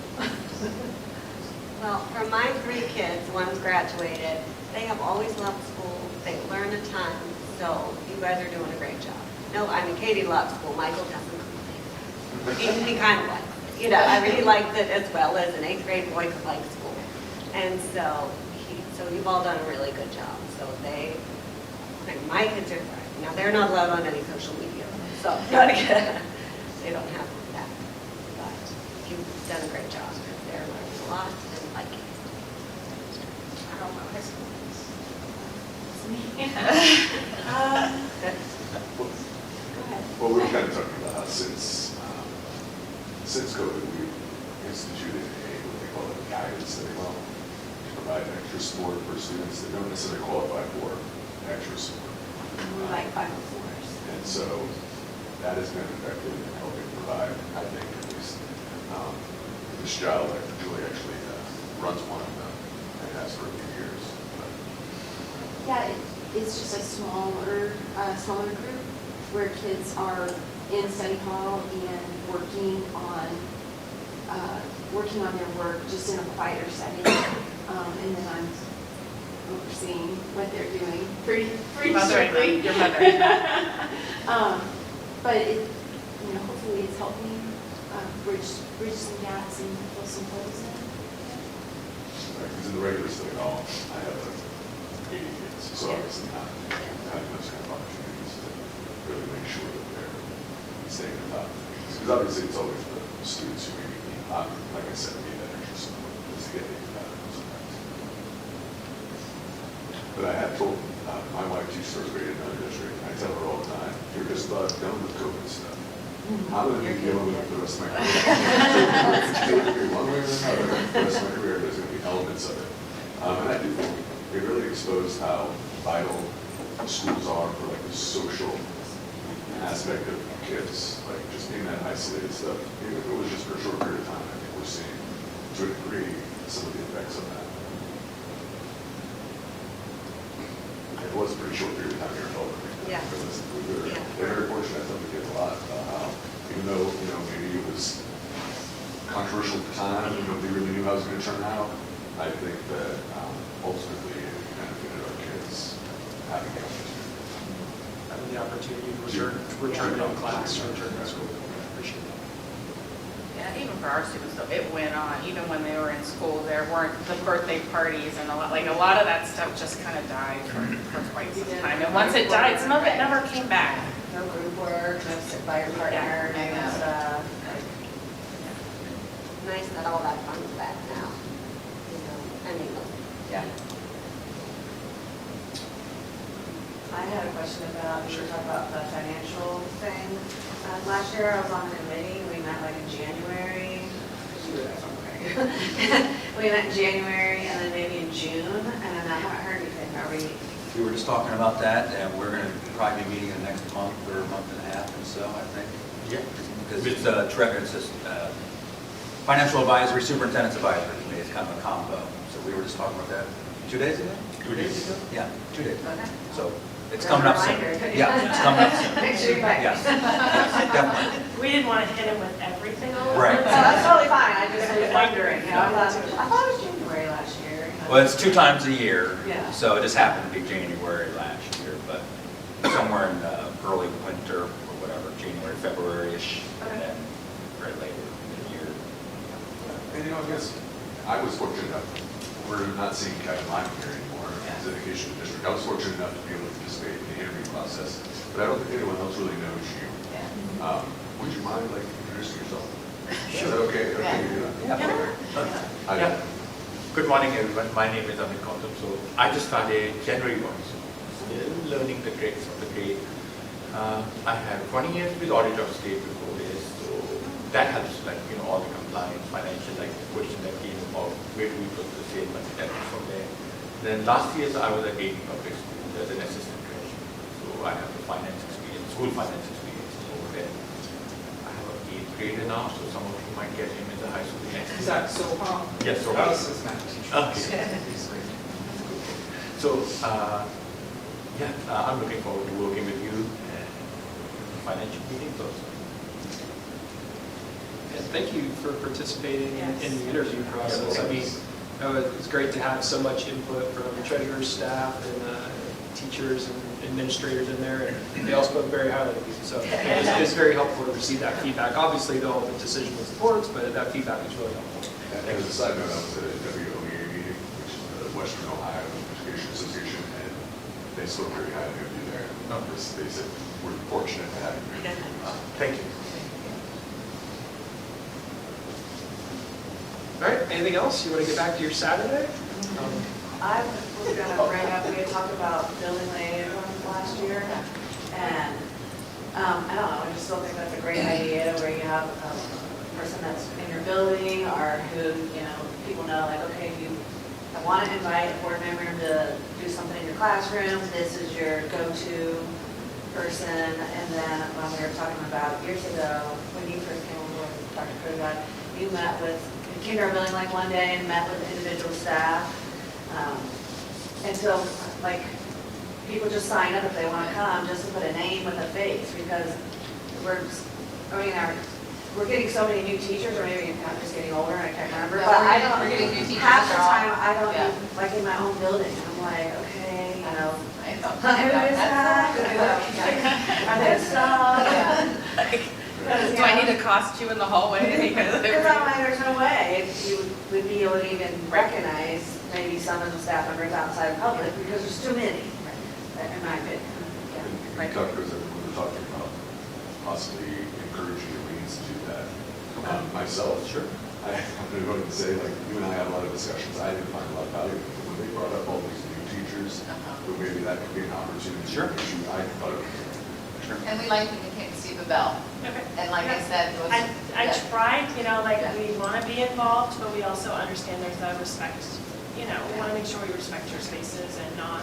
Well, from my 3 kids, one's graduated, they have always loved school, they learn a ton, so you guys are doing a great job. No, I mean, Katie loves school, Michael doesn't complain. He kind of likes it, you know, I mean, he likes it as well as an 8th grade boy could like school. And so you've all done a really good job. So my kids are, now they're not allowed on any social media, so they don't have that. But you've done a great job, they're learning a lot. I don't know high school. Go ahead. Well, we're kind of talking about how since COVID, we've instituted what they call a guidance study well to provide extra support for students that don't necessarily qualify for extra support. Like 504s. And so that has been effective in helping provide, I think, at least, this child, Julie actually runs one of them and has for a few years. Yeah, it's just a smaller group where kids are in study hall and working on their work just in a quieter setting. And then I'm overseeing what they're doing pretty strictly. Your mother. But it, you know, hopefully it's helping bridge some gaps and fill some holes in. Because in the regular study hall, I have like 80 kids, so obviously not having those kind of opportunities to really make sure that they're staying on top of things. Because obviously it's always the students who maybe need, like I said, need that extra support, just to get things done sometimes. But I have told, my wife teaches first grade in another district, and I tell her all the time, you're just about done with COVID stuff. How do I be dealing with it for the rest of my career? One way or another, the rest of my career, there's going to be elements of it. And I do think it really exposed how vital schools are for like the social aspect of kids, like just being that isolated stuff. Even if it was just for a short period of time, I think we're seeing, to a degree, some of the effects of that. It was a pretty short period of time here in Bellbrook. Yeah. They're very fortunate. I tell the kids a lot about how, even though, maybe it was controversial at the time, nobody really knew how it was going to turn out, I think that ultimately it benefited our kids having the opportunity. Having the opportunity to return to class, return to school. I appreciate that. Yeah, even for our students, though, it went on. Even when they were in school, there weren't the birthday parties and a lot of that stuff just kind of died for quite some time. And once it died, some of it never came back. No group work, no sit by your partner, no stuff. Nice that all that comes back now. Yeah. I had a question about, you were talking about the financial thing. Last year I was on the committee, we met like in January. You were there somewhere. We met in January and then maybe in June, and then I haven't heard anything. Are we? We were just talking about that, and we're going to probably be meeting in the next month or a month and a half or so, I think. Yeah. Because it's just financial advisory, superintendent's advisory committee. It's kind of a combo. So we were just talking about that 2 days ago? 2 days ago? Yeah, 2 days. Okay. So it's coming up soon. Reminder. Yeah, it's coming up soon. Make sure you're back. Yes, definitely. We didn't want to hit him with everything all Right. over. No, that's totally fine, I just was wondering, I thought it was January last year. Well, it's 2 times a year. Yeah. So it just happened to be January last year, but somewhere in the early winter or whatever, January, February-ish, and then right later in the year. And I guess I was fortunate enough, we're not seeing Kevin Lyman here anymore as education district. I was fortunate enough to be able to participate in the interview process, but I don't think anyone else really knows you. Would you mind like introducing yourself? Sure. Is that okay? Yeah. Good morning, everyone. My name is Amit Gautam. So I just started January 1, so still learning the tricks of the trade. I had 20 years with audit of state before this, so that helps, like, all the compliance, financial, like the question that came about where do we put the statement, that was from there. Then last year I was at Davie Public School as an assistant treasurer. So I have the finance experience, school finance experience over there. I have a 8th grader now, so some of you might get him in the high school next year. Is that Soha? Yes, so That was his math teacher. Okay. So, I'm looking forward to working with you and financial meetings also. And thank you for participating in the interview process. I mean, it's great to have so much input from treasurer's staff and teachers and administrators in there, and they all spoke very highly of you. So it's very helpful to receive that feedback. Obviously, the ultimate decision was the board's, but that feedback is really helpful. And as a side note, I was at a WOEA meeting, which is the Western Ohio Education Association, and they spoke very highly of you there. They said, we're fortunate to have you. Thank you. All right, anything else? You want to get back to your Saturday? I was going to bring up, we had talked about building liaisons last year, and I don't know, I just still think that's a great idea where you have a person that's in your building or who, people know, like, okay, I want to invite a board member to do something in your classroom, this is your go-to person. And then when we were talking about years ago, when you first came on board with Dr. Kruger, you met with, you came to our building like one day and met with individual staff. Until, like, people just sign up if they want to come, just to put a name with a face, because we're getting so many new teachers, or maybe I'm just getting older and I can't remember. No, But we're getting new teachers half the all- time, I don't yeah. even, like in my own building, I'm like, okay, who is I that? Are they a sub? Do I need to cost you in the hallway? Because there's no way you would be able to even recognize maybe some of the staff members outside public because there's too many, in my opinion. We talked, we were talking about possibly encouraging your meetings to do that. Myself, sure. I'm going to say, like, you and I had a lot of discussions. I didn't find a lot of value when they brought up all these new teachers. But maybe that could be an opportunity. Sure. Issue. I thought of. Sure. And we like communicating with Steve Bell. Okay. And like I said, I tried, we want to be involved, but we also understand there's a respect, we want to make sure we respect your spaces and not,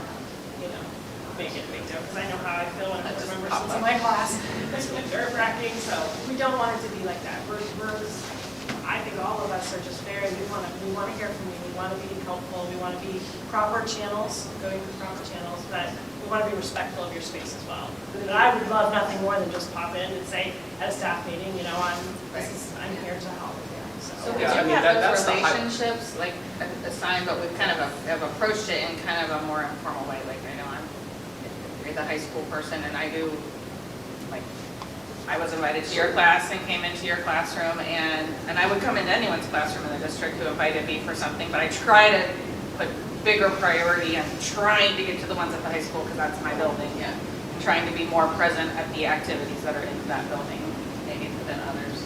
make it a big deal, because I know how I feel when a board member sits in my class. It's nerve-wracking, so we don't want it to be like that. I think all of us are just we want to hear from you, we want to be helpful, we want to be proper channels, going through proper channels, but we want to be respectful of your space as well. But I would love nothing more than just pop in and say, at a staff meeting, I'm here to help. So we do Yeah, I mean, have that's those the high- relationships, like assigned, but we've kind of have approached it in kind of a more informal way. Like I know you're the high school person, and I was invited to your class and came into your classroom, and I would come into anyone's classroom in the district who invited me for something, but I try to put bigger priority on trying to get to the ones at the high school because that's my building. Yeah. Trying to be more present at the activities that are in that building, maybe than others.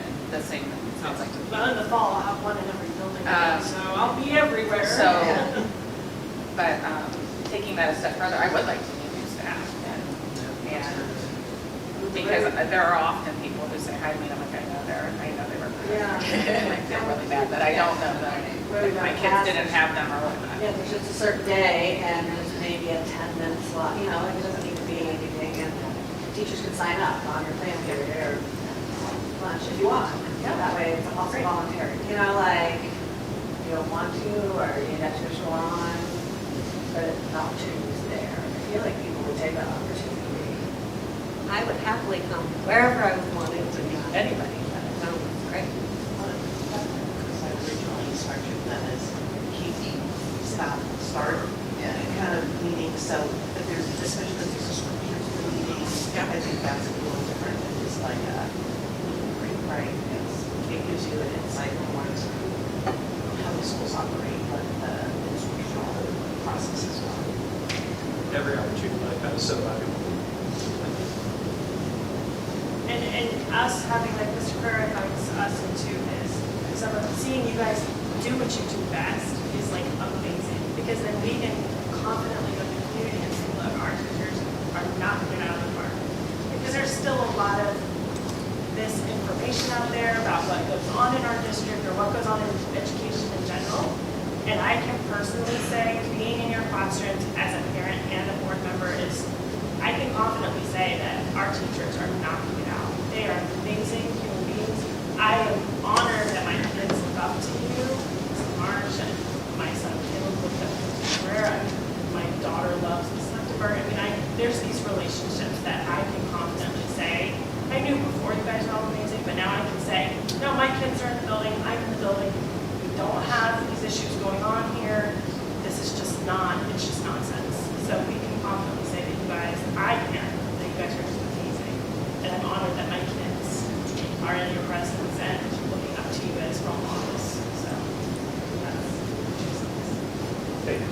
And the same sounds like. Well, in the fall, I'll have one in every building, so I'll be everywhere. So, but taking that a step further, I would like to meet new staff, and because there are often people who say hi to me, and I'm like, I know they were, like they're really bad, but I don't know them. If my kids didn't have them or whatnot. Yeah, there's just a certain day, and there's maybe a 10-minute slot, it doesn't need to be anything, and teachers can sign up on your plan period or lunch if you want. That way it's also voluntary, you don't want to, or you have to go on, but the opportunity is there. I feel like people would take that opportunity. I would happily come wherever I wanted to meet anybody. That sounds great. Regional instruction that is keeping staff start kind of meetings, so if there's, especially if there's a structure to the meetings, I think that's a little different than just like a right? It gives you an insight on how the schools operate, but the instructional process as well. Every opportunity like that is so valuable. And us having, like Mr. Carrera invites us into is, seeing you guys do what you do best is like amazing. Because then we can confidently go to the community and say, look, our teachers are not getting out of the park. Because there's still a lot of this information out there about what goes on in our district or what goes on in education in general. And I can personally say, being in your classrooms as a parent and a board member I can confidently say that our teachers are knocking it out. They are amazing human beings. I am honored that my kids look up to you, Marsh, and my son Caleb looked up to Mr. Herrera. My daughter loves Ms. Lefteberg. There's these relationships that I can confidently say, I knew before you guys were all amazing, but now I can say, no, my kids are in the building, I'm in the building. We don't have these issues going on here. This is just it's just nonsense. So we can confidently say that you guys, I can, that you guys are just amazing. And I'm honored that my kids are in your presence and looking up to you as role models. So that's Thank you.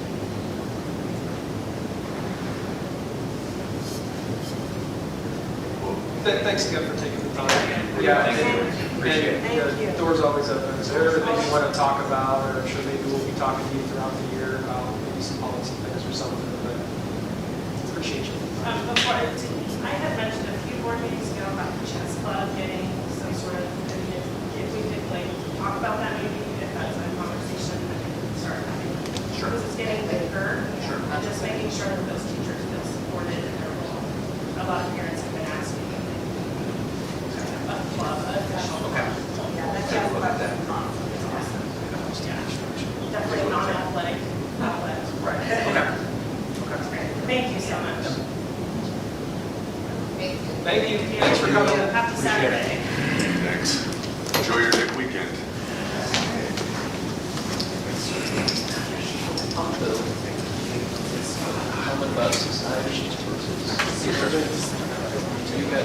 Thanks again for taking the time. Yeah, the door's always open. Is there anything you want to talk about, or I'm sure maybe we'll be talking to you throughout the year about maybe some policy things or something, but appreciate you. Before I had mentioned a few board meetings ago about the chess club getting some sort of, if we could talk about that maybe, if that's a conversation that we could start having. Sure. Because it's getting bigger. Sure. And just making sure that those teachers feel supported in their role. A lot of parents have been asking if they can a club, official. Okay. Yeah, that's just about that. It's awesome. Yeah. Definitely non-athletic outlet. Right. Okay. Thank you so much. Thank you. Thanks for coming in. Happy Saturday. Thanks. Enjoy your weekend. How about society versus you got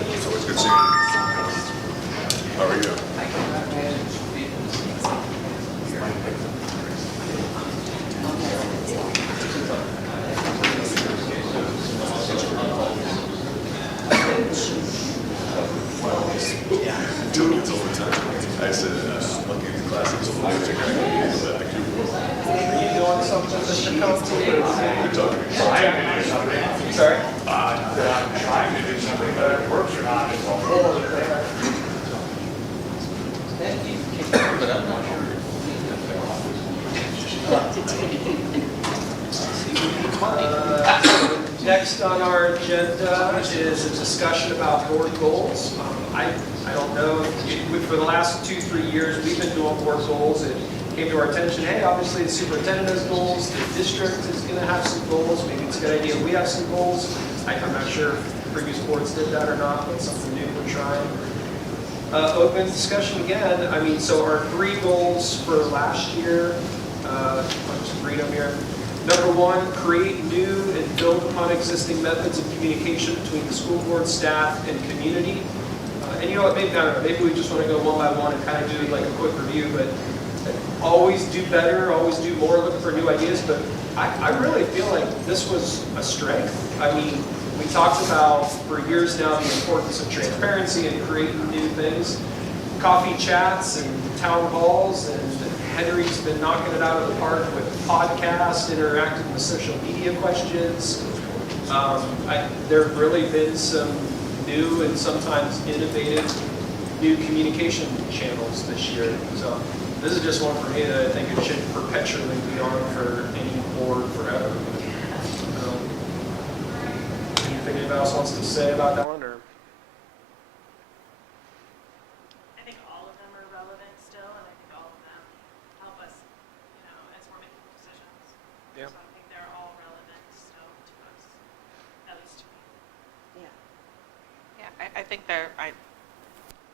It's always good seeing you. How are you? Tell kids all the time. I said, lucky in the class, it's a little bit Are you doing something, Mr. Conti? You're talking to me. Sorry? I'm trying to do something that works or not. It's all But I'm not sure. Next on our agenda is a discussion about board goals. I don't know, for the last 2-3 years, we've been doing board goals. It came to our attention, hey, obviously the superintendent has goals, the district is going to have some goals, maybe it's a good idea we have some goals. I'm not sure if previous boards did that or not, but something new we're trying. Open discussion again. I mean, so our 3 goals for last year, I'll just read them here. Number 1, create new and build upon existing methods of communication between the school board, staff, and community. And you know what, maybe, I don't know, maybe we just want to go one by one and kind of do like a quick review, but always do better, always do more, looking for new ideas, but I really feel like this was a strength. I mean, we talked about for years now the importance of transparency and creating new things. Coffee chats and town halls, and Henry's been knocking it out of the park with podcasts, interacting with social media questions. There have really been some new and sometimes innovative new communication channels this year. So this is just one for me that I think it should perpetually be on for any board forever. Anything anybody else wants to say about that one? Or? I think all of them are relevant still, and I think all of them help us, as we're making decisions. Yeah. So I think they're all relevant still to us, at least to me. Yeah, I think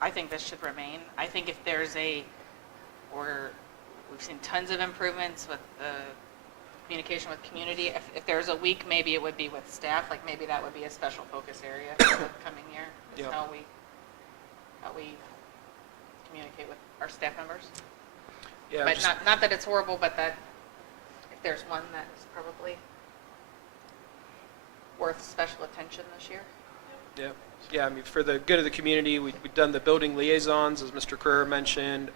I think this should remain. I think if there's we've seen tons of improvements with the communication with community. If there's a week, maybe it would be with staff, like maybe that would be a special focus area for the coming year, is Yeah. how we communicate with our staff members. Yeah, But not that it's horrible, but that if there's one that is probably worth special attention this year. Yeah. Yeah, I mean, for the good of the community, we've done the building liaisons, as Mr. Kerr mentioned.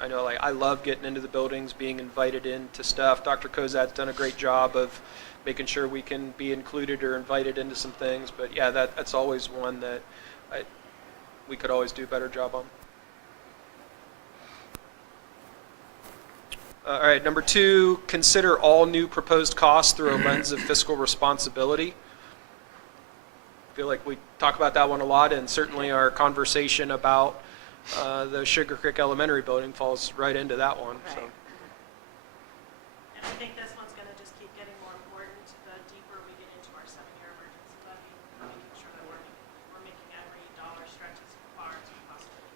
I know, like, I love getting into the buildings, being invited into stuff. Dr. Kozat's done a great job of making sure we can be included or invited into some things. But yeah, that's always one that we could always do a better job on. All right, number 2, consider all new proposed costs through a lens of fiscal responsibility. I feel like we talk about that one a lot, and certainly our conversation about the Sugarcreek Elementary building falls right into that one. So. And I think this one's going to just keep getting more important the deeper we get into our 7-year emergency levy, making sure that we're making every dollar stretch as far as we possibly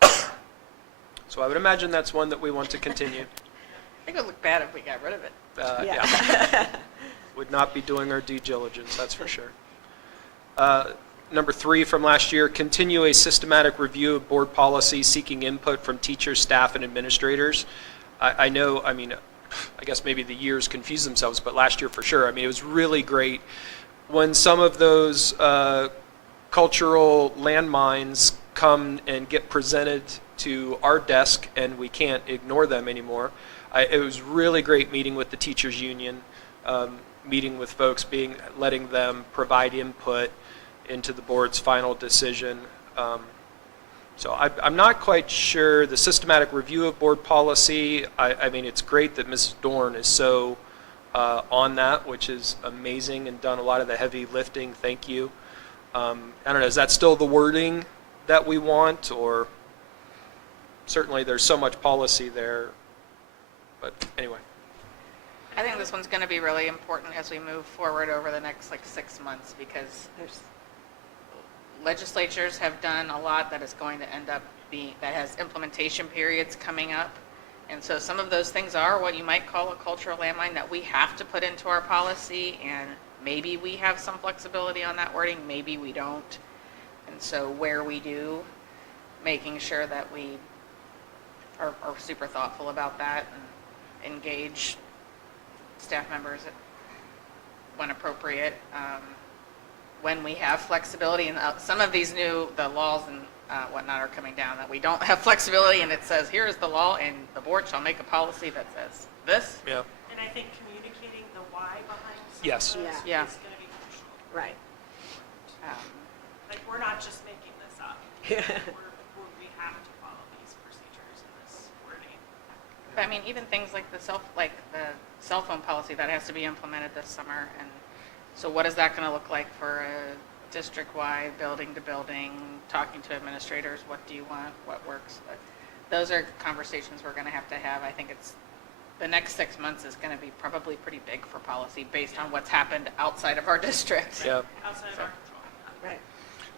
can. So I would imagine that's one that we want to continue. I think it would look bad if we got rid of it. Yeah. Would not be doing our due diligence, that's for sure. Number 3 from last year, continue a systematic review of board policy seeking input from teachers, staff, and administrators. I know, I mean, I guess maybe the years confuse themselves, but last year for sure. I mean, it was really great when some of those cultural landmines come and get presented to our desk and we can't ignore them anymore. It was really great meeting with the teachers union, meeting with folks, letting them provide input into the board's final decision. So I'm not quite sure the systematic review of board policy. I mean, it's great that Ms. Dorn is so on that, which is amazing, and done a lot of the heavy lifting. Thank you. I don't know, is that still the wording that we want, or? certainly there's so much policy there, but anyway. I think this one's going to be really important as we move forward over the next like 6 months, because legislatures have done a lot that is going to end up being, that has implementation periods coming up. And so some of those things are what you might call a cultural landmine that we have to put into our policy, and maybe we have some flexibility on that wording, maybe we don't. And so where we do, making sure that we are super thoughtful about that and engage staff members when appropriate. When we have flexibility, and some of these the laws and whatnot are coming down, that we don't have flexibility and it says, here is the law and the board shall make a policy that says this. Yeah. And I think communicating the why behind some Yes. of those Yeah. is going to be crucial. Right. Like, we're not just making this up. We have to follow these procedures and this wording. But I mean, even things like the cell phone policy that has to be implemented this summer, and so what is that going to look like for a district-wide, building-to-building, talking to administrators, what do you want, what works? But those are conversations we're going to have. I think the next 6 months is going to be probably pretty big for policy based on what's happened outside of our district. Yeah. Outside of our control. Right.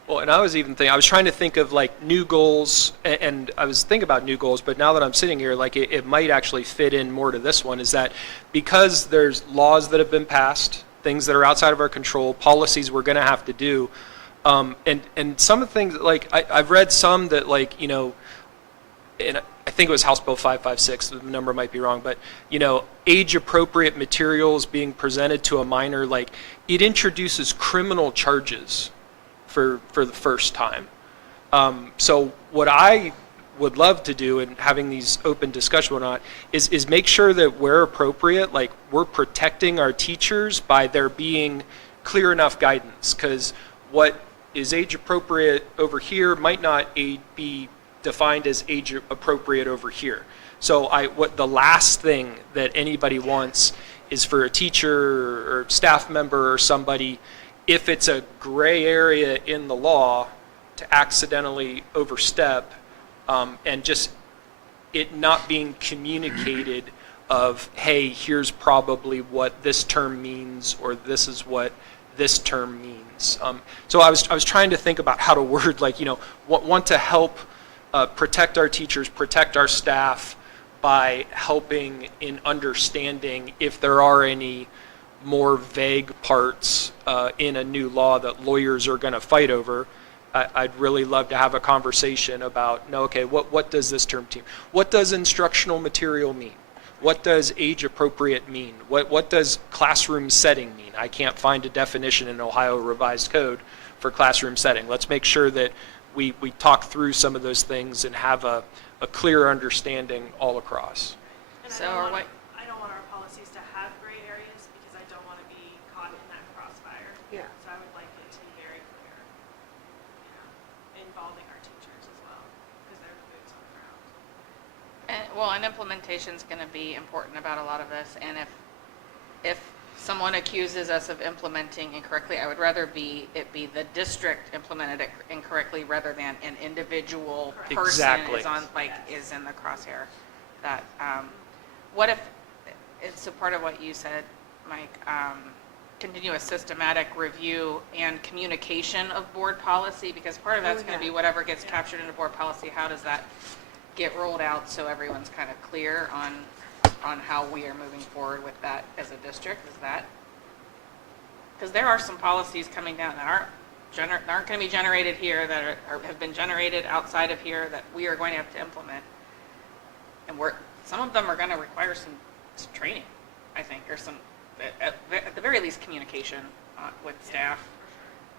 Well, and I was trying to think of like new goals, and I was thinking about new goals, but now that I'm sitting here, like it might actually fit in more to this one, is that because there's laws that have been passed, things that are outside of our control, policies we're going to have to do, and some of the things, like I've read some that, like, you know, and I think it was House Bill 556, the number might be wrong, but, you know, age-appropriate materials being presented to a minor, like, it introduces criminal charges for the first time. So what I would love to do in having these open discussion or not is make sure that where appropriate, like, we're protecting our teachers by there being clear enough guidance, because what is age appropriate over here might not be defined as age appropriate over here. So what the last thing that anybody wants is for a teacher or staff member or somebody, if it's a gray area in the law, to accidentally overstep, and just it not being communicated of, hey, here's probably what this term means, or this is what this term means. So I was trying to think about how to word, like, you know, want to help protect our teachers, protect our staff by helping in understanding if there are any more vague parts in a new law that lawyers are going to fight over. I'd really love to have a conversation about, no, okay, what does this term mean? What does instructional material mean? What does age appropriate mean? What does classroom setting mean? I can't find a definition in Ohio Revised Code for classroom setting. Let's make sure that we talk through some of those things and have a clear understanding all across. And So I don't want our policies to have gray areas, because I don't want to be caught in that crossfire. Yeah. So I would like it to be very clear, you know, involving our teachers as well, because they're the boots on the ground. And implementation is going to be important about a lot of this. And if someone accuses us of implementing incorrectly, I would rather it be the district implemented it incorrectly rather than an individual person Exactly. is in the crosshair. That what if it's a part of what you said, Mike? Continuous systematic review and communication of board policy, because part of that's going to be whatever gets captured into board policy. How does that get rolled out so everyone's kind of clear on how we are moving forward with that as a district? Is that, because there are some policies coming down that aren't going to be generated here, that have been generated outside of here, that we are going to have to implement, and some of them are going to require some training, I think, or some at the very least communication with staff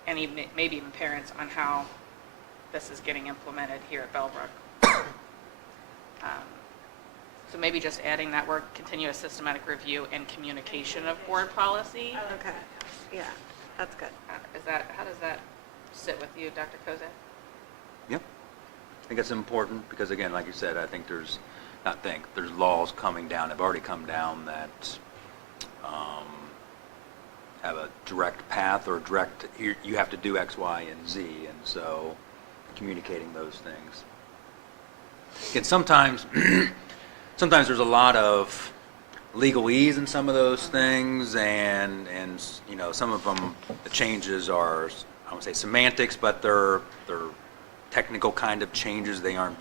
and even maybe even parents on how this is getting implemented here at Bellbrook. So maybe just adding that word, continuous systematic review and communication of board policy. Okay, yeah, that's good. How does that sit with you, Dr. Kozak? Yep. I think it's important because, again, like you said, I think there's laws coming down, have already come down that have a direct path or you have to do X, Y, and Z, and so communicating those things. And sometimes, sometimes there's a lot of legalese in some of those things, and you know, some of them, the changes are, I won't say semantics, but they're technical kind of changes. They aren't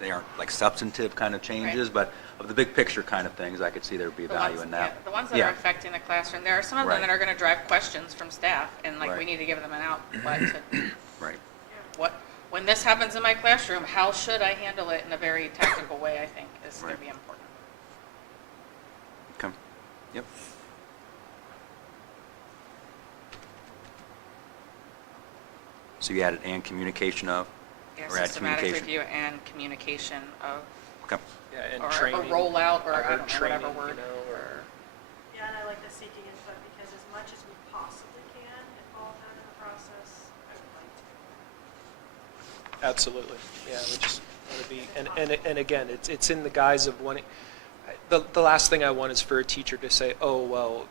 they aren't like substantive kind of changes, but of the big picture kind of things, I could see there'd be value in that. Yeah, the ones that Yeah. are affecting the classroom, there are some of them Right. that are going to drive questions from staff, and like we Right. need to give them an outlet to Right. when this happens in my classroom, how should I handle it in a very tactical way, I think, is going to Right. be important. Okay. Yep. So you added and communication of? Yeah, Or add systematic communication. review and communication of, Okay. Yeah, and or a training. rollout, or I heard don't know, training, whatever word. you know, or- Yeah, and I like the seeking input because as much as we possibly can involve them in the process, I would like to. Absolutely, yeah, we just want to be, and again, it's in the guise of wanting, the last thing I want is for a teacher to say, oh, well,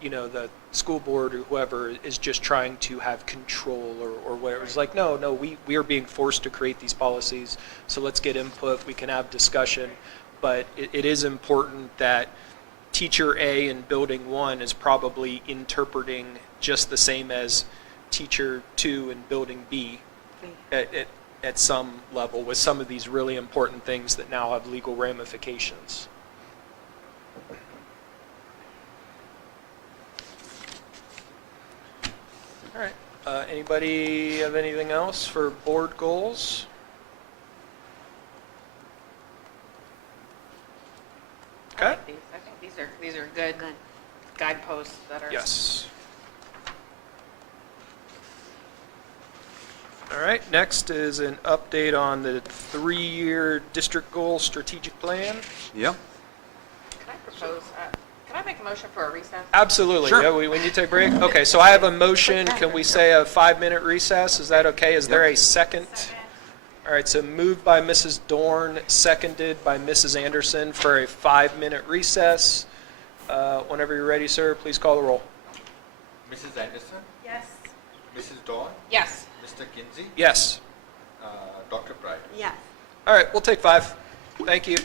you know, the school board or whoever is just trying to have control or whatever. It's like, no, we are being forced to create these policies, so let's get input, we can have discussion, but it is important that teacher A in building 1 is probably interpreting just the same as teacher 2 in building B at some level with some of these really important things that now have legal ramifications. All right. Anybody have anything else for board goals? Okay. I think these are good guideposts that are. Yes. All right, next is an update on the 3-year district goal strategic plan. Yep. Can I propose, can I make a motion for a recess? Absolutely. Sure. Yeah, we need to take a break. Okay, so I have a motion. Can we say a 5-minute recess? Is that okay? Is there a second? All right, so moved by Mrs. Dorn, seconded by Mrs. Anderson for a 5-minute recess. Whenever you're ready, sir, please call the roll. Mrs. Anderson, Yes. Mrs. Dawn, Yes. Mr. Kinsey, Yes. Dr. Pride. Yes. All right, we'll take 5. Thank you.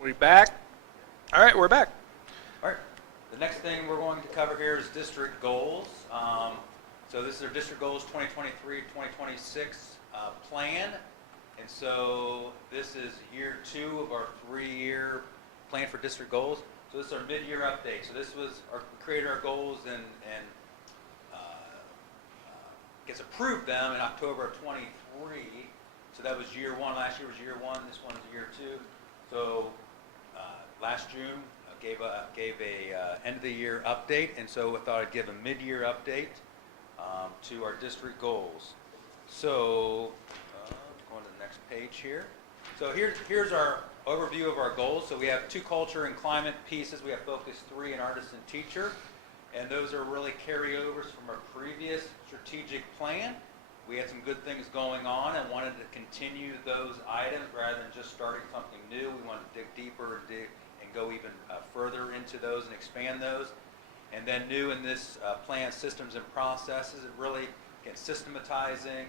We back? All right, we're back. All right, the next thing we're going to cover here is district goals. So this is our district goals 2023-2026 plan. And so this is year 2 of our 3-year plan for district goals. So this is our mid-year update. So this was our created our goals and gets approved them in October of 23. So that was year 1. Last year was year 1. This one's year 2. So last June gave a end of the year update, and so I thought I'd give a mid-year update to our district goals. So going to the next page here. So here's our overview of our goals. So we have 2 culture and climate pieces. We have focus 3 and artist and teacher, and those are really carryovers from our previous strategic plan. We had some good things going on and wanted to continue those items rather than just starting something new. We wanted to dig deeper and go even further into those and expand those. And then new in this plan, systems and processes, it really, again, systematizing,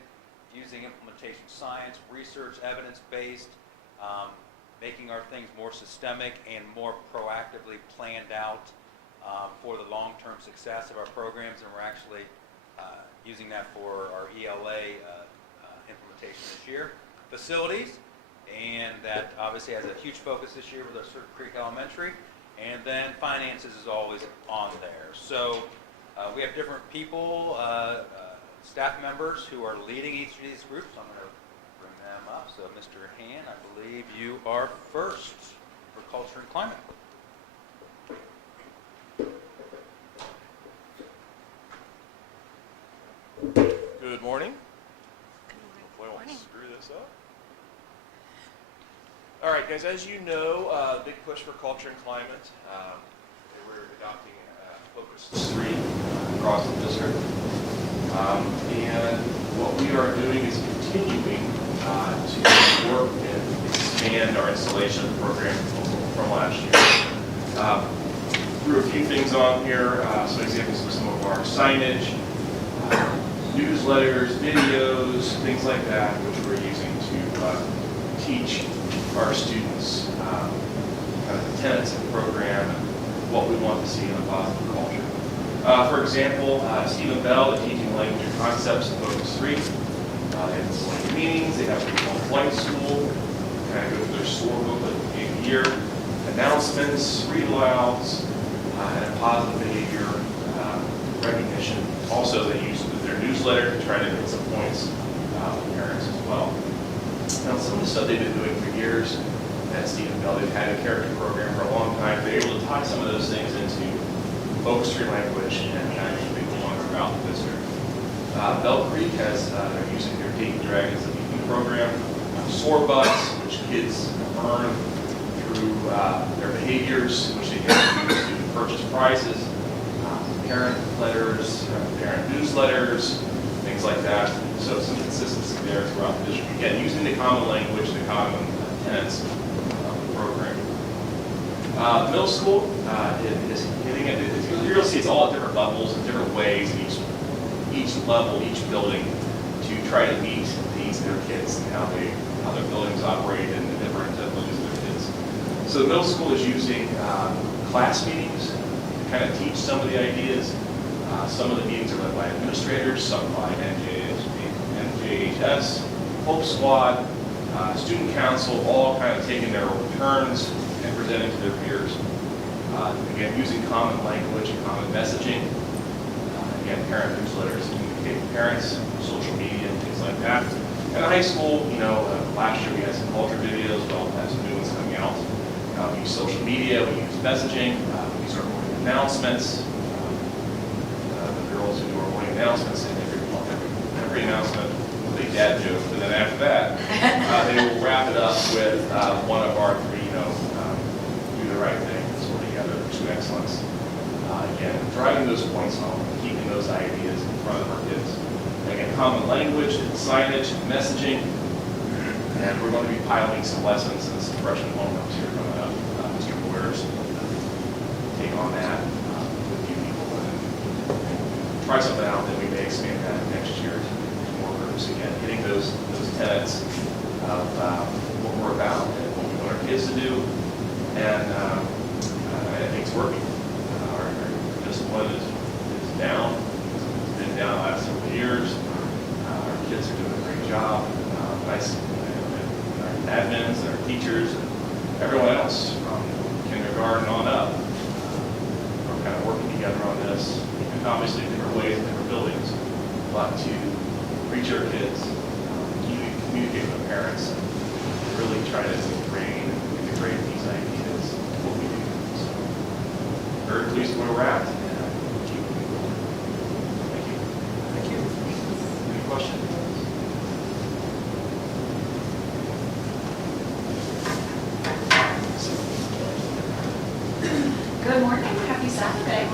using implementation science, research, evidence-based, making our things more systemic and more proactively planned out for the long-term success of our programs. And we're actually using that for our ELA implementation this year. Facilities, and that obviously has a huge focus this year with our Sugar Creek Elementary. And then finances is always on there. So we have different people, staff members who are leading each of these groups. I'm going to bring them up. So Mr. Han, I believe you are first for culture and climate. Good morning. Hopefully I won't screw this up. All right, guys, as you know, big push for culture and climate. We're adopting Focus 3 across the district. And what we are doing is continuing to work and expand our installation program from last year. Threw a few things on here, so examples of some of our signage, newsletters, videos, things like that, which we're using to teach our students kind of the tenets of the program and what we want to see in a positive culture. For example, Stephen Bell, the teaching language and concepts in Focus 3. They have select meetings, they have what we call flight school, kind of go through their SOAR booklet at the beginning of the year, announcements, read alouds, and a positive behavior recognition. Also, they use their newsletter to try to hit some points with parents as well. Now, some of the stuff they've been doing for years at Stephen Bell, they've had a character program for a long time. They're able to tie some of those things into Focus 3 language and actually go on throughout the district. Bell Creek has, they're using their Taking Dragons the Beacon program, SOAR Bucks, which kids earn through their behaviors, which they can use to purchase prizes, parent letters, parent newsletters, things like that. So some consistency there throughout the district. Again, using the common language, the common tenets of the program. The middle school is hitting it. You'll see it's all at different levels and different ways in each level, each building, to try to meet the needs of their kids and how their buildings operate and the different abilities of their kids. So the middle school is using class meetings to kind of teach some of the ideas. Some of the meetings are led by administrators, some by NJHS, Hope Squad, Student Council, all kind of taking their turns and presenting to their peers. Again, using common language and common messaging. Again, parent newsletters, communicating with parents, social media, and things like that. And high school, last year we had some culture videos, well, we have some new ones coming out. We use social media, we use messaging, we use our morning announcements. The girls who do our morning announcements, and every announcement with a dad joke, and then after that, they will wrap it up with one of our 3, do the right thing, sort together, 2 excellence. Again, driving those points home, keeping those ideas in front of our kids. Again, common language, signage, messaging, and we're going to be piloting some lessons and some freshman homeworks here coming up. Mr. Boyers take on that with a few people and try something out, then we may expand that next year to more groups. Again, hitting those tenets of what we're about and what we want our kids to do, and I think it's working. Our discipline is down. It's been down the last several years. Our kids are doing a great job. Our admins, our teachers, and everyone else from kindergarten on up, we're kind of working together on this. And obviously, different ways, different buildings, but to reach our kids, communicate with parents, and really try to ingrain and integrate these ideas in what we do. So, very pleased where we're at, and we'll keep moving forward. Thank you. Thank you. Any questions? Good morning, happy Saturday.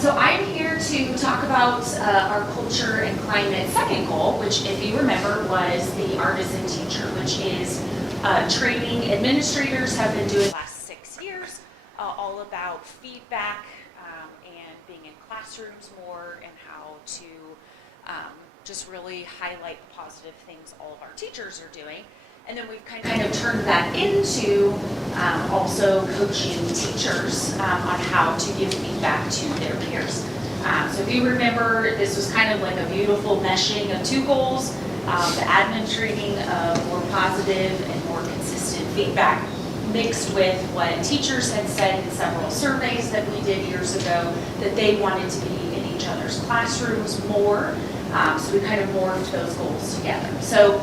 So I'm here to talk about our culture and climate second goal, which if you remember was the artisan teacher, which is training administrators have been doing the last 6 years, all about feedback and being in classrooms more and how to just really highlight the positive things all of our teachers are doing. And then we've kind of turned that into also coaching teachers on how to give feedback to their peers. So if you remember, this was kind of like a beautiful meshing of two goals, the admin training of more positive and more consistent feedback mixed with what teachers had said in several surveys that we did years ago, that they wanted to be in each other's classrooms more. So we kind of morphed those goals together. So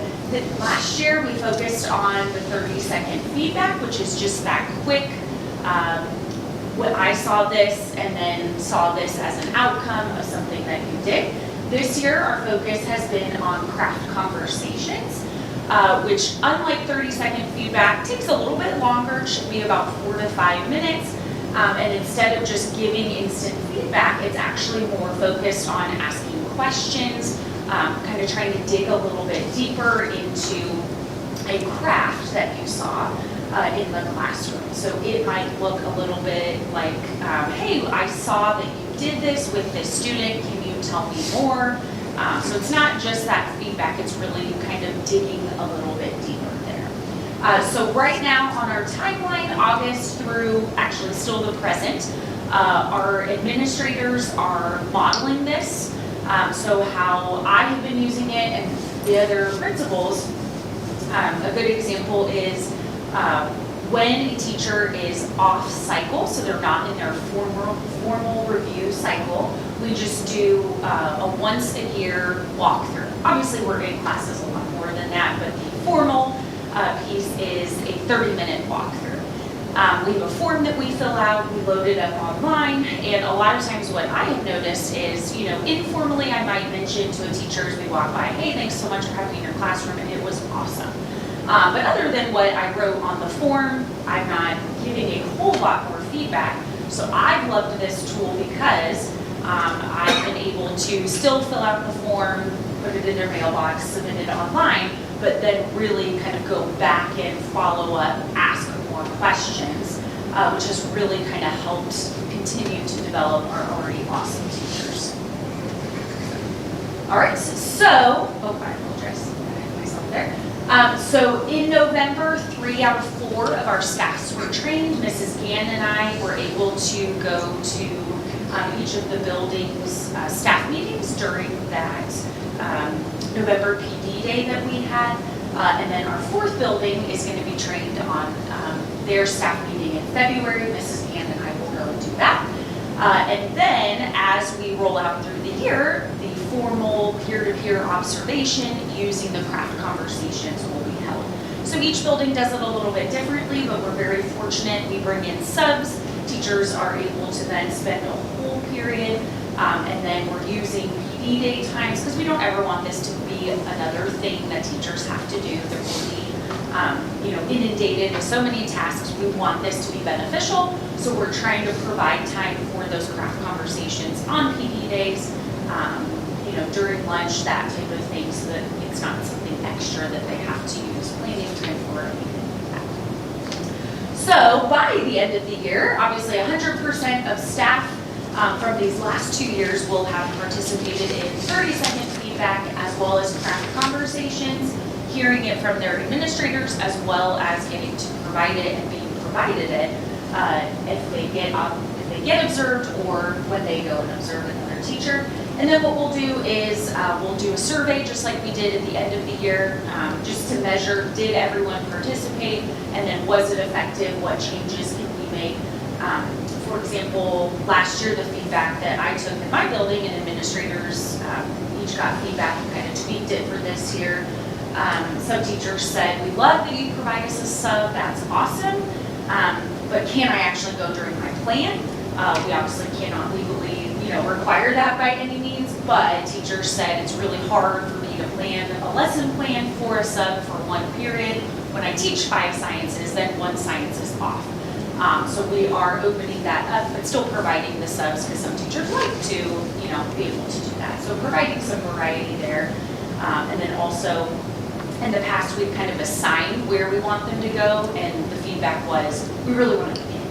last year we focused on the 30-second feedback, which is just that quick, what I saw this and then saw this as an outcome of something that you did. This year our focus has been on craft conversations, which unlike 30-second feedback takes a little bit longer. It should be about 4 to 5 minutes. And instead of just giving instant feedback, it's actually more focused on asking questions, kind of trying to dig a little bit deeper into a craft that you saw in the classroom. So it might look a little bit like, hey, I saw that you did this with this student, can you tell me more? So it's not just that feedback, it's really kind of digging a little bit deeper there. So right now on our timeline, August through actually still the present, our administrators are modeling this. So how I have been using it and the other principals, a good example is when a teacher is off cycle, so they're not in their formal review cycle, we just do a once a year walkthrough. Obviously we're in classes a lot more than that, but the formal piece is a 30-minute walkthrough. We have a form that we fill out, we load it up online, and a lot of times what I have noticed is, you know, informally I might mention to a teacher as we walk by, hey, thanks so much for having me in your classroom, and it was awesome. But other than what I wrote on the form, I'm not giving a whole lot more feedback. So I've loved this tool because I've been able to still fill out the form, put it in their mailbox, submit it online, but then really kind of go back and follow up, ask more questions, which has really kind of helped continue to develop our already awesome teachers. All right, so, oh, I apologize, I had myself there. So in November, 3 out of 4 of our staffs were trained. Mrs. Gann and I were able to go to each of the buildings' staff meetings during that November PD day that we had. And then our 4th building is going to be trained on their staff meeting in February. Mrs. Gann and I will go and do that. And then as we roll out through the year, the formal peer-to-peer observation using the craft conversations will be held. So each building does it a little bit differently, but we're very fortunate. We bring in subs. Teachers are able to then spend a whole period, and then we're using PD day times because we don't ever want this to be another thing that teachers have to do. There will be inundated with so many tasks. We want this to be beneficial, so we're trying to provide time for those craft conversations on PD days, during lunch, that type of thing, so that it's not something extra that they have to use planning time for or anything like that. So by the end of the year, obviously 100% of staff from these last 2 years will have participated in 30-second feedback as well as craft conversations, hearing it from their administrators as well as getting to provide it and being provided it, if they get observed or when they go and observe another teacher. And then what we'll do is we'll do a survey just like we did at the end of the year, just to measure, did everyone participate, and then was it effective, what changes can we make. For example, last year the feedback that I took in my building, and administrators each got feedback and kind of tweaked it for this year. Some teachers said, we love that you provide us a sub, that's awesome, but can I actually go during my plan? We obviously cannot legally require that by any means, but teachers said it's really hard for me to plan a lesson plan for a sub for one period. When I teach 5 sciences, then 1 science is off. So we are opening that up, but still providing the subs because some teachers like to, be able to do that. So providing some variety there. And then also, in the past, we've kind of assigned where we want them to go, and the feedback was, we really want to pick.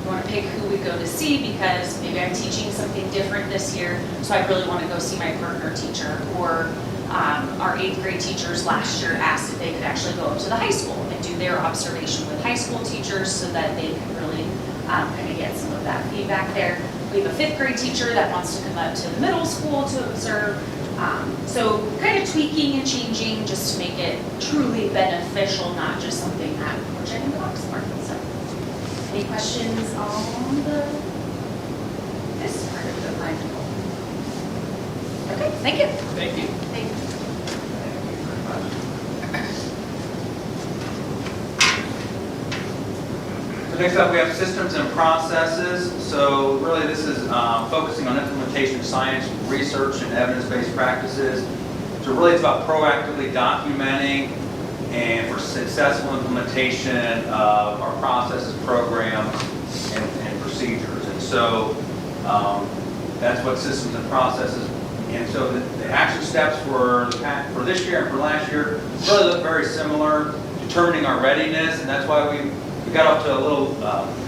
We want to pick who we go to see because maybe I'm teaching something different this year, so I really want to go see my partner teacher. Or our 8th grade teachers last year asked if they could actually go up to the high school and do their observation with high school teachers so that they can really kind of get some of that feedback there. We have a 5th grade teacher that wants to come up to the middle school to observe. So kind of tweaking and changing just to make it truly beneficial, not just something that we're checking the box for. So, any questions on this part of the line? Okay, thank you. Thank you. Thank you. Next up, we have systems and processes. So really this is focusing on implementation science, research, and evidence-based practices. So really it's about proactively documenting and for successful implementation of our processes, programs, and procedures. And so that's what systems and processes. And so the action steps for this year and for last year really look very similar, determining our readiness, and that's why we got up to a little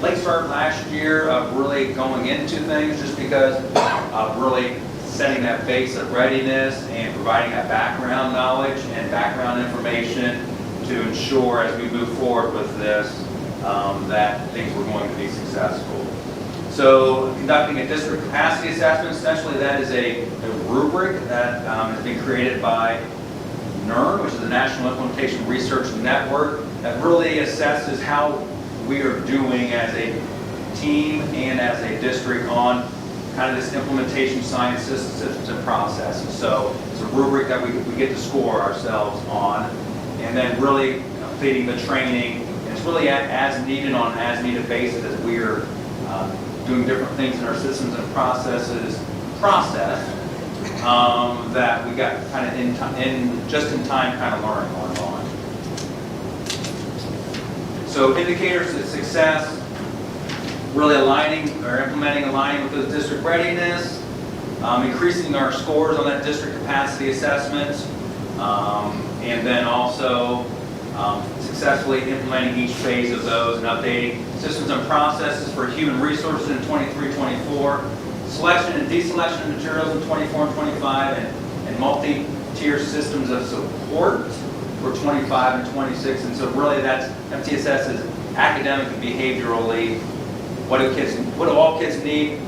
late start last year of really going into things just because of really setting that base of readiness and providing that background knowledge and background information to ensure as we move forward with this that things were going to be successful. So conducting a district capacity assessment, essentially that is a rubric that has been created by NERN, which is the National Implementation Research Network, that really assesses how we are doing as a team and as a district on kind of this implementation science systems and processes. So it's a rubric that we get to score ourselves on, and then really completing the training. And it's really as needed on an as needed basis as we are doing different things in our systems and processes that we got kind of just in time kind of learning going on. So indicators of success, really aligning or aligning with those district readiness, increasing our scores on that district capacity assessment, and then also successfully implementing each phase of those and updating systems and processes for human resources in 23-24, selection and deselection of materials in 24 and 25, and multi-tier systems of support for 25 and 26. And so really that's MTSS is academic and behaviorally, what do all kids need?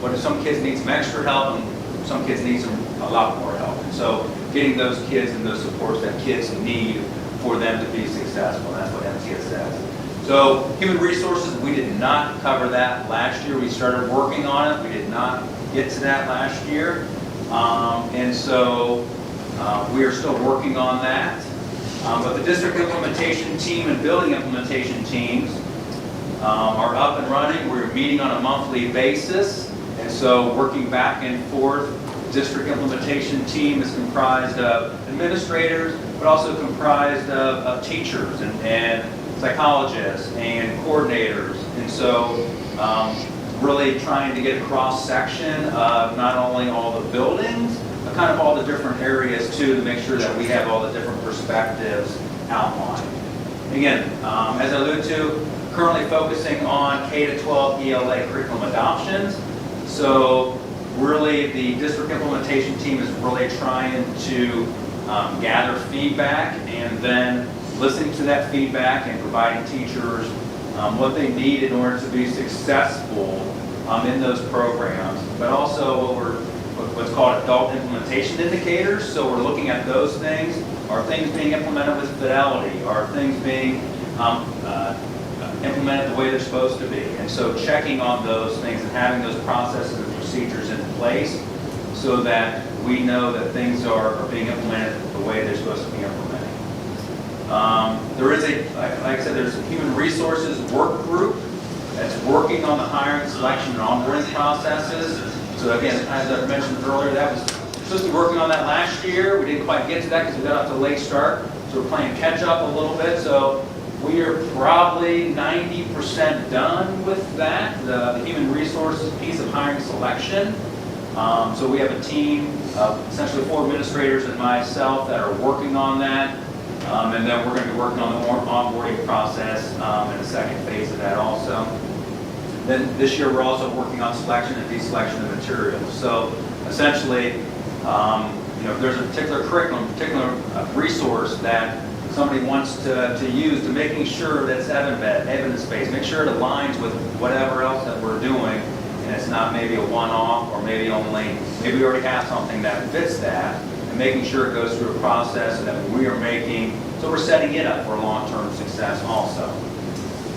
What do some kids need some extra help, and some kids need a lot more help. And so getting those kids and those supports that kids need for them to be successful. And that's what MTSS is. So human resources, we did not cover that last year. We started working on it. We did not get to that last year. And so we are still working on that. But the district implementation team and building implementation teams are up and running. We're meeting on a monthly basis. And so working back and forth, the district implementation team is comprised of administrators, but also comprised of teachers and psychologists and coordinators. And so really trying to get a cross-section of not only all the buildings, but kind of all the different areas too, to make sure that we have all the different perspectives outlined. Again, as I alluded to, currently focusing on K-12 ELA curriculum adoptions. So really the district implementation team is really trying to gather feedback and then listening to that feedback and providing teachers what they need in order to be successful in those programs, but also what's called adult implementation indicators. So we're looking at those things. Are things being implemented with fidelity? Are things being implemented the way they're supposed to be? And so checking on those things and having those processes and procedures in place so that we know that things are being implemented the way they're supposed to be implemented. There is like I said, there's a human resources work group that's working on the hiring, selection, and onboarding processes. So again, as I mentioned earlier, that was supposed to be working on that last year. We didn't quite get to that because we got off to a late start. So we're playing catch up a little bit. So we are probably 90% done with that, the human resources piece of hiring selection. So we have a team of essentially 4 administrators and myself that are working on that. And then we're going to be working on the onboarding process in the second phase of that also. Then this year we're also working on selection and deselection of materials. So essentially, if there's a particular curriculum, particular resource that somebody wants to use, to making sure that it's evidence-based, make sure it aligns with whatever else that we're doing, and it's not maybe a one-off or maybe maybe we already have something that fits that, and making sure it goes through a process and that so we're setting it up for long-term success also.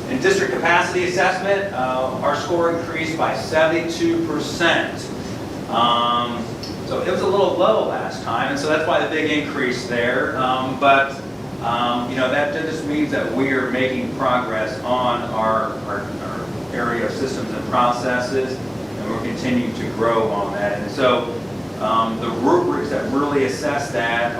In district capacity assessment, our score increased by 72%. So it was a little low last time, and so that's why the big increase there. That just means that we are making progress on our area of systems and processes, and we're continuing to grow on that. And so the rubrics that really assess that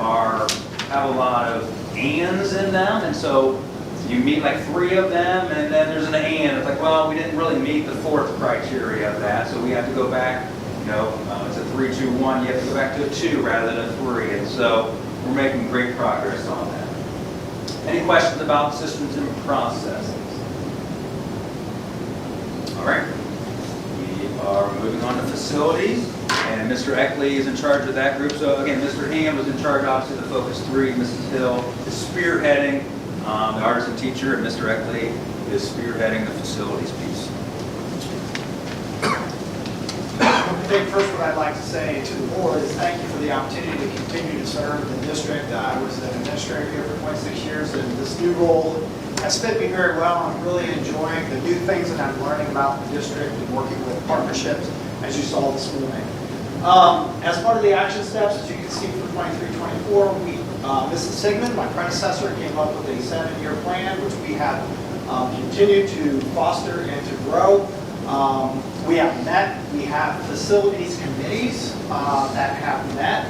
have a lot of ands in them, and so you meet like 3 of them, and then there's an and. It's like, well, we didn't really meet the 4th criteria of that, so we have to go back. It's a 3, 2, 1. You have to go back to a 2 rather than a 3, and so we're making great progress on that. Any questions about systems and processes? All right. We are moving on to facilities, and Mr. Eckley is in charge of that group. So again, Mr. Ham was in charge, obviously, of the Focus 3. Mrs. Hill is spearheading the artisan teacher, and Mr. Eckley is spearheading the facilities piece. I think first what I'd like to say to the board is thank you for the opportunity to continue to serve the district. I was an administrator here for 26 years, and this new role has fit me very well. I'm really enjoying the new things that I'm learning about the district and working with partnerships, as you saw this morning. As part of the action steps, as you can see for 23-24, Mrs. Sigmund, my predecessor, came up with a 7-year plan, which we have continued to foster and to grow. We have met. We have facilities committees that have met.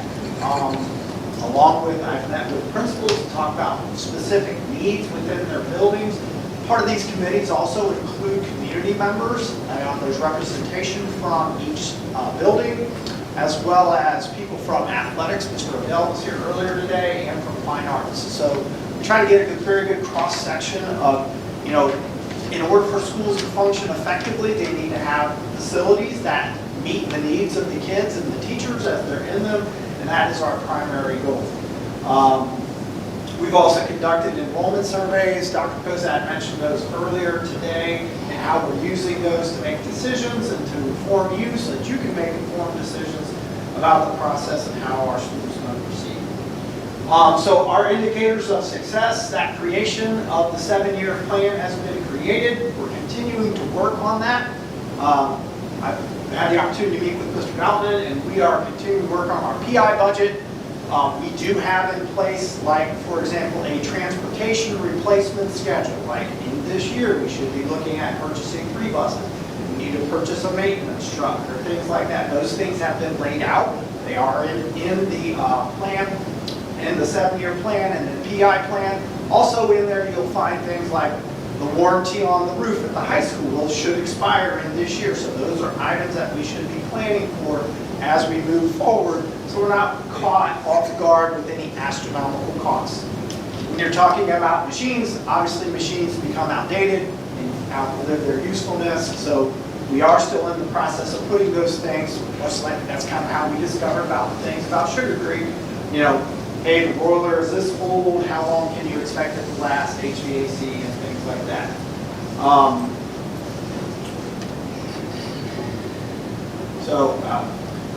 Along with, I've met with principals to talk about specific needs within their buildings. Part of these committees also include community members. There's representation from each building, as well as people from athletics. Mr. Odell was here earlier today, and from fine arts. So we try to get a very good cross-section of, in order for schools to function effectively, they need to have facilities that meet the needs of the kids and the teachers as they're in them, and that is our primary goal. We've also conducted enrollment surveys. Dr. Kozad mentioned those earlier today, and how we're using those to make decisions and to inform you so that you can make informed decisions about the process and how our schools are going to proceed. So our indicators of success, that creation of the 7-year plan has been created. We're continuing to work on that. I've had the opportunity to meet with Mr. Galton, and we are continuing to work on our PI budget. We do have in place, like, for example, a transportation replacement schedule. Like in this year, we should be looking at purchasing 3 buses. We need to purchase a maintenance truck or things like that. Those things have been laid out. They are in the plan, in the 7-year plan and the PI plan. Also in there, you'll find things like the warranty on the roof at the high school should expire in this year. So those are items that we should be planning for as we move forward, so we're not caught off guard with any astronomical costs. When you're talking about machines, obviously machines become outdated and outlive their usefulness. So we are still in the process of putting those things, much like that's kind of how we discovered about the things about Sugar Creek. Hey, the boiler is this old, how long can you expect it to last, HVAC and things like that. So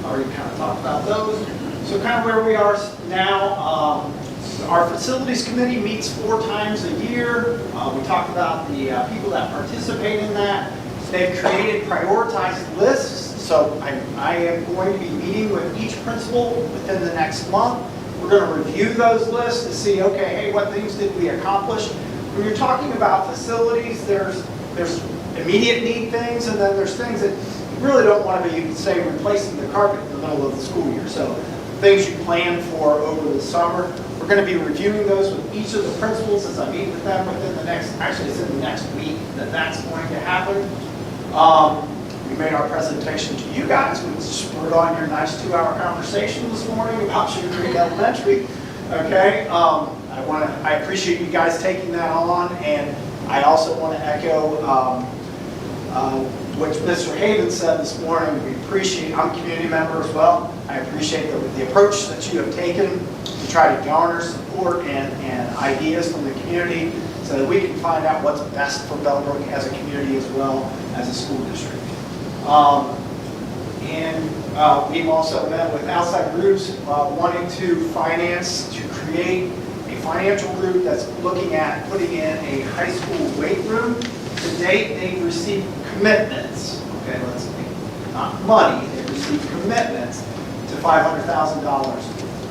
already kind of talked about those. So kind of where we are now, our facilities committee meets 4 times a year. We talked about the people that participate in that. They've created prioritized lists. So I am going to be meeting with each principal within the next month. We're going to review those lists to see, okay, hey, what things did we accomplish? When you're talking about facilities, there's immediate need things, and then there's things that you really don't want to be, say, replacing the carpet in the middle of the school year. So things you plan for over the summer. We're going to be reviewing those with each of the principals as I meet with them within the next, actually it's in the next week that that's going to happen. We made our presentation to you guys. We spurred on your nice 2-hour conversation this morning about Sugar Creek Elementary. Okay, I appreciate you guys taking that on, and I also want to echo what Mr. Haven said this morning. We appreciate, I'm a community member as well. I appreciate the approach that you have taken to try to garner support and ideas from the community so that we can find out what's best for Bellbrook as a community as well as a school district. We've also met with outside groups wanting to create a financial group that's looking at putting in a high school weight room. To date, they've received commitments, okay, let's see, not money, they've received commitments to $500,000. I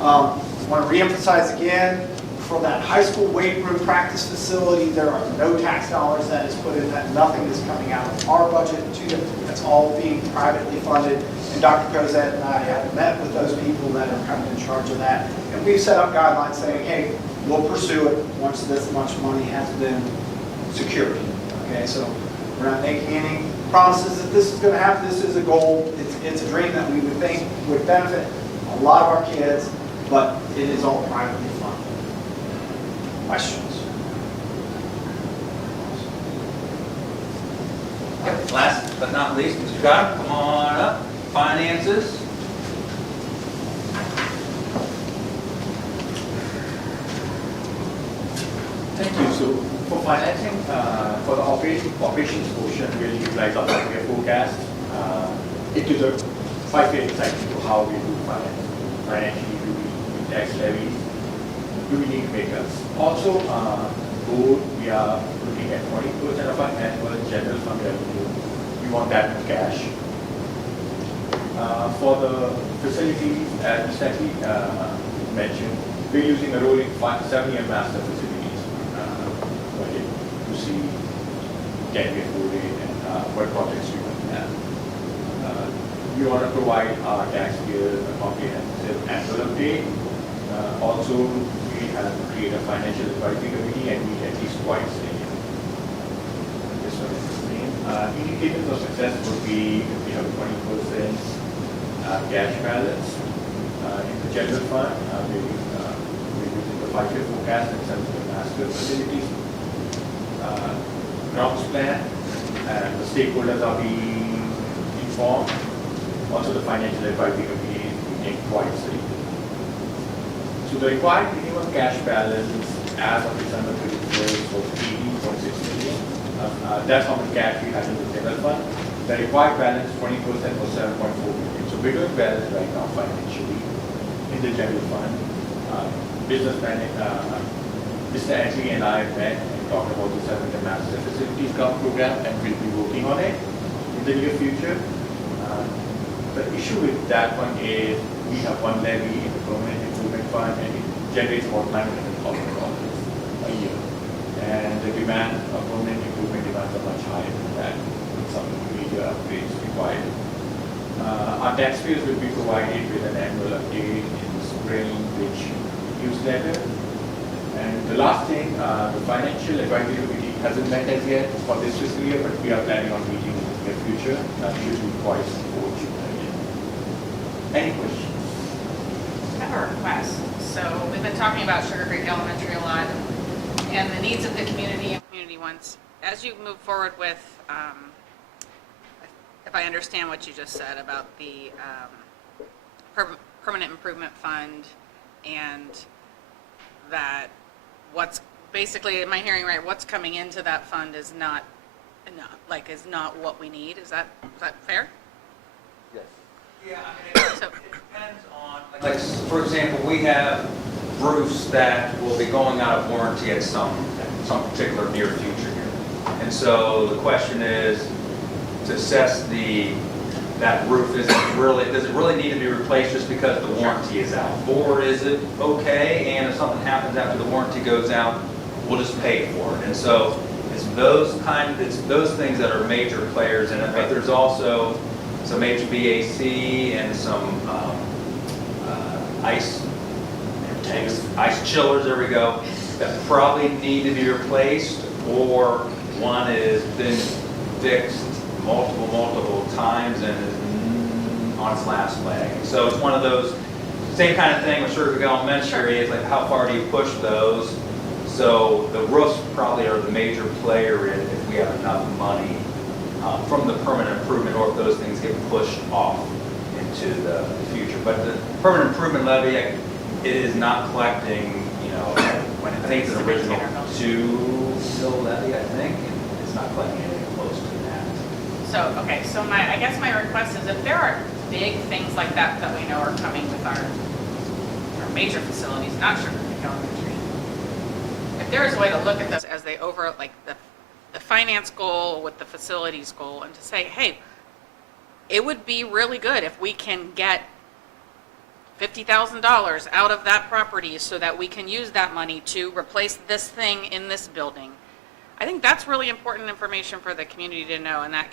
want to reemphasize again, for that high school weight room practice facility, there are no tax dollars that is put in that. Nothing is coming out of our budget to them. That's all being privately funded. And Dr. Cozette and I have met with those people that are kind of in charge of that. And we've set up guidelines saying, hey, we'll pursue it once this much money has been secured. Okay, so we're not making any promises that this is going to happen. This is a goal. It's a dream that we would think would benefit a lot of our kids, but it is all privately funded. Questions? Yep, last but not least, Mr. Cobb, come on up. Finances. Thank you. So for financing, for the operations portion, we'll utilize our 5-year forecast into the 5-year insight into how we do finance. Financially, do we tax levies? Do we need to make cuts? Also, board, we are looking at 20% of our annual general fund revenue. We want that in cash. For the facilities, as Mr. Ackley mentioned, we're using a rolling 7-year master facilities budget to see can we afford it and what projects we want to have. We want to provide our taxpayers a comprehensive annual update. Also, we have created a financial advisory committee and meet at least twice a year. This one is the same. Indicators of success would be if we have 20% cash balance in the general fund. We're using the 5-year forecast and some of the master facilities. Grounds plan, and the stakeholders are being informed. Also, the financial advisory committee is meeting twice a year. So the required minimum cash balance as of December 31st was 18.6 million. That's how much cash we had in the general fund. The required balance, 20% was 7.4 million. So we're doing well right now financially in the general fund. Business planning, Mr. Ackley and I met and talked about the 7th Master Facilities program, and we'll be working on it in the near future. The issue with that one is we have one levy in the permanent improvement fund, and it generates about $900,000 a year. And the demand of permanent improvement demands are much higher than that, with some major upgrades required. Our taxpayers will be provided with an annual update in the spring, which newsletter. And the last thing, the financial advisory committee hasn't met as yet for this fiscal year, but we are planning on meeting in the near future, usually twice before June. Any questions? I have a request. So we've been talking about Sugar Creek Elementary a lot and the needs of the community and community ones. As you move forward with, if I understand what you just said about the permanent improvement fund, and that what's basically, am I hearing right, what's coming into that fund is not enough, like is not what we need. Is that fair? Yes. Yeah, I mean, it depends on, like, for example, we have roofs that will be going out of warranty at some particular near future here. And so the question is to assess that roof does it really need to be replaced just because the warranty is out? Or is it okay, and if something happens after the warranty goes out, we'll just pay for it? And so it's those things that are major players in it, but there's also some HVAC and some ice chillers, there we go, that probably need to be replaced, or one has been fixed multiple times and is on its last leg. So it's one of those, same kind of thing with Sugarcreek Elementary, is like how far do you push those? So the roofs probably are the major player in if we have enough money from the permanent improvement, or if those things get pushed off into the future. But the permanent improvement levy, it is not collecting, I think it's an original 2 levy, I think, and it's not collecting anything close to that. So, okay, so I guess my request is if there are big things like that that we know are coming with our major facilities, not Sugarcreek Elementary, if there is a way to look at this as they like the finance goal with the facilities goal, and to say, hey, it would be really good if we can get $50,000 out of that property so that we can use that money to replace this thing in this building. I think that's really important information for the community to know, and that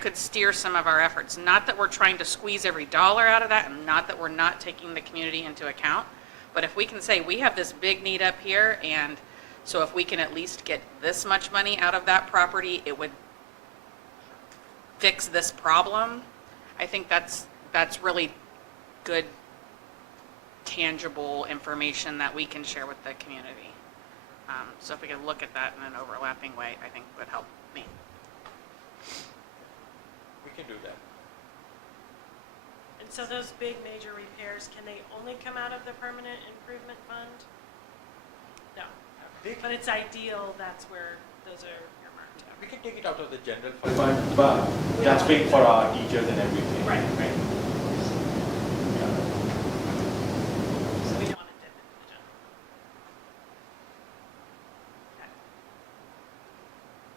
could steer some of our efforts. Not that we're trying to squeeze every dollar out of that, and not that we're not taking the community into account, but if we can say we have this big need up here, and so if we can at least get this much money out of that property, it would fix this problem. I think that's really good, tangible information that we can share with the community. So if we could look at that in an overlapping way, I think would help me. We can do that. And so those big major repairs, can they only come out of the permanent improvement fund? No. But it's ideal that's where those are earmarked. We can take it out of the general fund, but that's big for our teachers and everything. Right. Yeah. So we don't want to dip into the general.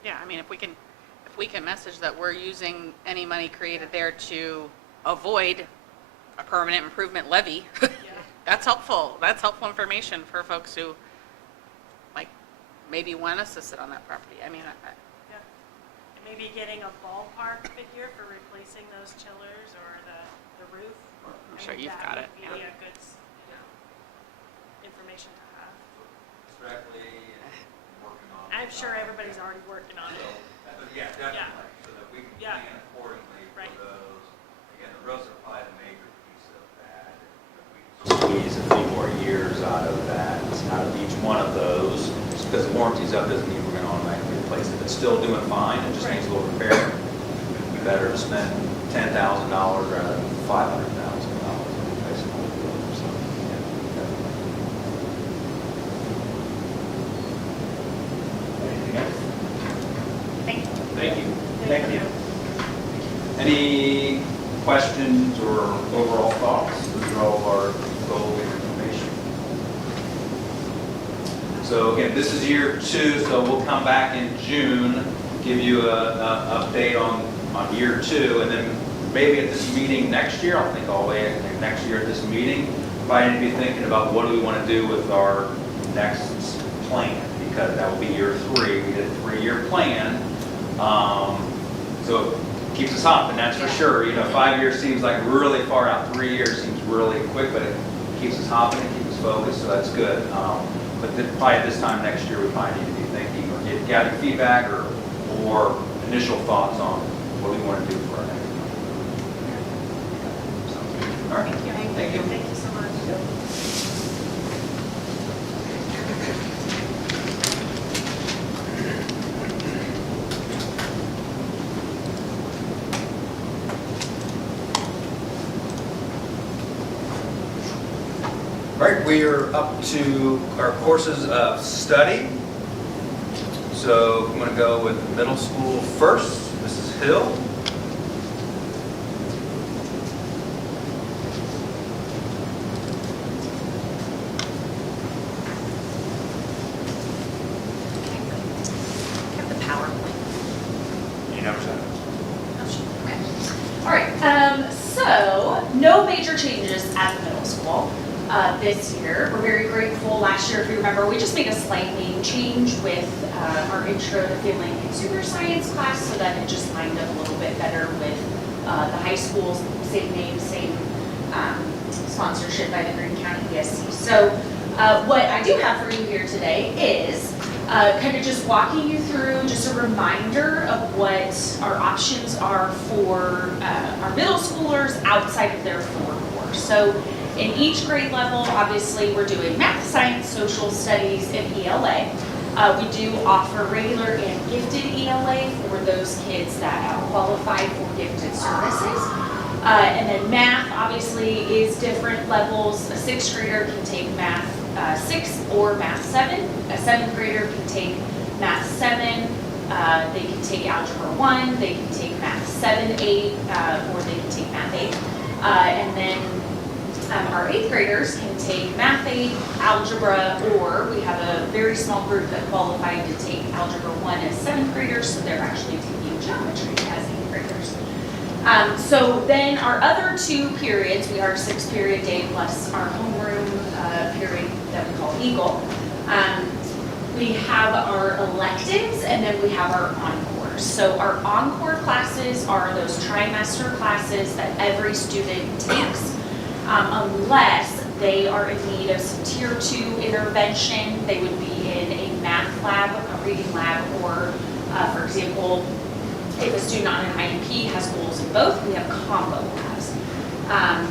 Yeah, I mean, if we can message that we're using any money created there to avoid a permanent improvement levy, that's helpful. That's helpful information for folks who maybe want us to sit on that property. I mean, Yeah. And maybe getting a ballpark figure for replacing those chillers or the roof. I'm sure you've got it. That would be a good, information to have. Directly working on. I'm sure everybody's already working on it. Yeah, definitely, so that we can plan accordingly for Right. those. Again, the roads are probably the major piece of that. We can squeeze a few more years out of that, out of each one of those. Just because the warranty's up doesn't mean we're going to automatically replace it. If it's still doing fine, it just needs a little repair. It'd be better to spend $10,000 rather than $500,000 replacing all the roads. So, Anything else? Thank you. Thank you. Thank you. Any questions or overall thoughts? Those are all of our goal information. So again, this is year 2, so we'll come back in June, give you an update on year 2, and then maybe at this meeting next year, I'll think all the way next year at this meeting, probably need to be thinking about what do we want to do with our next plan, because that will be year 3. We did a 3-year plan. So it keeps us hopping, that's for sure. 5 years seems like really far out. 3 years seems really quick, but it keeps us hopping, it keeps us focused, so that's good. But probably at this time next year, we probably need to be thinking or gathering feedback or initial thoughts on what we want to do for our next one. All right. Thank you. Thank you so much. All right, we are up to our courses of study. So I'm going to go with middle school first. Mrs. Hill. Have the PowerPoint. You never said it. All right, so no major changes at the middle school this year. We're very grateful. Last year, if you remember, we just made a slight name change with our intro to family and consumer science class so that it just lined up a little bit better with the high schools, same name, same sponsorship by the Greene County ESC. So what I do have for you here today is kind of just walking you through just a reminder of what our options are for our middle schoolers outside of their 4 core. So in each grade level, obviously, we're doing math, science, social studies, and ELA. We do offer regular and gifted ELA for those kids that qualify for gifted services. And then math, obviously, is different levels. A 6th grader can take math 6 or math 7. A 7th grader can take math 7. They can take algebra 1. They can take math 7, 8, or they can take math 8. And then our 8th graders can take math 8, algebra, or we have a very small group that qualified to take algebra 1 as 7th graders, so they're actually taking geometry as 8th graders. So then our other 2 periods, we are 6-period day plus our homeroom period that we call Eagle. We have our electives and then we have our encores. So our encore classes are those trimester classes that every student takes. Unless they are in need of some tier 2 intervention, they would be in a math lab, a reading lab, or for example, if a student on an IEP has goals in both, we have combo labs.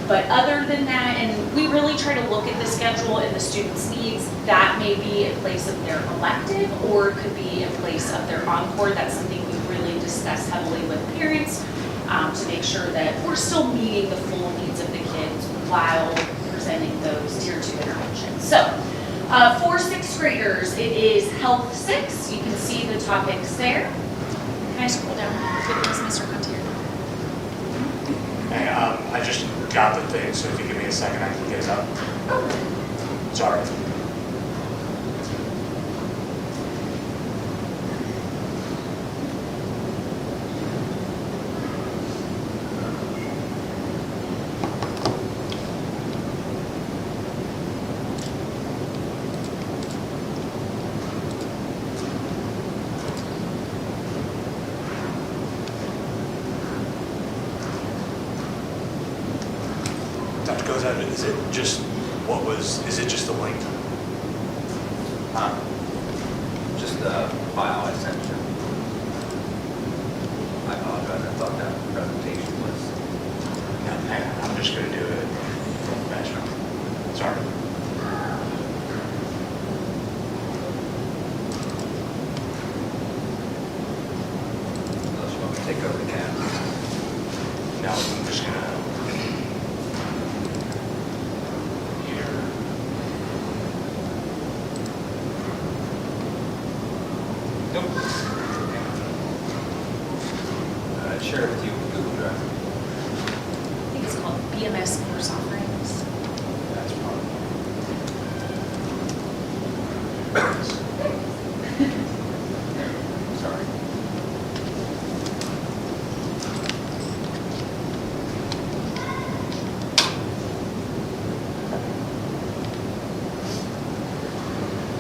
But other than that, and we really try to look at the schedule and the student's needs, that may be in place of their elective or it could be in place of their encore. That's something we really discuss heavily with parents to make sure that we're still meeting the full needs of the kids while presenting those tier 2 interventions. So for 6th graders, it is Health 6. You can see the topics there. Can I scroll down? Goodness, Mr. Contier. Hey, I just got the thing, so if you give me a second, I can get it up. Sorry. Dr. Goza, is it just is it just the link? Just the file I sent you. I apologize, I thought that presentation was... No, I'm just going to do it professional. Sorry. Unless you want me to take over the camera. No, I'm just going to... Share it with you with Google Drive. I think it's called BMS Course Offerings. That's probably... Sorry.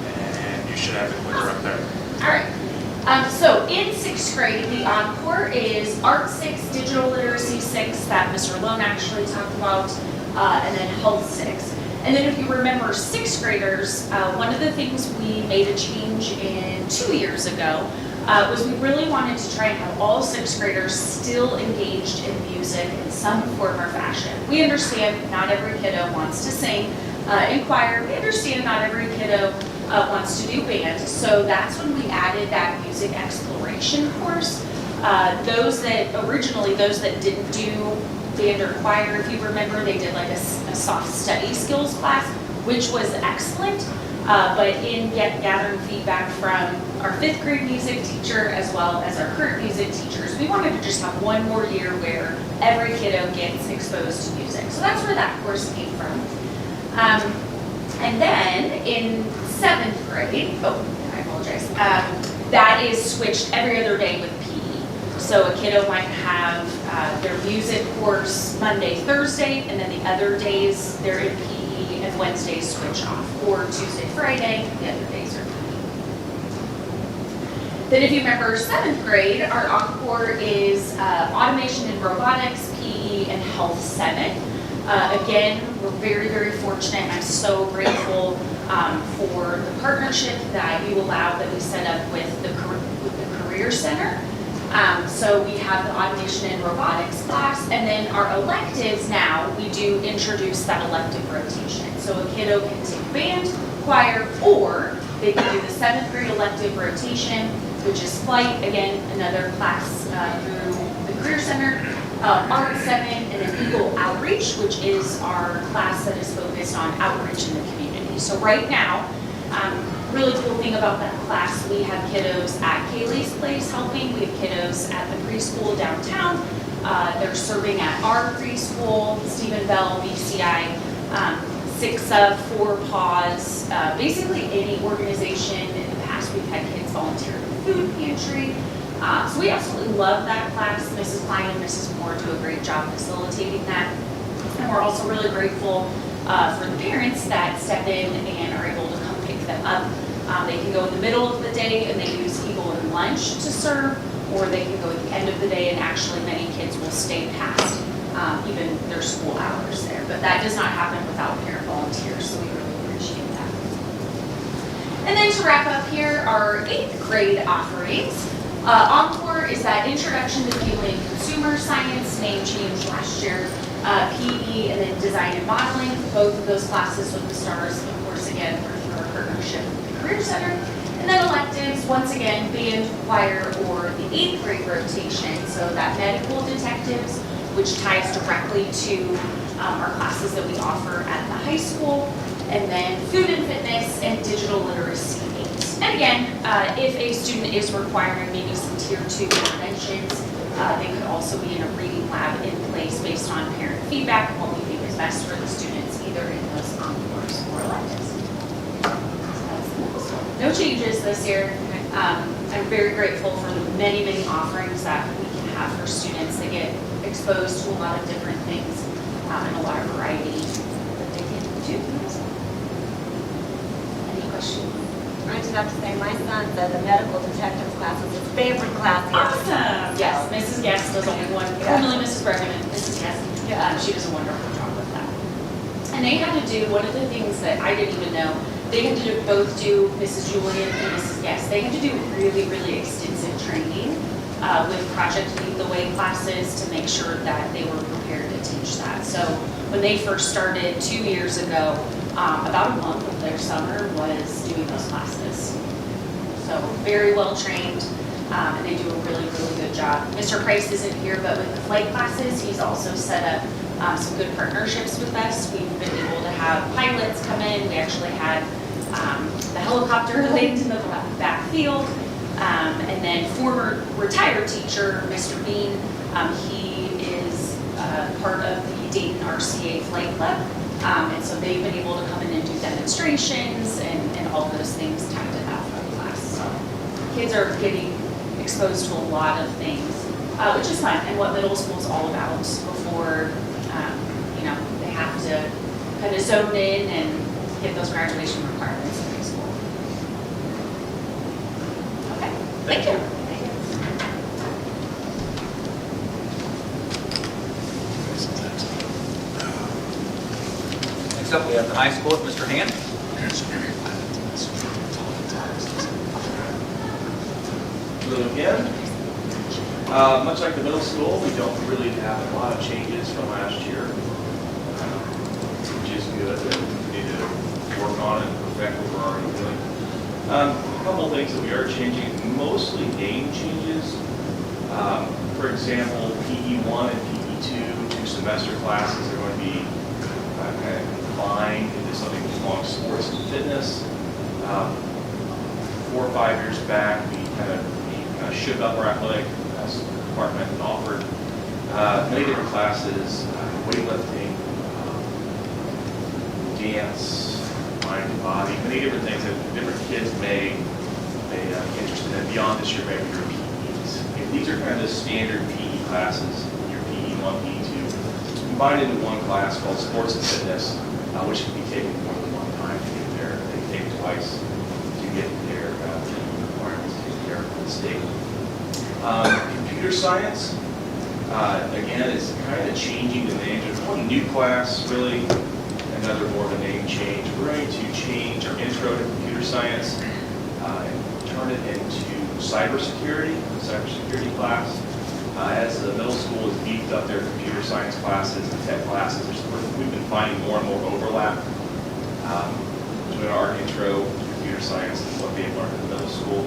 And you should have the clicker up there. All right. So in 6th grade, the encore is Art 6, Digital Literacy 6, that Mr. Lone actually talked about, and then Health 6. And then if you remember 6th graders, one of the things we made a change in 2 years ago was we really wanted to try and have all 6th graders still engaged in music in some form or fashion. We understand not every kiddo wants to sing in choir. We understand not every kiddo wants to do band. So that's when we added that music exploration course. Those that didn't do band or choir, if you remember, they did like a soft study skills class. which was excellent. But in gathering feedback from our 5th grade music teacher as well as our current music teachers, we wanted to just have one more year where every kiddo gets exposed to music. So that's where that course came from. And then in 7th grade, I apologize, that is switched every other day with PE. So a kiddo might have their music course Monday, Thursday, and then the other days they're in PE, and Wednesdays switch off. Or Tuesday, Friday, the other days are PE. Then if you remember 7th grade, our encore is automation and robotics, PE, and health 7. Again, we're very, very fortunate, and I'm so grateful for the partnership that you allowed that we set up with the Career Center. So we have the automation and robotics class, and then our electives now, we do introduce that elective rotation. So a kiddo can take band, choir, or they can do the 7th grade elective rotation, which is flight, again, another class through the Career Center, Art 7, and then Eagle Outreach, which is our class that is focused on outreach in the community. So right now, really cool thing about that class, we have kiddos at Kaylee's Place helping, we have kiddos at the preschool downtown, they're serving at our preschool, Stephen Bell, BCI, 6 of 4 Paws, basically any organization. In the past, we've had kids volunteer at the food pantry. So we absolutely love that class. Mrs. Klein and Mrs. Moore do a great job facilitating that. And we're also really grateful for the parents that step in and are able to come pick them up. They can go in the middle of the day and they use Eagle and lunch to serve, or they can go at the end of the day, and actually many kids will stay past even their school hours there. But that does not happen without parent volunteers, so we really appreciate that. And then to wrap up here, our 8th grade offerings. Encore is that introduction to fueling consumer science, name change last year, PE, and then design and modeling. Both of those classes with the stars, of course, again, through our partnership with the Career Center. And then electives, once again, band, choir, or the 8th grade rotation. So that medical detectives, which ties directly to our classes that we offer at the high school. And then food and fitness and digital literacy. And again, if a student is requiring maybe some tier 2 interventions, they could also be in a reading lab in place based on parent feedback and what we think is best for the students, either in those encores or electives. No changes this year. I'm very grateful for the many, many offerings that we can have for students. They get exposed to a lot of different things and a lot of variety that they can do. Any questions? I just have to say, my son said the medical detective class was his favorite class. Awesome. Yes, Mrs. Guest does only one, formerly Mrs. Bergman, Mrs. Guest. She does a wonderful job with that. And they had to do, one of the things that I didn't even know, they had to both do, Mrs. Julian and Mrs. Guest, they had to do really, really extensive training with Project Lead the Way classes to make sure that they were prepared to teach that. So when they first started 2 years ago, about a month of their summer was doing those classes. So very well trained, and they do a really, really good job. Mr. Price isn't here, but with the flight classes, he's also set up some good partnerships with us. We've been able to have pilots come in. We actually had the helicopter land in the backfield. And then former retired teacher, Mr. Bean, he is part of the Dayton RCA Flight Club. And so they've been able to come in and do demonstrations and all those things tied to that flight class. So kids are getting exposed to a lot of things, which is fun, and what middle school is all about before, they have to kind of zone in and hit those graduation requirements in high school. Okay, thank you. Next up, we have the high school with Mr. Hand. Hello again. Much like the middle school, we don't really have a lot of changes from last year, which is good, and we need to work on and perfect what we're already doing. A couple of things that we are changing, mostly name changes. For example, PE1 and PE2, 2 semester classes are going to be combined into something that's called sports and fitness. 4 or 5 years back, we kind of shook up our athletic department and offered many different classes, weightlifting, dance, mind and body, many different things that different kids may be interested in beyond just your regular PEs. And these are kind of the standard PE classes, your PE 1, PE 2, combined into one class called sports and fitness, which can be taken more than one time to get there. They take it twice to get their requirements to get there from the state. Computer science, again, is kind of changing the name. There's one new class, really, another more of a name change. We're going to change our intro to computer science and turn it into cybersecurity class. As the middle school has beefed up their computer science classes and tech classes, we've been finding more and more overlap between our intro to computer science and what they've learned in the middle school.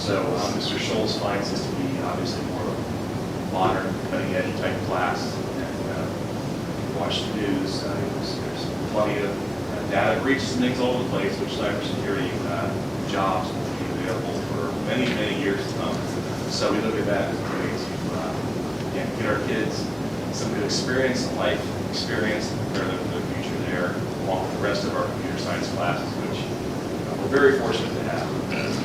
So Mr. Schultz finds this to be obviously more modern, cutting-edge type class. And watch the news. There's plenty of data breaches and things all over the place, which cybersecurity jobs will be available for many, many years to come. So we look at that as a way to get our kids some good experience, life experience, and prepare them for the future there, along with the rest of our computer science classes, which we're very fortunate to have.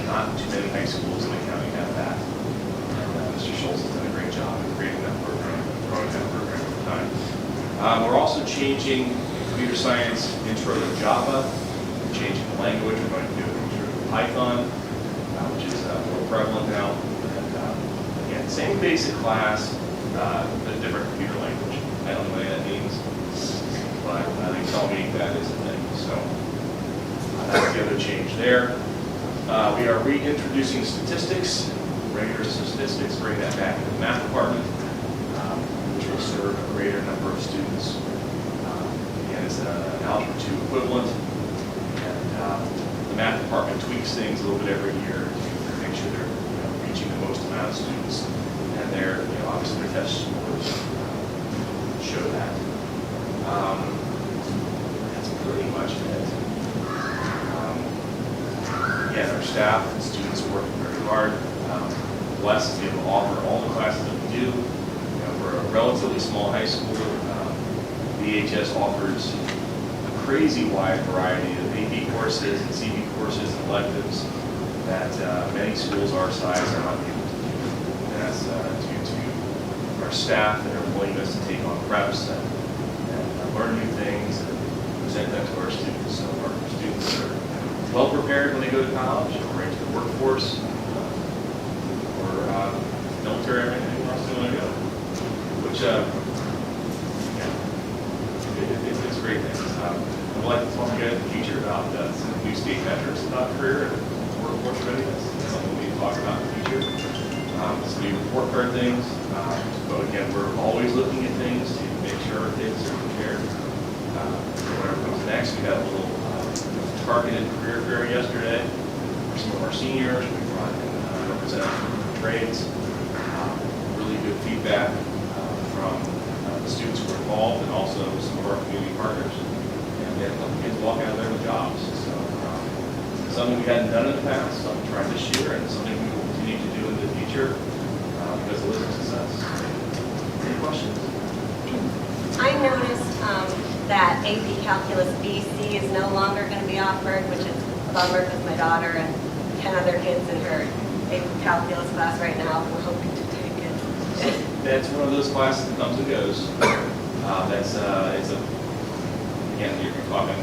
Not too many high schools in the county have that. And Mr. Schultz has done a great job in creating that program, growing that program over time. We're also changing computer science intro to Java. We're changing the language. We're going to do an intro to Python, which is more prevalent now. And again, same basic class, but different computer language. I don't know what that means, but they tell me that is a thing. So that's the other change there. We are reintroducing statistics, regular statistics, bring that back into the math department, which will serve a greater number of students. Again, it's an Algebra 2 equivalent, and the math department tweaks things a little bit every year to make sure they're reaching the most amount of students, and they're obviously their test scores show that. That's pretty much it. Again, our staff and students are working very hard. Blessed to be able to offer all the classes that we do. We're a relatively small high school. VHS offers a crazy wide variety of AP courses and CB courses and electives that many schools our size are not able to do. And that's due to our staff and their willingness to take on reps and learn new things and present that to our students. So our students are well prepared when they go to college or into the workforce or military or anything else they want to go, which it's a great thing. I'd like to talk to you guys in the future about some new state metrics about career and workforce readiness. That's something we need to talk about in the future. Some new report card things. But again, we're always looking at things to make sure our kids are prepared. Whatever comes next, we got a little targeted career fair yesterday for some of our seniors. We brought in representatives from trades. Really good feedback from the students who were involved and also some of our community partners. And then let the kids walk out of there with jobs. So something we hadn't done in the past, something we tried this year, and something we will continue to do in the future because it was a success. Any questions? I noticed that AP Calculus BC is no longer going to be offered, which is a bummer because my daughter and 10 other kids in her AP Calculus class right now were hoping to take it. That's one of those classes that comes and goes. Again, you're talking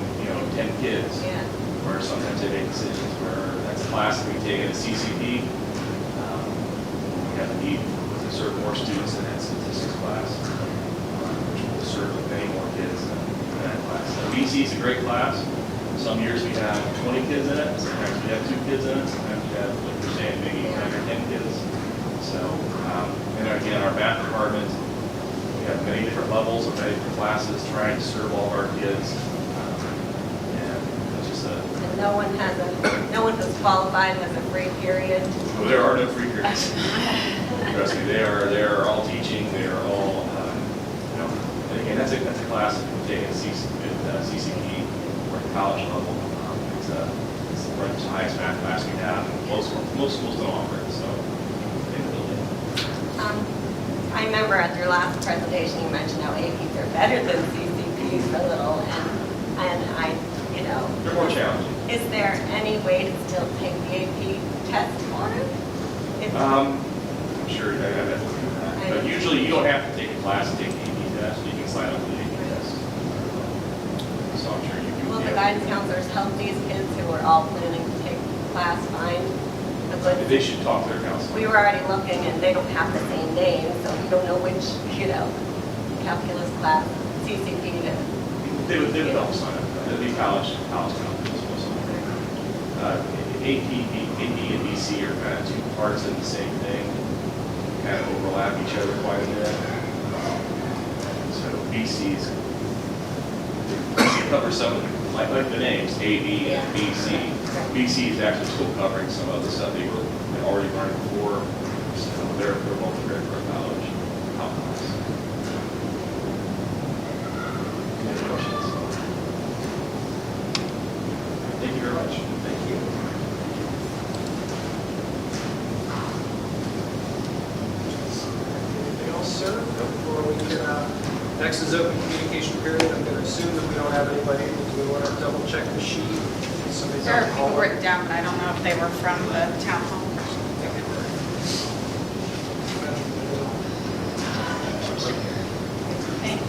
10 kids, where sometimes they make decisions where that's a class that we take at a CCP. We have a need to serve more students in that statistics class, which will serve many more kids in that class. So BC is a great class. Some years we have 20 kids in it, sometimes we have 2 kids in it, sometimes we have, like you're saying, maybe 9 or 10 kids. So, and again, our math department, we have many different levels of many different classes trying to serve all of our kids. And it's just And no one who's qualified has a free period. Well, there are no free periods. Trust me, they are all teaching. They are all, and again, that's a class that we take at CCP or at the college level. It's the highest math class we have. Most schools don't offer it, so in the building. I remember at your last presentation, you mentioned how APs are better than CCPs a little, and I, you know. They're more challenging. Is there any way to still take the AP test for it? I'm sure I have to look at that. But usually you don't have to take a class to take the AP test. You can sign up for the AP test. So I'm sure you can. Will the guidance counselors help these kids who are all planning to take the class find a good? They should talk to their counselor. We were already looking and they don't have the same name, so we don't know which, you know, calculus class, CCP to. They would help sign up. It'd be college counselors. AP and BC are kind of two parts of the same thing, kind of overlap each other quite a bit. So BC's cover some of the, like the names, AB and BC. BC is actually still covering some of the stuff they were already learning before. So they're both great for college. Any questions? Thank you very much. Thank you. Anything else, sir? Before we can, next is open communication period. I'm going to assume that we don't have anybody. Do we want to double check the sheet? Somebody's There on are the people call. written down, but I don't know if they were from the town hall. Thank you.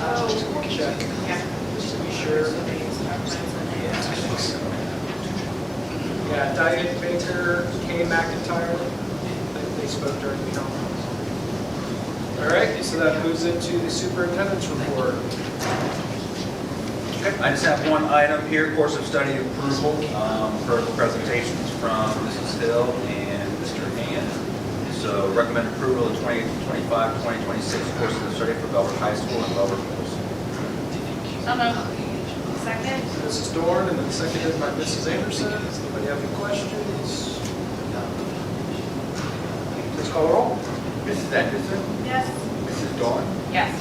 Oh, check. Yeah. Just to be sure. Yeah, Diane Baker, Kay McIntyre, they spoke during the conference. All right, so that moves into the superintendent's report. Okay, I just have one item here, course of study approval, for presentations from Mrs. Hill and Mr. Hand. So recommend approval of 2025, 2026 courses of study for Bellbrook High School and Bellbrook Middle School. So moved. Second? Mrs. Dorn, and then seconded by Mrs. Anderson. Does anybody have any questions? Please call the roll. Mrs. Anderson, Yes. Mrs. Dawn, Yes.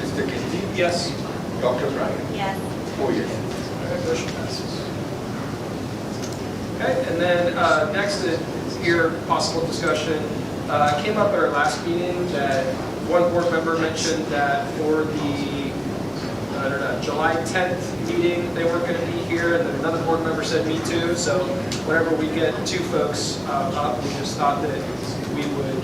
Mr. Kinsey, Yes. Dr. Bryan. Yes. 4 years. All right, motion passes. Okay, and then next is here, possible discussion. Came up at our last meeting that one board member mentioned that for the July 10th meeting, they weren't going to be here, and then another board member said me too. So whenever we get two folks up, we just thought that we would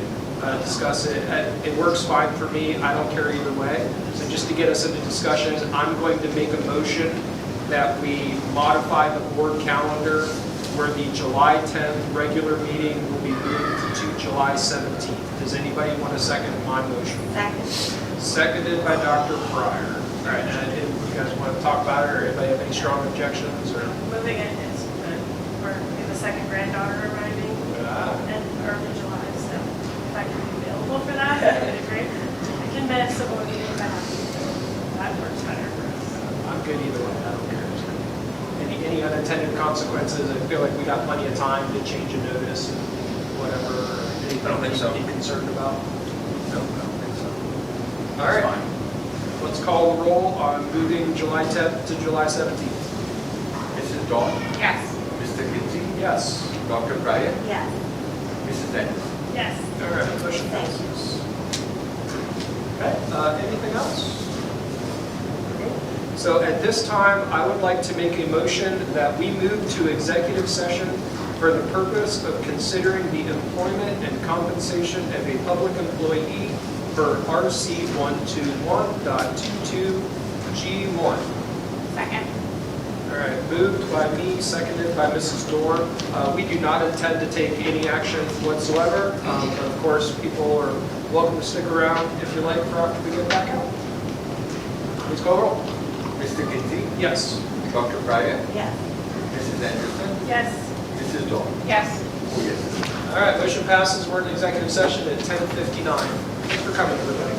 discuss it. It works fine for me. I don't care either way. So just to get us into discussion, I'm going to make a motion that we modify the board calendar where the July 10th regular meeting will be moved to July 17th. Does anybody want to second my motion? Second. Seconded by Dr. Pryor. All right, and if you guys want to talk about it, or anybody have any strong objections, or? Moving it is good. We have a second granddaughter arriving in early July, so if I can be available for that, that would be great. I can miss a board meeting if I have to. That works better for us. I'm good either way, I don't care. Any unintended consequences, I feel like we got plenty of time to change a notice and whatever. Anything I don't think so. to be concerned about? No, I don't think so. All right. It's fine. Let's call the roll on moving July 10th to July 17th. Mrs. Dawn, Yes. Mr. Kinsey, Yes. Dr. Bryan, Yes. Mrs. Anderson. Yes. All right, motion passes. Okay, anything else? So at this time, I would like to make a motion that we move to executive session for the purpose of considering the employment and compensation of a public employee per RC 121.22G1. Second. All right, moved by me, seconded by Mrs. Dorn. We do not intend to take any action whatsoever. But of course, people are welcome to stick around if you like for after we get back out. Please call the roll. Mr. Kinsey, Yes. Dr. Bryan, Yes. Mrs. Anderson, Yes. Mrs. Dawn. Yes. 4 years. All right, motion passes. We're in executive session at 10:59. Thanks for coming, everybody.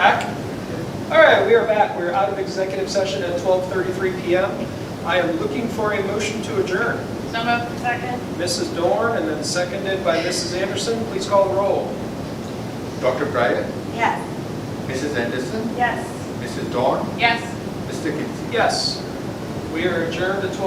Back? All right, we are back. We're out of executive session at 12:33 PM. I am looking for a motion to adjourn. So moved. Second. Mrs. Dorn, and then seconded by Mrs. Anderson. Please call the roll. Dr. Breyer, Yes. Mrs. Anderson, Yes. Mrs. Dawn, Yes. Mr. Kinsey. Yes. We are adjourned at 12.